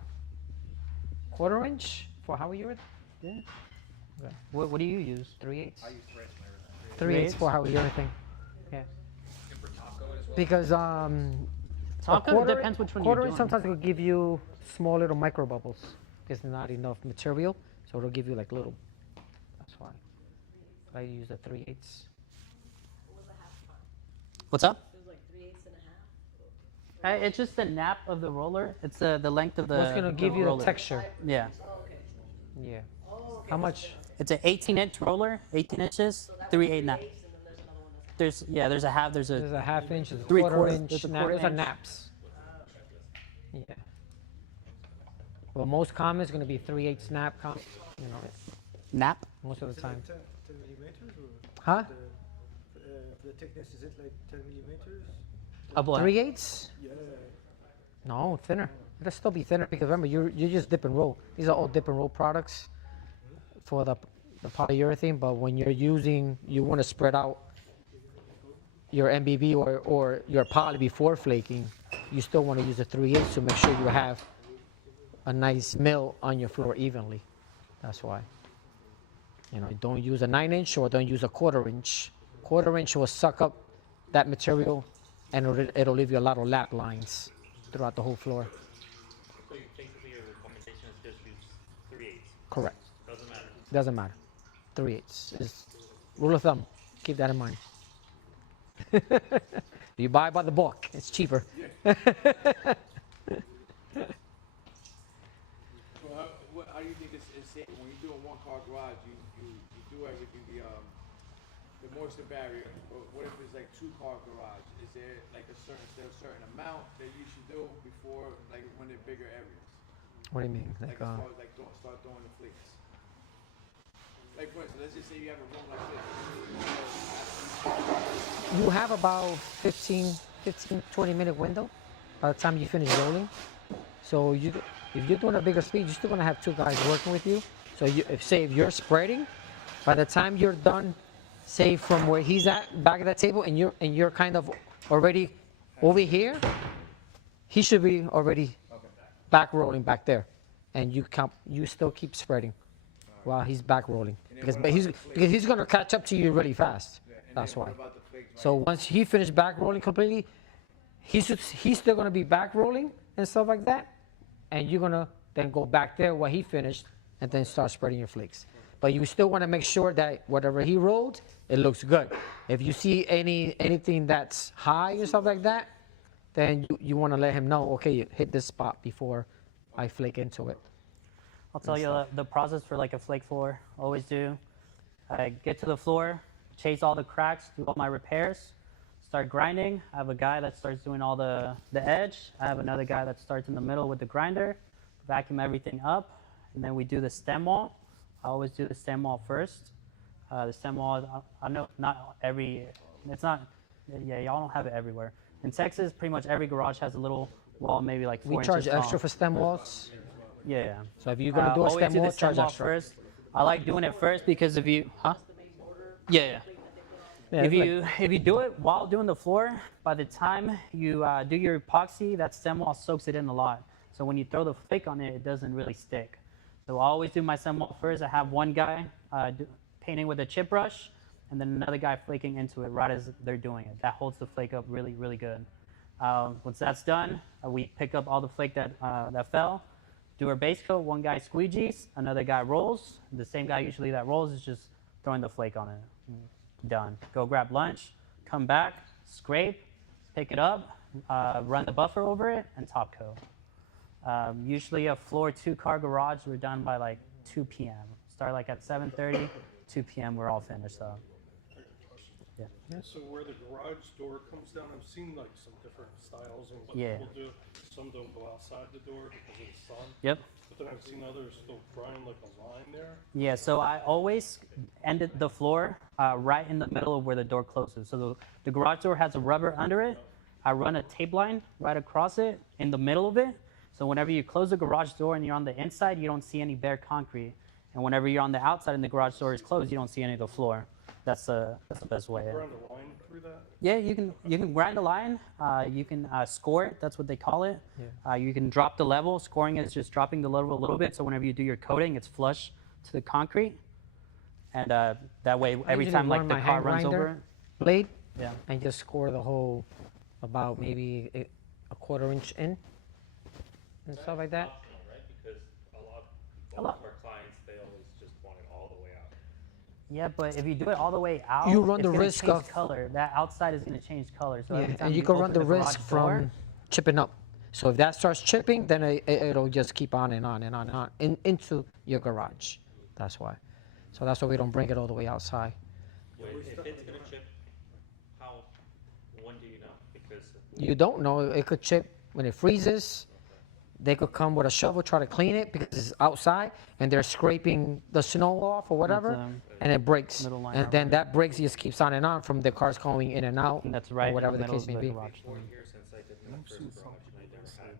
1/4 inch for how you? Yeah. Okay. What do you use? 3/8. I use thread layer. 3/8 for how you everything. Yeah. And for top coat as well? Because Top coat depends which one you're quarter doing. inch sometimes will give you small little micro bubbles. There's not enough material, so it'll give you like little. That's why I use a 3/8. What's up? It was like 3/8 and a half. It's just the nap of the roller. It's the length of the. What's gonna give you the roller. texture? Yeah. Yeah. How much? It's an 18-inch roller, 18 inches, 3/8 nap. There's a half. There's a half inch. There's a 3/4. quarter inch. There's a Nap, quarter those are inch. naps. Yeah. Well, most common is gonna be 3/8 nap. You know, nap. Most of the time. 10 millimeters or? Huh? The thickness, is it like 10 millimeters? Of what? 3/8? Yeah. No, thinner. It'll still be thinner because remember, you just dip and roll. These are all dip and roll products for the polyurethane. But when you're using, you want to spread out your MBB or your poly before flaking. You still want to use a 3/8 to make sure you have a nice mill on your floor evenly. That's why. You know, don't use a 9-inch or don't use a quarter inch. Quarter inch will suck up that material and it'll leave you a lot of lap lines throughout the whole floor. So basically your recommendation is just use 3/8. Correct. Doesn't matter. Doesn't matter. 3/8 is rule of thumb. Keep that in mind. You buy by the book. It's cheaper. Well, how do you think it's safe when you do a one-car garage? You do everything the moisture barrier. But what if it's like 2-car garage? Is there like a certain amount that you should do before like when they're bigger areas? What do you mean? Like as far as like start throwing the flakes. Like for instance, let's just say you have a room like this. You have about 15, 20-minute window by the time you finish rolling. So if you're doing a bigger speed, you're still gonna have 2 guys working with you. So if you're spreading, by the time you're done, say from where he's at, back of that table, and you're kind of already over here, he should be already back rolling back there, and you still keep spreading while he's back rolling because he's gonna catch up to you really fast. That's why. So once he finished back rolling completely, he's still gonna be back rolling and stuff like that, and you're gonna then go back there while he finished and then start spreading your flakes. But you still want to make sure that whatever he rolled, it looks good. If you see anything that's high or stuff like that, then you want to let him know, okay, you hit this spot before I flake into it. I'll tell you the process for like a flake floor. Always do. I get to the floor, chase all the cracks, do all my repairs, start grinding. I have a guy that starts doing all the edge. I have another guy that starts in the middle with the grinder, vacuum everything up, and then we do the stem wall. I always do the stem wall first. The stem wall, I know not every, it's not, yeah, y'all don't have it everywhere. In Texas, pretty much every garage has a little wall, maybe like 4 We inches charge tall. extra for stem walls. Yeah. So if you're gonna do a always stem do wall, the stem charge wall extra. first. I like doing it first because if you, Yeah. Yeah, If you do it while doing the floor, by the time you do your epoxy, that stem wall soaks it in a lot. So when you throw the flake on it, it doesn't really stick. So I always do my stem wall first. I have one guy painting with a chip brush, and then another guy flaking into it right as they're doing it. That holds the flake up really, really good. Once that's done, we pick up all the flake that fell, do our base coat. One guy squeegees, another guy rolls. The same guy usually that rolls is just throwing the flake on it. Done. Go grab lunch, come back, scrape, pick it up, run the buffer over it, and top coat. Usually a floor 2-car garage, we're done by like 2 p.m. Start like at 7:30, 2 p.m. we're all finished up. Yeah. So where the garage door comes down, I've seen like some different styles and what Yeah. people do. Some don't go outside the door because of the sun. Yep. But then I've seen others still grind like a line there. Yeah, so I always ended the floor right in the middle of where the door closes. So the garage door has a rubber under it. I run a tape line right across it in the middle of it. So whenever you close the garage door and you're on the inside, you don't see any bare concrete. And whenever you're on the outside and the garage door is closed, you don't see any of the floor. That's the best way. Grind a line through that? Yeah, you can grind a line. You can score it. That's what they call it. Yeah. You can drop the level. Scoring is just dropping the level a little bit. So whenever you do your coating, it's flush to the concrete. And that way, every time like the car runs over it. Blade. Yeah. And just score the whole about maybe 1/4 inch in and stuff like that. Optional, right? Because A most lot. of our clients, they always just want it all the way out. Yeah, but if you do it all the way out, You run it's the gonna risk change of- color. That outside is going to change color. So every Yeah, time and you can run open the garage risk door, from chipping up. So if that starts chipping, then it'll just keep on and on and on and on into your garage. That's why. So that's why we don't bring it all the way outside. Wait, if it's gonna chip, when do you know? Because You don't know. It could chip when it freezes. They could come with a shovel, try to clean it because it's outside, and they're scraping the snow off or whatever, and it breaks. middle line And then that breaks just keeps on and on from the cars going in and out, And that's or right in whatever the the middle case of may the be. garage. 4 years since I did my first garage, and I never had a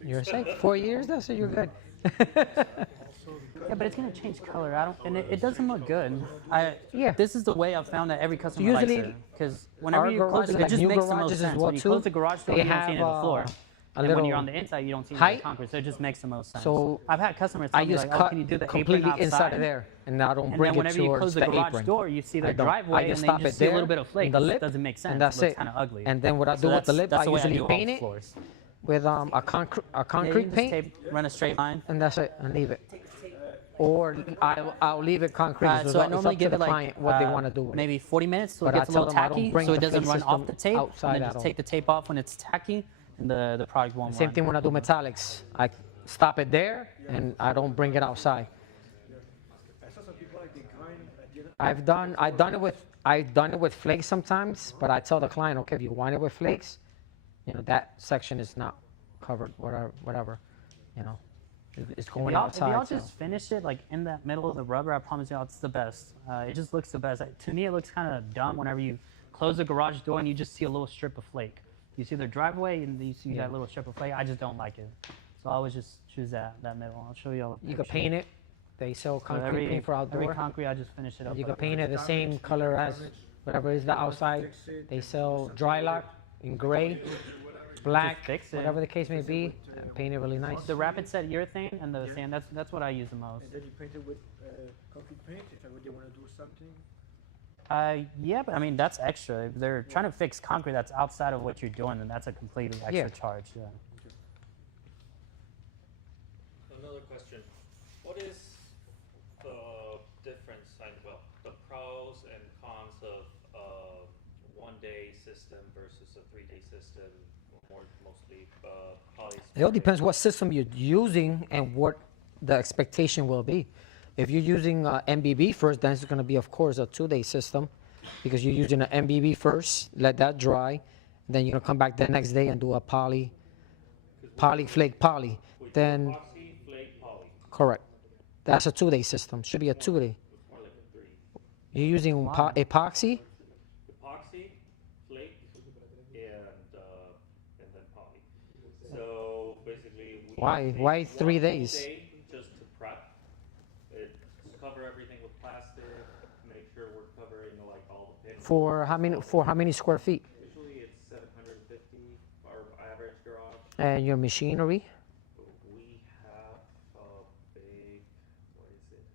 call. You're safe. 4 years? That's it. You're good. Yeah, but it's gonna change color. And it doesn't look good. Yeah. This is the way I've found that every customer Usually, likes it. Because whenever our you close garages, it, like it just new makes the most garages as sense. well, When you too, close the garage door, they you don't see have, any of the floor. a And when little you're on the inside, you don't see any height. of the concrete. So it just makes the most sense. So I've had customers I tell me just like, oh, cut can you do the completely apron inside outside? of there, and I don't And bring then it whenever you towards close the the garage apron. door, you see I the don't. driveway, I just and then stop you it just see a little there bit of flake. in the It lip, doesn't make sense. and that's It looks it. kind of ugly. And then what I So do with the that's- lip, that's I the way usually do all paint the it floors. with a concrete paint, Run a straight line. and that's it, and leave it. Or I'll leave it concrete. So I it's normally up to give the it like client what they want to do with it. maybe 40 minutes so But it I gets a tell little them I don't tacky, bring so it the doesn't flake run off the system tape. outside And then at just all. take the tape off when it's tacky, and the product won't Same run. thing when I do metallics. I stop it there, and I don't bring it outside. I saw some people like they grind at the end. I've done it with flakes sometimes, but I tell the client, okay, if you want it with flakes, that section is not covered, whatever, it's going If y'all outside. just finish it like in that middle of the rubber, I promise y'all it's the best. It just looks the best. To me, it looks kind of dumb whenever you close the garage door and you just see a little strip of flake. You see their driveway and you see that little strip of flake. I just don't like it. So I always just choose that middle. I'll show y'all. You can paint it. They sell So concrete paint for outdoor. every concrete, I just finish it up. You can paint it the same color as whatever is the outside. They sell dry lock in gray, black, fix it. whatever the case may be, and paint it really nice. The rapid set urethane and the sand, that's what I use the most. And then you paint it with concrete paint if ever they want to do something. Yeah, but I mean, that's extra. If they're trying to fix concrete that's outside of what you're doing, then that's a completely extra charge. Yeah. Another question. What is the difference, the pros and cons of a 1-day system versus a 3-day system, mostly poly? It all depends what system you're using and what the expectation will be. If you're using MBB first, then it's going to be, of course, a 2-day system because you're using an MBB first, let that dry, then you're going to come back the next day and do a poly, flake, poly. Then, Epoxy, flake, poly. correct. That's a 2-day system. Should be a 2-day. More like a 3. You're using epoxy? Epoxy, flake, and then poly. So basically, Why 3 days? Day just to prep. Cover everything with plastic. Make sure we're covering like all the pins. For how many square feet? Usually it's 750 our average garage. And your machinery? We have a big, what is it?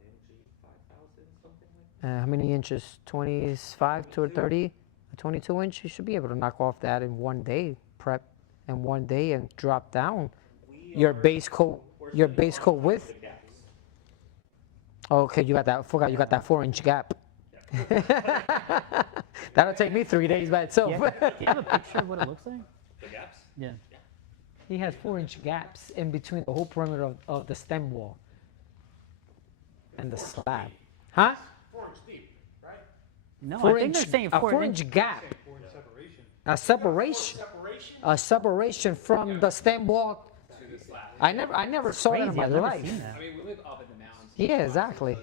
MG 5000 something like that. How many inches? 25 to 30? A 22 inch? You should be able to knock off that in 1 day. Prep in 1 day and drop down your base coat. Your base coat width. Okay, you got that. Forgot you got that 4-inch gap. That'll take me 3 days by itself. Do you have a picture of what it looks like? The gaps? Yeah. He has 4-inch gaps in between the whole perimeter of the stem wall and the slab. Huh? 4 inch deep, right? No, Four I think inch, they're saying a 4 4-inch gap. 4 inch separation. A separation. A separation from the stem wall. I never saw that in my I've never life. seen that. I mean, we live up in the mountains. Yeah, exactly.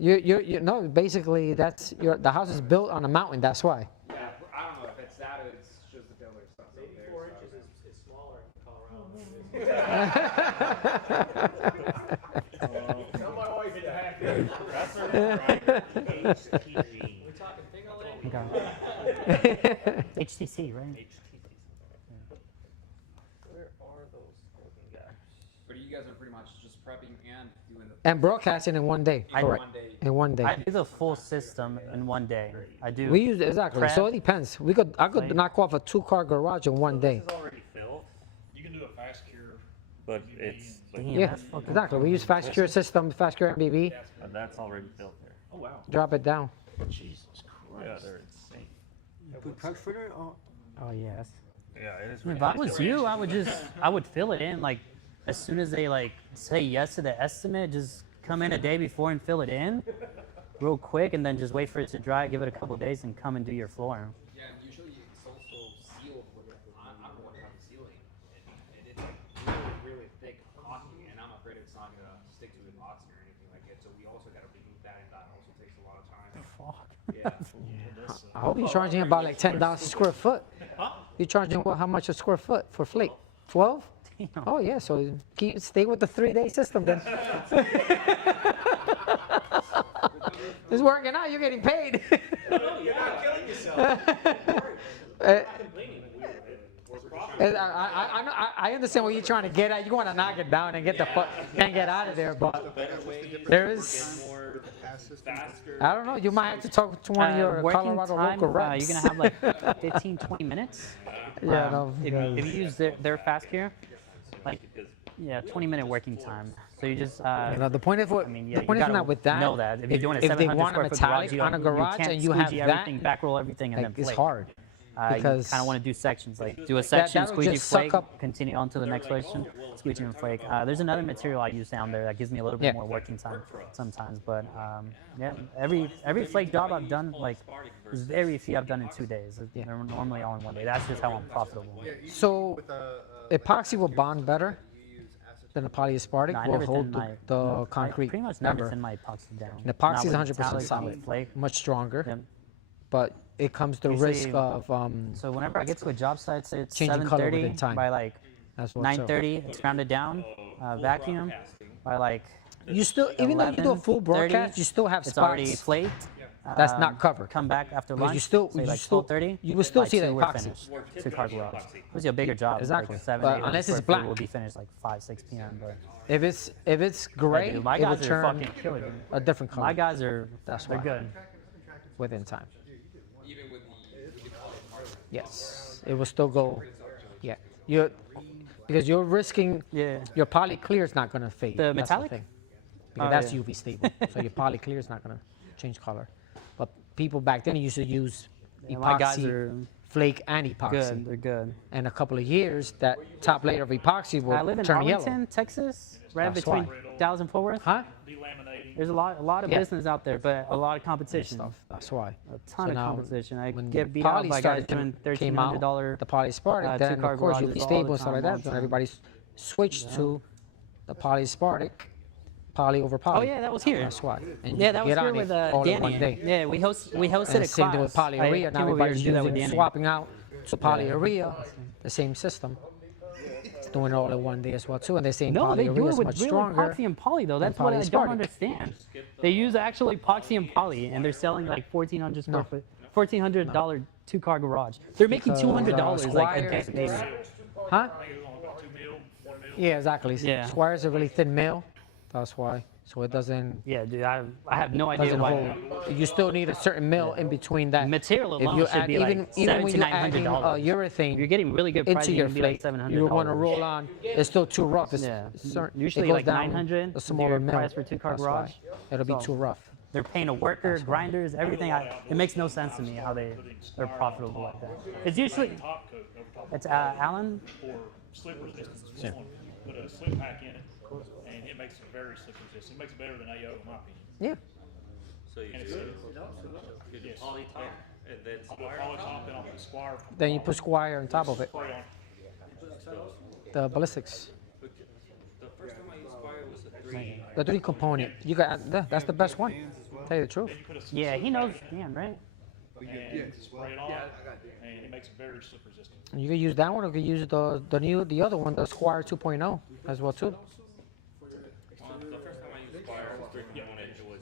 You know, basically that's the house is built on a mountain. That's why. Yeah, I don't know if it's that or it's just the builder stuff. Maybe 4 inches is smaller in Colorado. Tell my wife that. That's our driver, HTG. We're talking finger length? Okay. HTC, right? HTC. Where are those fucking gaps? But you guys are pretty much just prepping and doing the And broadcasting in one day. In Correct. one day. In one day. I do the full system in one day. I do. We use exactly. prep, So it depends. I could plate. knock off a 2-car garage in one day. This is already filled, You can do a fast cure. but it's like, Damn, Yeah, that's fucking exactly. We use fast cure system, fast cure MBB. and that's already filled there. Oh, wow. Drop it down. Jesus Christ. Yeah, they're insane. Oh yes. Yeah, it is. If I was you, I would fill it in like as soon as they like say yes to the estimate. Just come in a day before and fill it in, real quick, and then just wait for it to dry. Give it a couple days and come and do your floor. Yeah, and usually it's also sealed with I'm the one who has the sealing, and it's like really thick caulking, and I'm afraid it's not gonna stick to epoxy or anything like it. So we also gotta remove that, and that also takes a lot of time. Fuck. Yeah. I hope you're charging about like $10 a square foot. You're charging what? How much a square foot for flake? 12? Oh yeah. So stay with the 3-day system then. It's working out. You're getting paid. You're not killing yourself. I understand what you're trying to get at. You want to knock it down and get the fuck and get out of there, but there is. I don't know. You might have to talk to one of your working Colorado time, local reps. you're gonna have like 15, 20 minutes. Yeah, no, if you use their fast care, like 20-minute working time. So you just. The point of what I mean, the point you is not with that. Know that if you're doing a if they 700 want a square foot metallic garage, on a garage can't and you have squeegee that, everything, back roll everything, and like, then it's flake. hard. You Because kind of want to do sections, like do a section, that'll squeegee just suck flake, up- continue on to the next section, squeegee and flake. There's another material I use down there that gives me a little bit Yeah. more working time sometimes, but yeah, every flake job I've done, like there's very few I've done in 2 days. They're normally all in one day. That's just how I'm profitable. So epoxy will bond better than the polyaspartic. No, I will never hold thin the, my, the no, I concrete pretty much never member. thin my epoxy down. The epoxy Not is with 100% metallic, not solid, with flake. much stronger. Yep. But it comes the risk Usually, of so whenever I get to a job site, say it's changing color 7:30, within time. by like That's what's up. 9:30, it's rounded down, vacuum. By like You still, even though you do a full 11:30, broadcast, you still have it's spots already flaked. that's not covered. Come back after Because lunch. you still, say you like still, 12:30. you will still by see the 2, we're epoxy. finished. 2-car garage. It's a bigger job. Exactly. Like 7, But 8 unless square it's feet, black. we'll be finished like 5, 6 p.m. But If it's gray, dude, my it will guys are turn fucking killing it. a different color. my guys are That's they're why. good. Within time. Even with the polycarbonate. Yes, it will still go. Yeah, because you're risking. Yeah. Your poly clear is not gonna fade. The That's metallic? thing. Because Oh, that's yeah. UV stable, so your poly clear is not gonna change color. But people back then used to use Yeah, my guys epoxy, are flake, and epoxy. good. They're good. And a couple of years, that top layer of epoxy will I live in turn Arlington, yellow. Texas, right That's between why. Dallas and Fort Worth. Huh? There's a lot of Yeah. business out there, but a lot of competition. Stuff. That's why. A ton So of now, competition. I when get beat poly out by guys started doing came out, $1,300 the polyaspartic, then two-car of course garages UV all stable the and stuff like time, all that. the So time. everybody switched to the polyaspartic, poly over poly. Oh yeah, that was here. That's why. And Yeah, you that get was here on with it all in one Danny. day. Yeah, we hosted And a same class. thing with I polyurea. came Now over here everybody's to do that with using, Danny. swapping out to polyurea, the same system. Doing it all in one day as well too, and they're saying No, they do polyurea it is with much real stronger. epoxy and poly though. than That's what I don't polyaspartic. understand. They use actual epoxy and poly, and they're selling like $1,400 square foot, $1,400 two-car garage. They're making Because, $200 like a Squires- day, maybe. Huh? Yeah, exactly. Yeah. Squires are really thin mill. That's why. So it doesn't. Yeah, dude, I have no idea doesn't why. hold. You still need a certain mill in between that. Material If alone you should add be even like even when $700 to you're adding $900. urethane You're getting really good into pricing. your It'd be like flake, $700. you want to roll on. It's still too rough. It's, Yeah. certain, Usually it goes like down 900 a is smaller your mill. price for two-car That's garage. why. It'll be So- too rough. They're paying a worker, grinders, everything. It makes no sense to me how they're profitable like that. It's usually it's Alan. Or slip resistance. Yeah. Put a slip pack in it, and it makes it very slip resistant. It makes it better than AO, in my opinion. Yeah. So you And do it's- you do yes. poly top and then I'll square follow on top? top, then I'll put squire. Then you put Squire on top of it. Spray on. The ballistics. The first time I used square was a 3. The 3 component. You got that's the best one. Tell you the truth. Yeah, he knows Dan, right? And spray it on, and it makes it very slip resistant. And you can use that one, or you can use the other one, the Squire 2.0 as well too. The first time I used square was 3 component. It was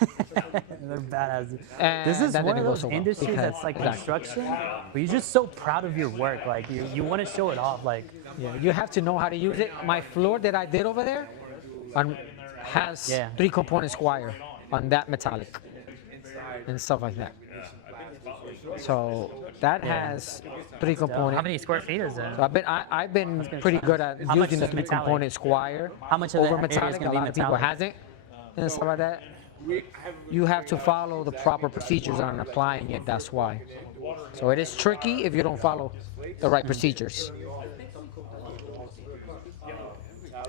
They're badass. And This is that one of didn't go those so well industries because- that's like Exactly. construction, but you're just so proud of your work. Like you want to show it off. Like Yeah, you have to know how to use it. My floor that I did over there has Yeah. 3-component square on that metallic and stuff like that. So that has 3-component. how many square feet is that? So I've been pretty good at How much using the is metallic? 3-component square How much of over that area is metallic. gonna A be lot of people metallic? hasn't and stuff like that. You have to follow the proper procedures on applying it. That's why. So it is tricky if you don't follow the right procedures.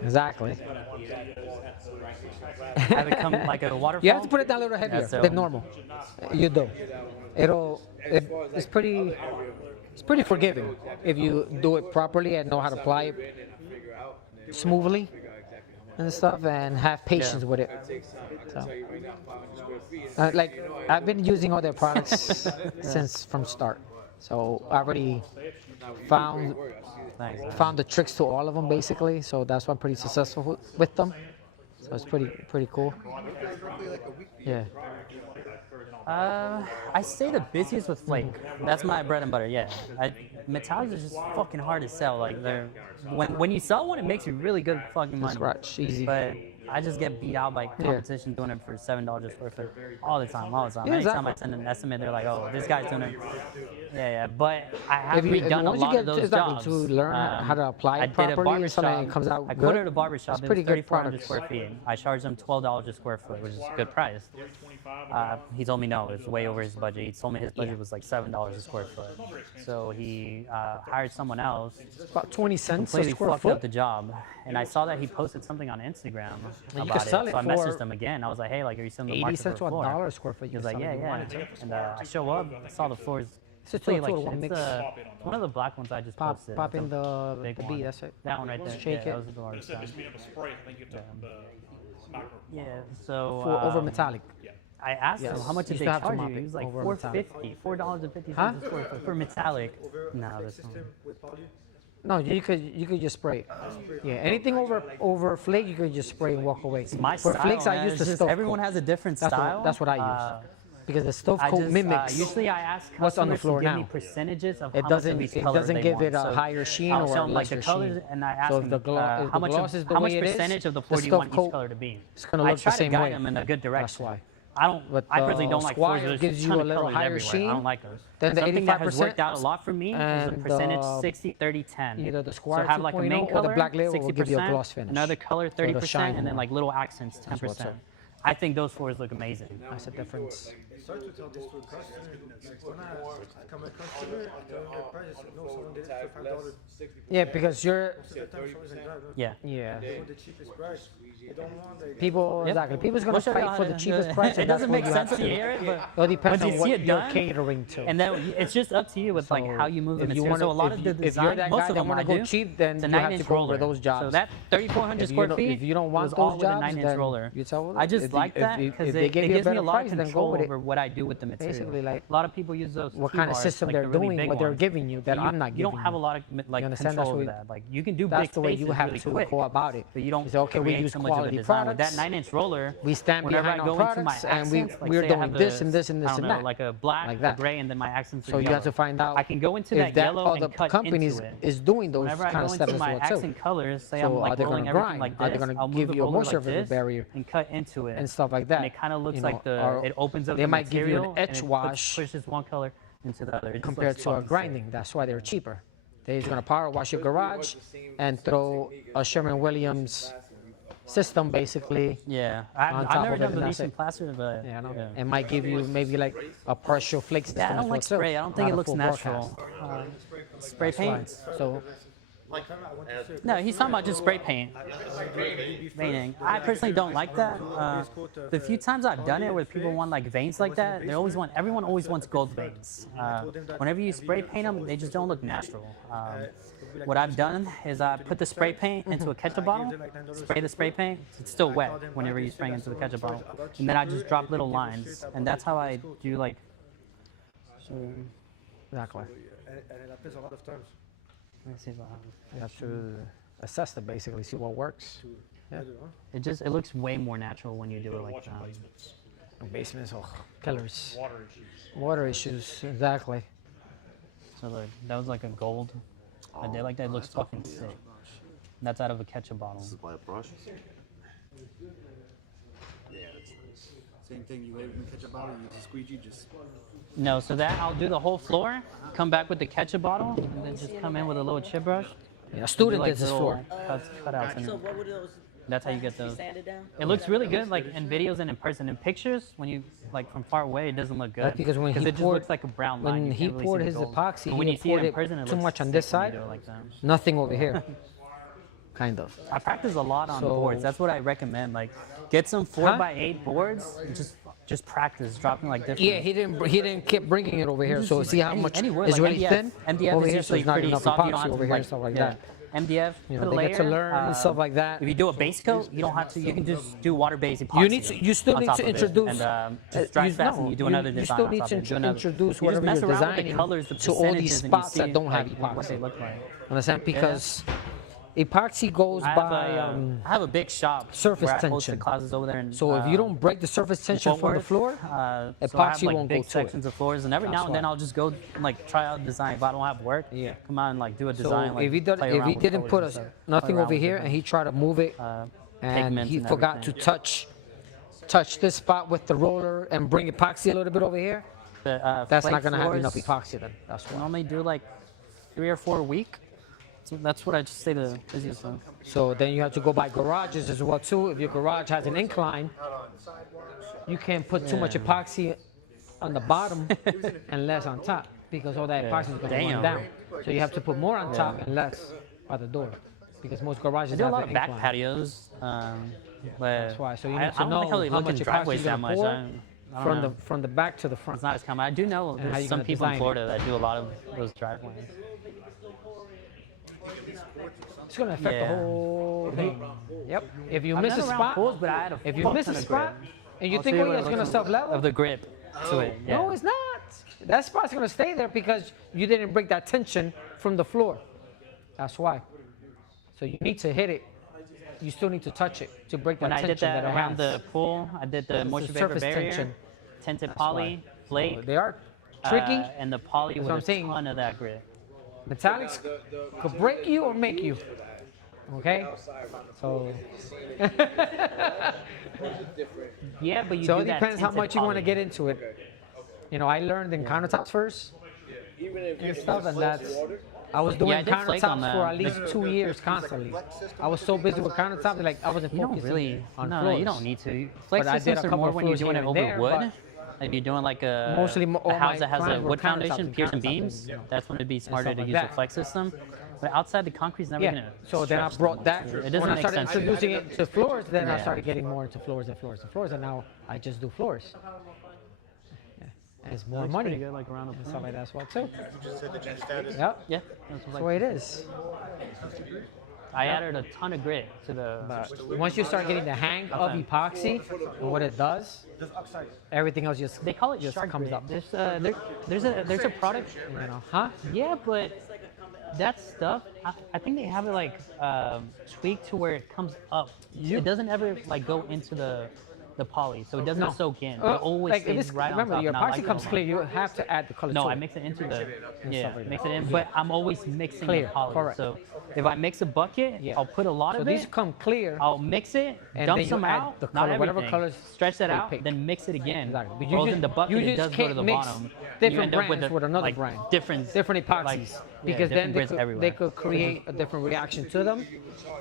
Exactly. Have it come like a waterfall? You have to put it down a little heavier so- than normal. You do. It's pretty forgiving if you do it properly and know how to apply it smoothly and stuff and have patience with it. So, like I've been using all their products since from start. So I already found the tricks to all of them basically. So that's why I'm pretty successful with them. So it's pretty cool. Yeah. I say the busiest with flake. That's my bread and butter. Yeah, metallics are just fucking hard to sell. Like they're when you sell one, it makes you really good fucking money. Scratch, easy. But I just get beat out by competition doing it for $7 a square foot all the time. Yeah, Anytime exactly. I send an estimate, they're like, "Oh, this guy's doing it." Yeah. But I have If you redone a once you lot get of those exactly jobs. to learn how to apply I it did a properly and something barbershop. that comes out I good, quoted a barbershop. that's It was pretty good 3,400 products. square feet. I charged him $12 a square foot, which is a good price. He told me no, it's way over his budget. He told me his budget was like $7 a square foot. So he hired someone else. About 20 cents a Completely square fucked foot. up the job. And I saw that he posted something on Instagram You about could sell it. it So I for messaged him again. I was like, hey, like, are you still in the 80 market cents for to a floor? $1 a square foot. He was like, yeah. And I show up, I saw the floors. It's a Really, total like, one it's mix. one of the black ones I just Pop posted. in It's the a big B, one. that's it. That one right there. Shake Yeah, it. that was the largest Instead of one. just being able to spray, I think it's Yeah, so For over metallic. I asked him Yes. how much did You they still have to charge mop you. He it was like over metallic. $4.50 Huh? a square foot for metallic. No, that's not. No, you could just spray it. Yeah, anything over flake, you could just spray and walk away. My For style, flakes, man, I use it's the just stove everyone coat. has a different That's style. That's what I use. Because the stove I coat just, mimics usually I ask what's on the customers floor to give now. me percentages of It how doesn't- much of each it color doesn't they give want. it a So higher sheen I'll or show a them like the lesser colors, sheen. and I ask So if them the glo- if how the much gloss is the how much way it is, percentage of the the floor do you stuff want each coat color to be. it's gonna I look the try to same guide way. them in a good direction. That's why. I personally don't like floors Squire that gives there's you ton a of little colors higher everywhere. I sheen. don't like those. Then the Something that has 85% worked out a lot for me is the and percentage the 60, 30, 10. either the So Squire have like a 2.0 main or the color, Black Label will 60%, give you a gloss finish. another color, So it'll 30%, shine and then more. like little accents, That's what's 10%. up. I think those floors look amazing. That's the difference. Sorry to tell this to a customer. When I come a customer, I tell them the price. I said, no, someone did it for $5. Yeah, because you're. Yeah. Yeah. They want the cheapest price. They don't want the People, exactly. People's gonna We'll show you fight how for the to- cheapest price. It and that's doesn't what make you sense have when to you do. hear it, but It all depends once on you what see it you're done, catering to. And then it's just up to you with like how you move the if you material. So a wanna- lot if of the you- if you're design, that most guy of that them wanna I go do, cheap, then it's a you have 9-inch to go roller. over those jobs. So that 3,400 If you square don't- feet if you don't want was all those with a jobs, 9-inch then roller. you tell them. I just If like they- that if because they it give you a gives me better a lot price, of then go control with it. over what I do with the material. Basically, like, a lot of people use those what T kind of bars, system like they're the really doing, big what they're ones. giving you that But I'm not You don't giving have a you. lot of like You understand? control That's over what- that. Like you can do That's big the way you spaces have really to quick, go about it. but you don't You say, okay, we create use so much of a quality design. With that products. 9-inch roller, We stand whenever I behind go our into my products, and accents, like we're say I doing have this the- and this and this I don't and know, that. like a black, Like a that. gray, and then my accents are So you yellow. have to find out I can go into if that that yellow other and cut companies into it. is doing those Whenever I kind go of steps into as my well too. accent colors, say So I'm are like they rolling gonna everything grind? like Are they this, gonna I'll move give the you a roller moisture like this barrier and cut into it and stuff like that? And it kind of looks You like know, or it opens up they the might give you an material and etch it wash pushes one color into the other. It just compared looks to a fucking grinding. That's why they're cheaper. They're just gonna power wash your garage and throw a Sherwin-Williams system basically. Yeah, on I've top never of it, done and the that's Venetian it. plaster, but Yeah, I know. yeah. It might give you maybe like a partial flake system. Yeah, I as don't well like too. spray. I don't think Not it a looks full natural. broadcast. Spray That's why. paint. So No, he's talking about just spray paint. Painting. I personally don't like that. The few times I've done it where people want like veins like that, everyone always wants gold veins. Whenever you spray paint them, they just don't look natural. What I've done is I put the spray paint into a ketchup bottle, spray the spray paint. It's still wet whenever you spray into the ketchup bottle, and then I just drop little lines, and that's how I do like. exactly. And it happens a lot of times. Let me see if I have. You have to assess it basically, see what works. Yeah. It looks way more natural when you do it like that. Basements, oh, killers. Water issues. Water issues, exactly. So look, that was like a gold. I did like that. It looks fucking sick. That's out of a ketchup bottle. This is by a brush. Yeah, that's nice. Same thing, you leave it in the ketchup bottle, you use a squeegee, just... No, so that I'll do the whole floor, come back with the ketchup bottle, and then just come in with a little chip brush. Yeah, a student Do, did this little floor. Cutouts in So it. what would those? That's how you get those. Sand it down? It looks really good, like in videos and in person. In pictures, when you like from far away, it doesn't look good. That's because when he it just poured, looks like a brown line. when You he can't really poured see the his gold. epoxy, But when he you see it poured in person, it too looks much on sick this when you side, do it like that. nothing over here. Kind of. I practice a lot on So- boards. That's what I recommend. Like, get some 4x8 boards. And just practice dropping like different. Yeah, he didn't keep bringing it over here. So see how much anywhere, is like really MDF. thin MDF over is here, so usually there's not pretty enough soft. You don't epoxy have over to, here and like, stuff like yeah. that. MDF, You put know, a they layer. get to learn and stuff like that. If you do a base coat, you don't have to. You can just do water-based epoxy. You still on need top to of it. introduce. And just dry fast, and you do another design. You still on need top to of it, do another. introduce You just whatever mess you're around with the designing colors, the to all these percentages, and you spots see, that don't have like, what they epoxy. look like. Understand? Because epoxy goes I have a big shop. surface where I host the tension. classes over there. In, So if you don't break the surface tension from the floor, so I have epoxy like won't big go to sections it. of floors, and every That's now and then why. I'll just go and like try out design. If I don't have work, come out and like do a design. So like, if he play around with didn't colors put and stuff, nothing play around over with here different, and he tried to move it and pigments he and forgot to everything. touch this spot with the roller and bring epoxy a little bit over here, that's flake not going to have floors, enough epoxy then. That's I why. normally do like 3 or 4 a week. So that's what I just say to busiest ones. So then you have to go by garages as well too. If your garage has an incline, you can't put too much Yeah. epoxy on the bottom and less on top because all that Yeah. epoxy is going to run Damn. down. So you have to put more on Yeah. top and less by the door because most garages I do a have lot an of back incline. patios. But That's why. So you I need to don't know like how they look much in epoxy driveways you're that gonna much. pour I don't from know. from the back to the front. It's not as common. I do know And how there's you some gonna people in design it. Florida that do a lot of those driveways. It's going to affect the Yeah. whole thing. Yep. If you I've miss a done around spot, pools, but I had a if you fuck miss a ton of spot grip. and you I'll think, show oh, what yeah, it it's going to looks like self-level. of the grip to it. Yeah. No, it's not. That spot's going to stay there because you didn't break that tension from the floor. That's why. So you need to hit it. You still need to touch it to break that When I tension did that it around has. the pool, I did the It's moisture the vapor surface barrier, tension. tinted That's poly, flake. They are tricky. And the poly That's with what I'm a saying. ton of that grip. Metallics could break you or make you. Okay? So. Yeah, but you So do it that depends how tinted much you want to poly. get into it. You know, I learned in countertops first and stuff, and that's. I was doing Yeah, I did flake on countertops for that. at least 2 years constantly. I was so busy with countertops, like I wasn't You don't focusing really, on no, floors. you don't need to. Flex But I did a systems are couple more of when you're floors doing it here and over there, wood. but If you're doing like a, mostly a all house my that has a clients were wood countertops foundation, and piers and countertops beams, and- that's when it'd be and smarter stuff to like use that. a flex system. But outside, the concrete's never Yeah. gonna. So then I stretch brought that. much. It When doesn't I make started sense. introducing it to floors, then I Yeah. started getting more into floors and floors and floors, and now I just do floors. Yeah. And it's more Looks money. pretty good, like around and stuff like that as well too. Yep. Yep. Yeah. That's the way it is. I added a ton of grit to the. But once you start getting the hang of epoxy and what it does, everything else just They call it just shark comes grit. up. There's a product. You know, huh? Yeah, but that stuff, I think they have it like tweaked to where it comes up. It doesn't ever like go into the poly, so it doesn't No. soak in. It Uh, always like, if stays it's- right on remember, top. your not epoxy like comes the- clear. You have to add the color No, to I it. mix it into the And yeah, stuff like mix that. it in. But I'm always mixing Clear, the poly. correct. So if I mix a bucket, Yeah. I'll put a lot So of these it. come clear. I'll mix it, And dump then you some add out, the not color, whatever everything. colors Stretch that they out, pick. then mix it again. Exactly. But Rolls in the bucket, you it just does go to can't the mix bottom. You different end up brands with another like, brand. Different epoxies. like, Because then different grits they everywhere. could create a different reaction to them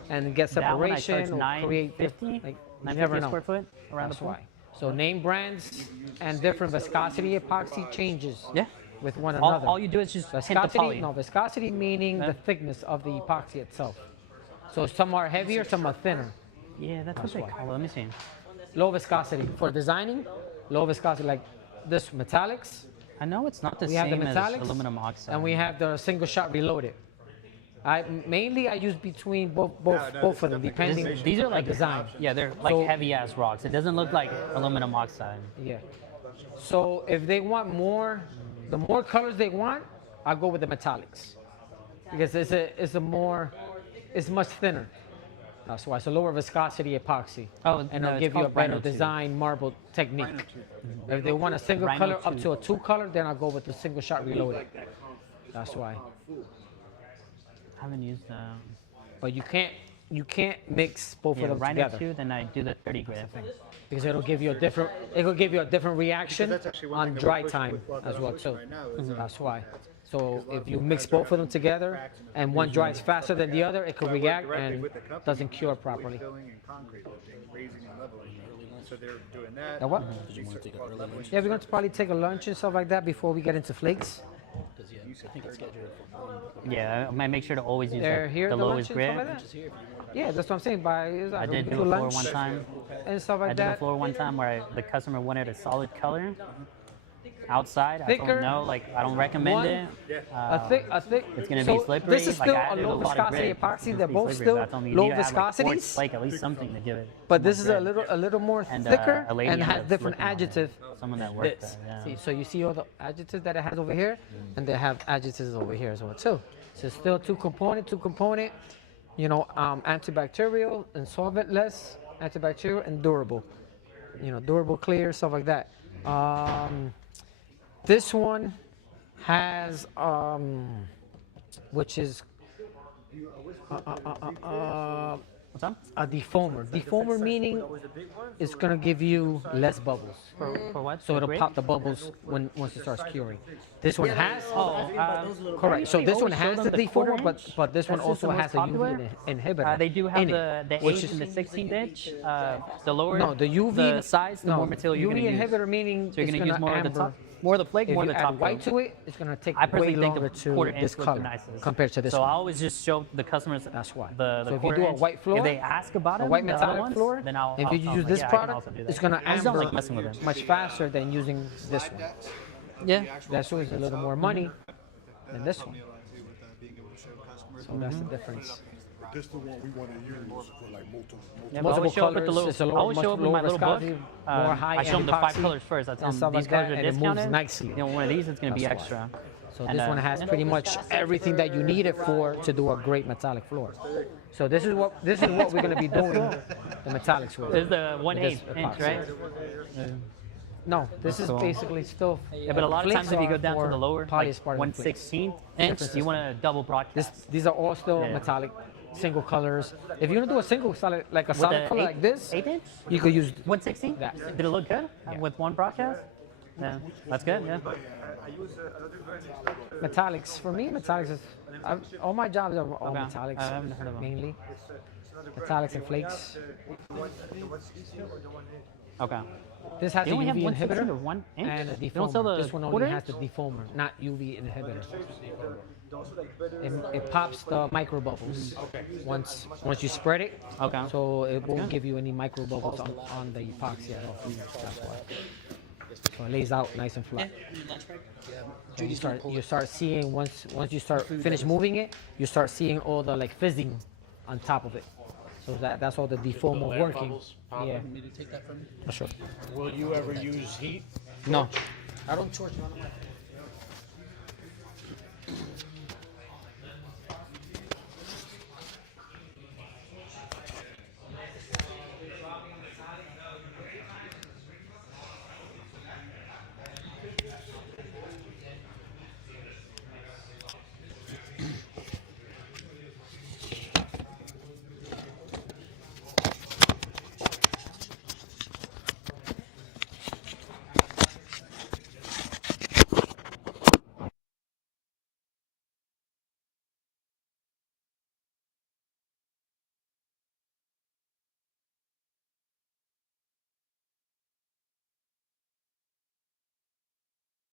and get That one I separation charge or create $9.50, like, you 9.50 never a know. square foot around That's the pool. why. So name brands and different viscosity epoxy changes Yeah. with one All- another. all you do is just tint the viscosity. poly. No, viscosity meaning Yeah. the thickness of the epoxy itself. So some are heavier, some are thinner. Yeah, that's what they why. call it. Let me see. Low viscosity for designing. Low viscosity like this metallics. I know it's not the We have the same as metallics, aluminum oxide. and we have the single shot reloaded. I use between both of them depending. These are on like design. Yeah, they're like So- heavy ass rocks. It doesn't look like aluminum oxide. Yeah. So if they want more, the more colors they want, I'll go with the metallics because it's much thinner. That's why it's a lower viscosity epoxy. Oh, and no, it'll it's give you a called better Rhino 2. design marble technique. If they want a single Rhino color up 2. to a 2 color, then I'll go with the single shot reloaded. That's why. I haven't used But you can't mix both of them Rhino together 2, then I do the 30 grit, I think. because it'll give you a different reaction that's actually one on thing that dry we're time pushing as well too. right now is, That's why. So if you mix both of them together and one dries faster than the other, it could react and doesn't cure properly. filling and concrete lifting, raising and leveling. So they're doing that. Now what? Yeah, we're going to probably take a lunch and stuff like that before we get into flakes. Yeah, I might make sure to always use They're here, the the lowest lunch and stuff grit. like that? Yeah, that's what I'm saying. I did do a floor one time. And stuff like I did that. a floor one time where the customer wanted a solid color. Outside, I Thicker. don't know, like I don't recommend it. A thick. It's gonna so be slippery. This is like, still I a added low lot of viscosity grit. epoxy. It's They're gonna be both slippery, still but I told me you low need to add, like, viscosities. quartz flake, at least something to give it. But some this more is grit. a little more And, thicker a lady and has that's different looking at it. adjectives. Someone that worked This. there, yeah. See, so you see all the adjectives that it has over here, and they have adjectives over here as well too. So it's still two component, you know, antibacterial and solventless, antibacterial and durable. You know, durable, clear, stuff like that. This one has, which is What's up? a defoamer. Defoamer meaning it's gonna give you less bubbles. For what? So it'll Grit? pop the bubbles once it starts curing. This one has. Oh, Correct. So this one has the defoamer, but but this one also has a UV inhibitor. They do have in it, the which 8 is and the 16th inch. The lower no, the UV the size, the no, more material you're UV going to use. inhibitor meaning So you're it's going to use more of the amber. top, more of the flake, If more of you the top add white coat. to it, it's gonna take I personally way think longer the to quarter inch looks the discolor nicest. compared to this So one. I always just show the customers That's why. the So if you quarter do a inch. white floor, if they ask about a it, white the other metallic ones, floor, then I'll if tell you them, use like, this yeah, I can product, also do that. it's gonna I just don't amber like messing with it. much faster than using this one. Yeah. That's always a little more money than this one. So that's the difference. This is the one we want to use for like multiple. Yeah, but I always show up with the little. It's a I always show up with my little book. more I show them the 5 epoxy colors first. I tell and them stuff these like that, colors are and it moves discounted. nicely. You know, one of these is going to be That's why. extra. So And, this one has pretty much everything that you need it for to do a great metallic floor. So this is what we're going to be doing the metallics with. This is the with 1/8 this inch, epoxy. right? No, this is Cool. basically still. Yeah, but a lot of times if you go down to the lower, like polyaspartam 1/16 inch, you want a double broadcast. These are all still Yeah. metallic, single colors. If you're gonna do a single solid, like a With solid the color 8 like this, 8 inch? you could use 1/16? that. Did it look good with one broadcast? Yeah, that's good. Yeah. Metallics. For me, metallics is all my jobs are all Okay. metallics I haven't heard of them. mainly. Metallics and flakes. Okay. This has They a only have UV 1/16 inhibitor or 1 inch? and a They don't sell defoamer. the This one quarter only has the inch? defoamer, not UV inhibitor. It pops the micro bubbles once you spread it. Okay. So it won't give you any micro bubbles on the epoxy at all. That's why. So it lays out nice and flat. And you start seeing once you start finish moving it, you start seeing all the like fizzing on top of it. So that's all the defoamer working. Yeah. Me to take that from you? For sure. Will you ever use heat? No. I don't torch none of my.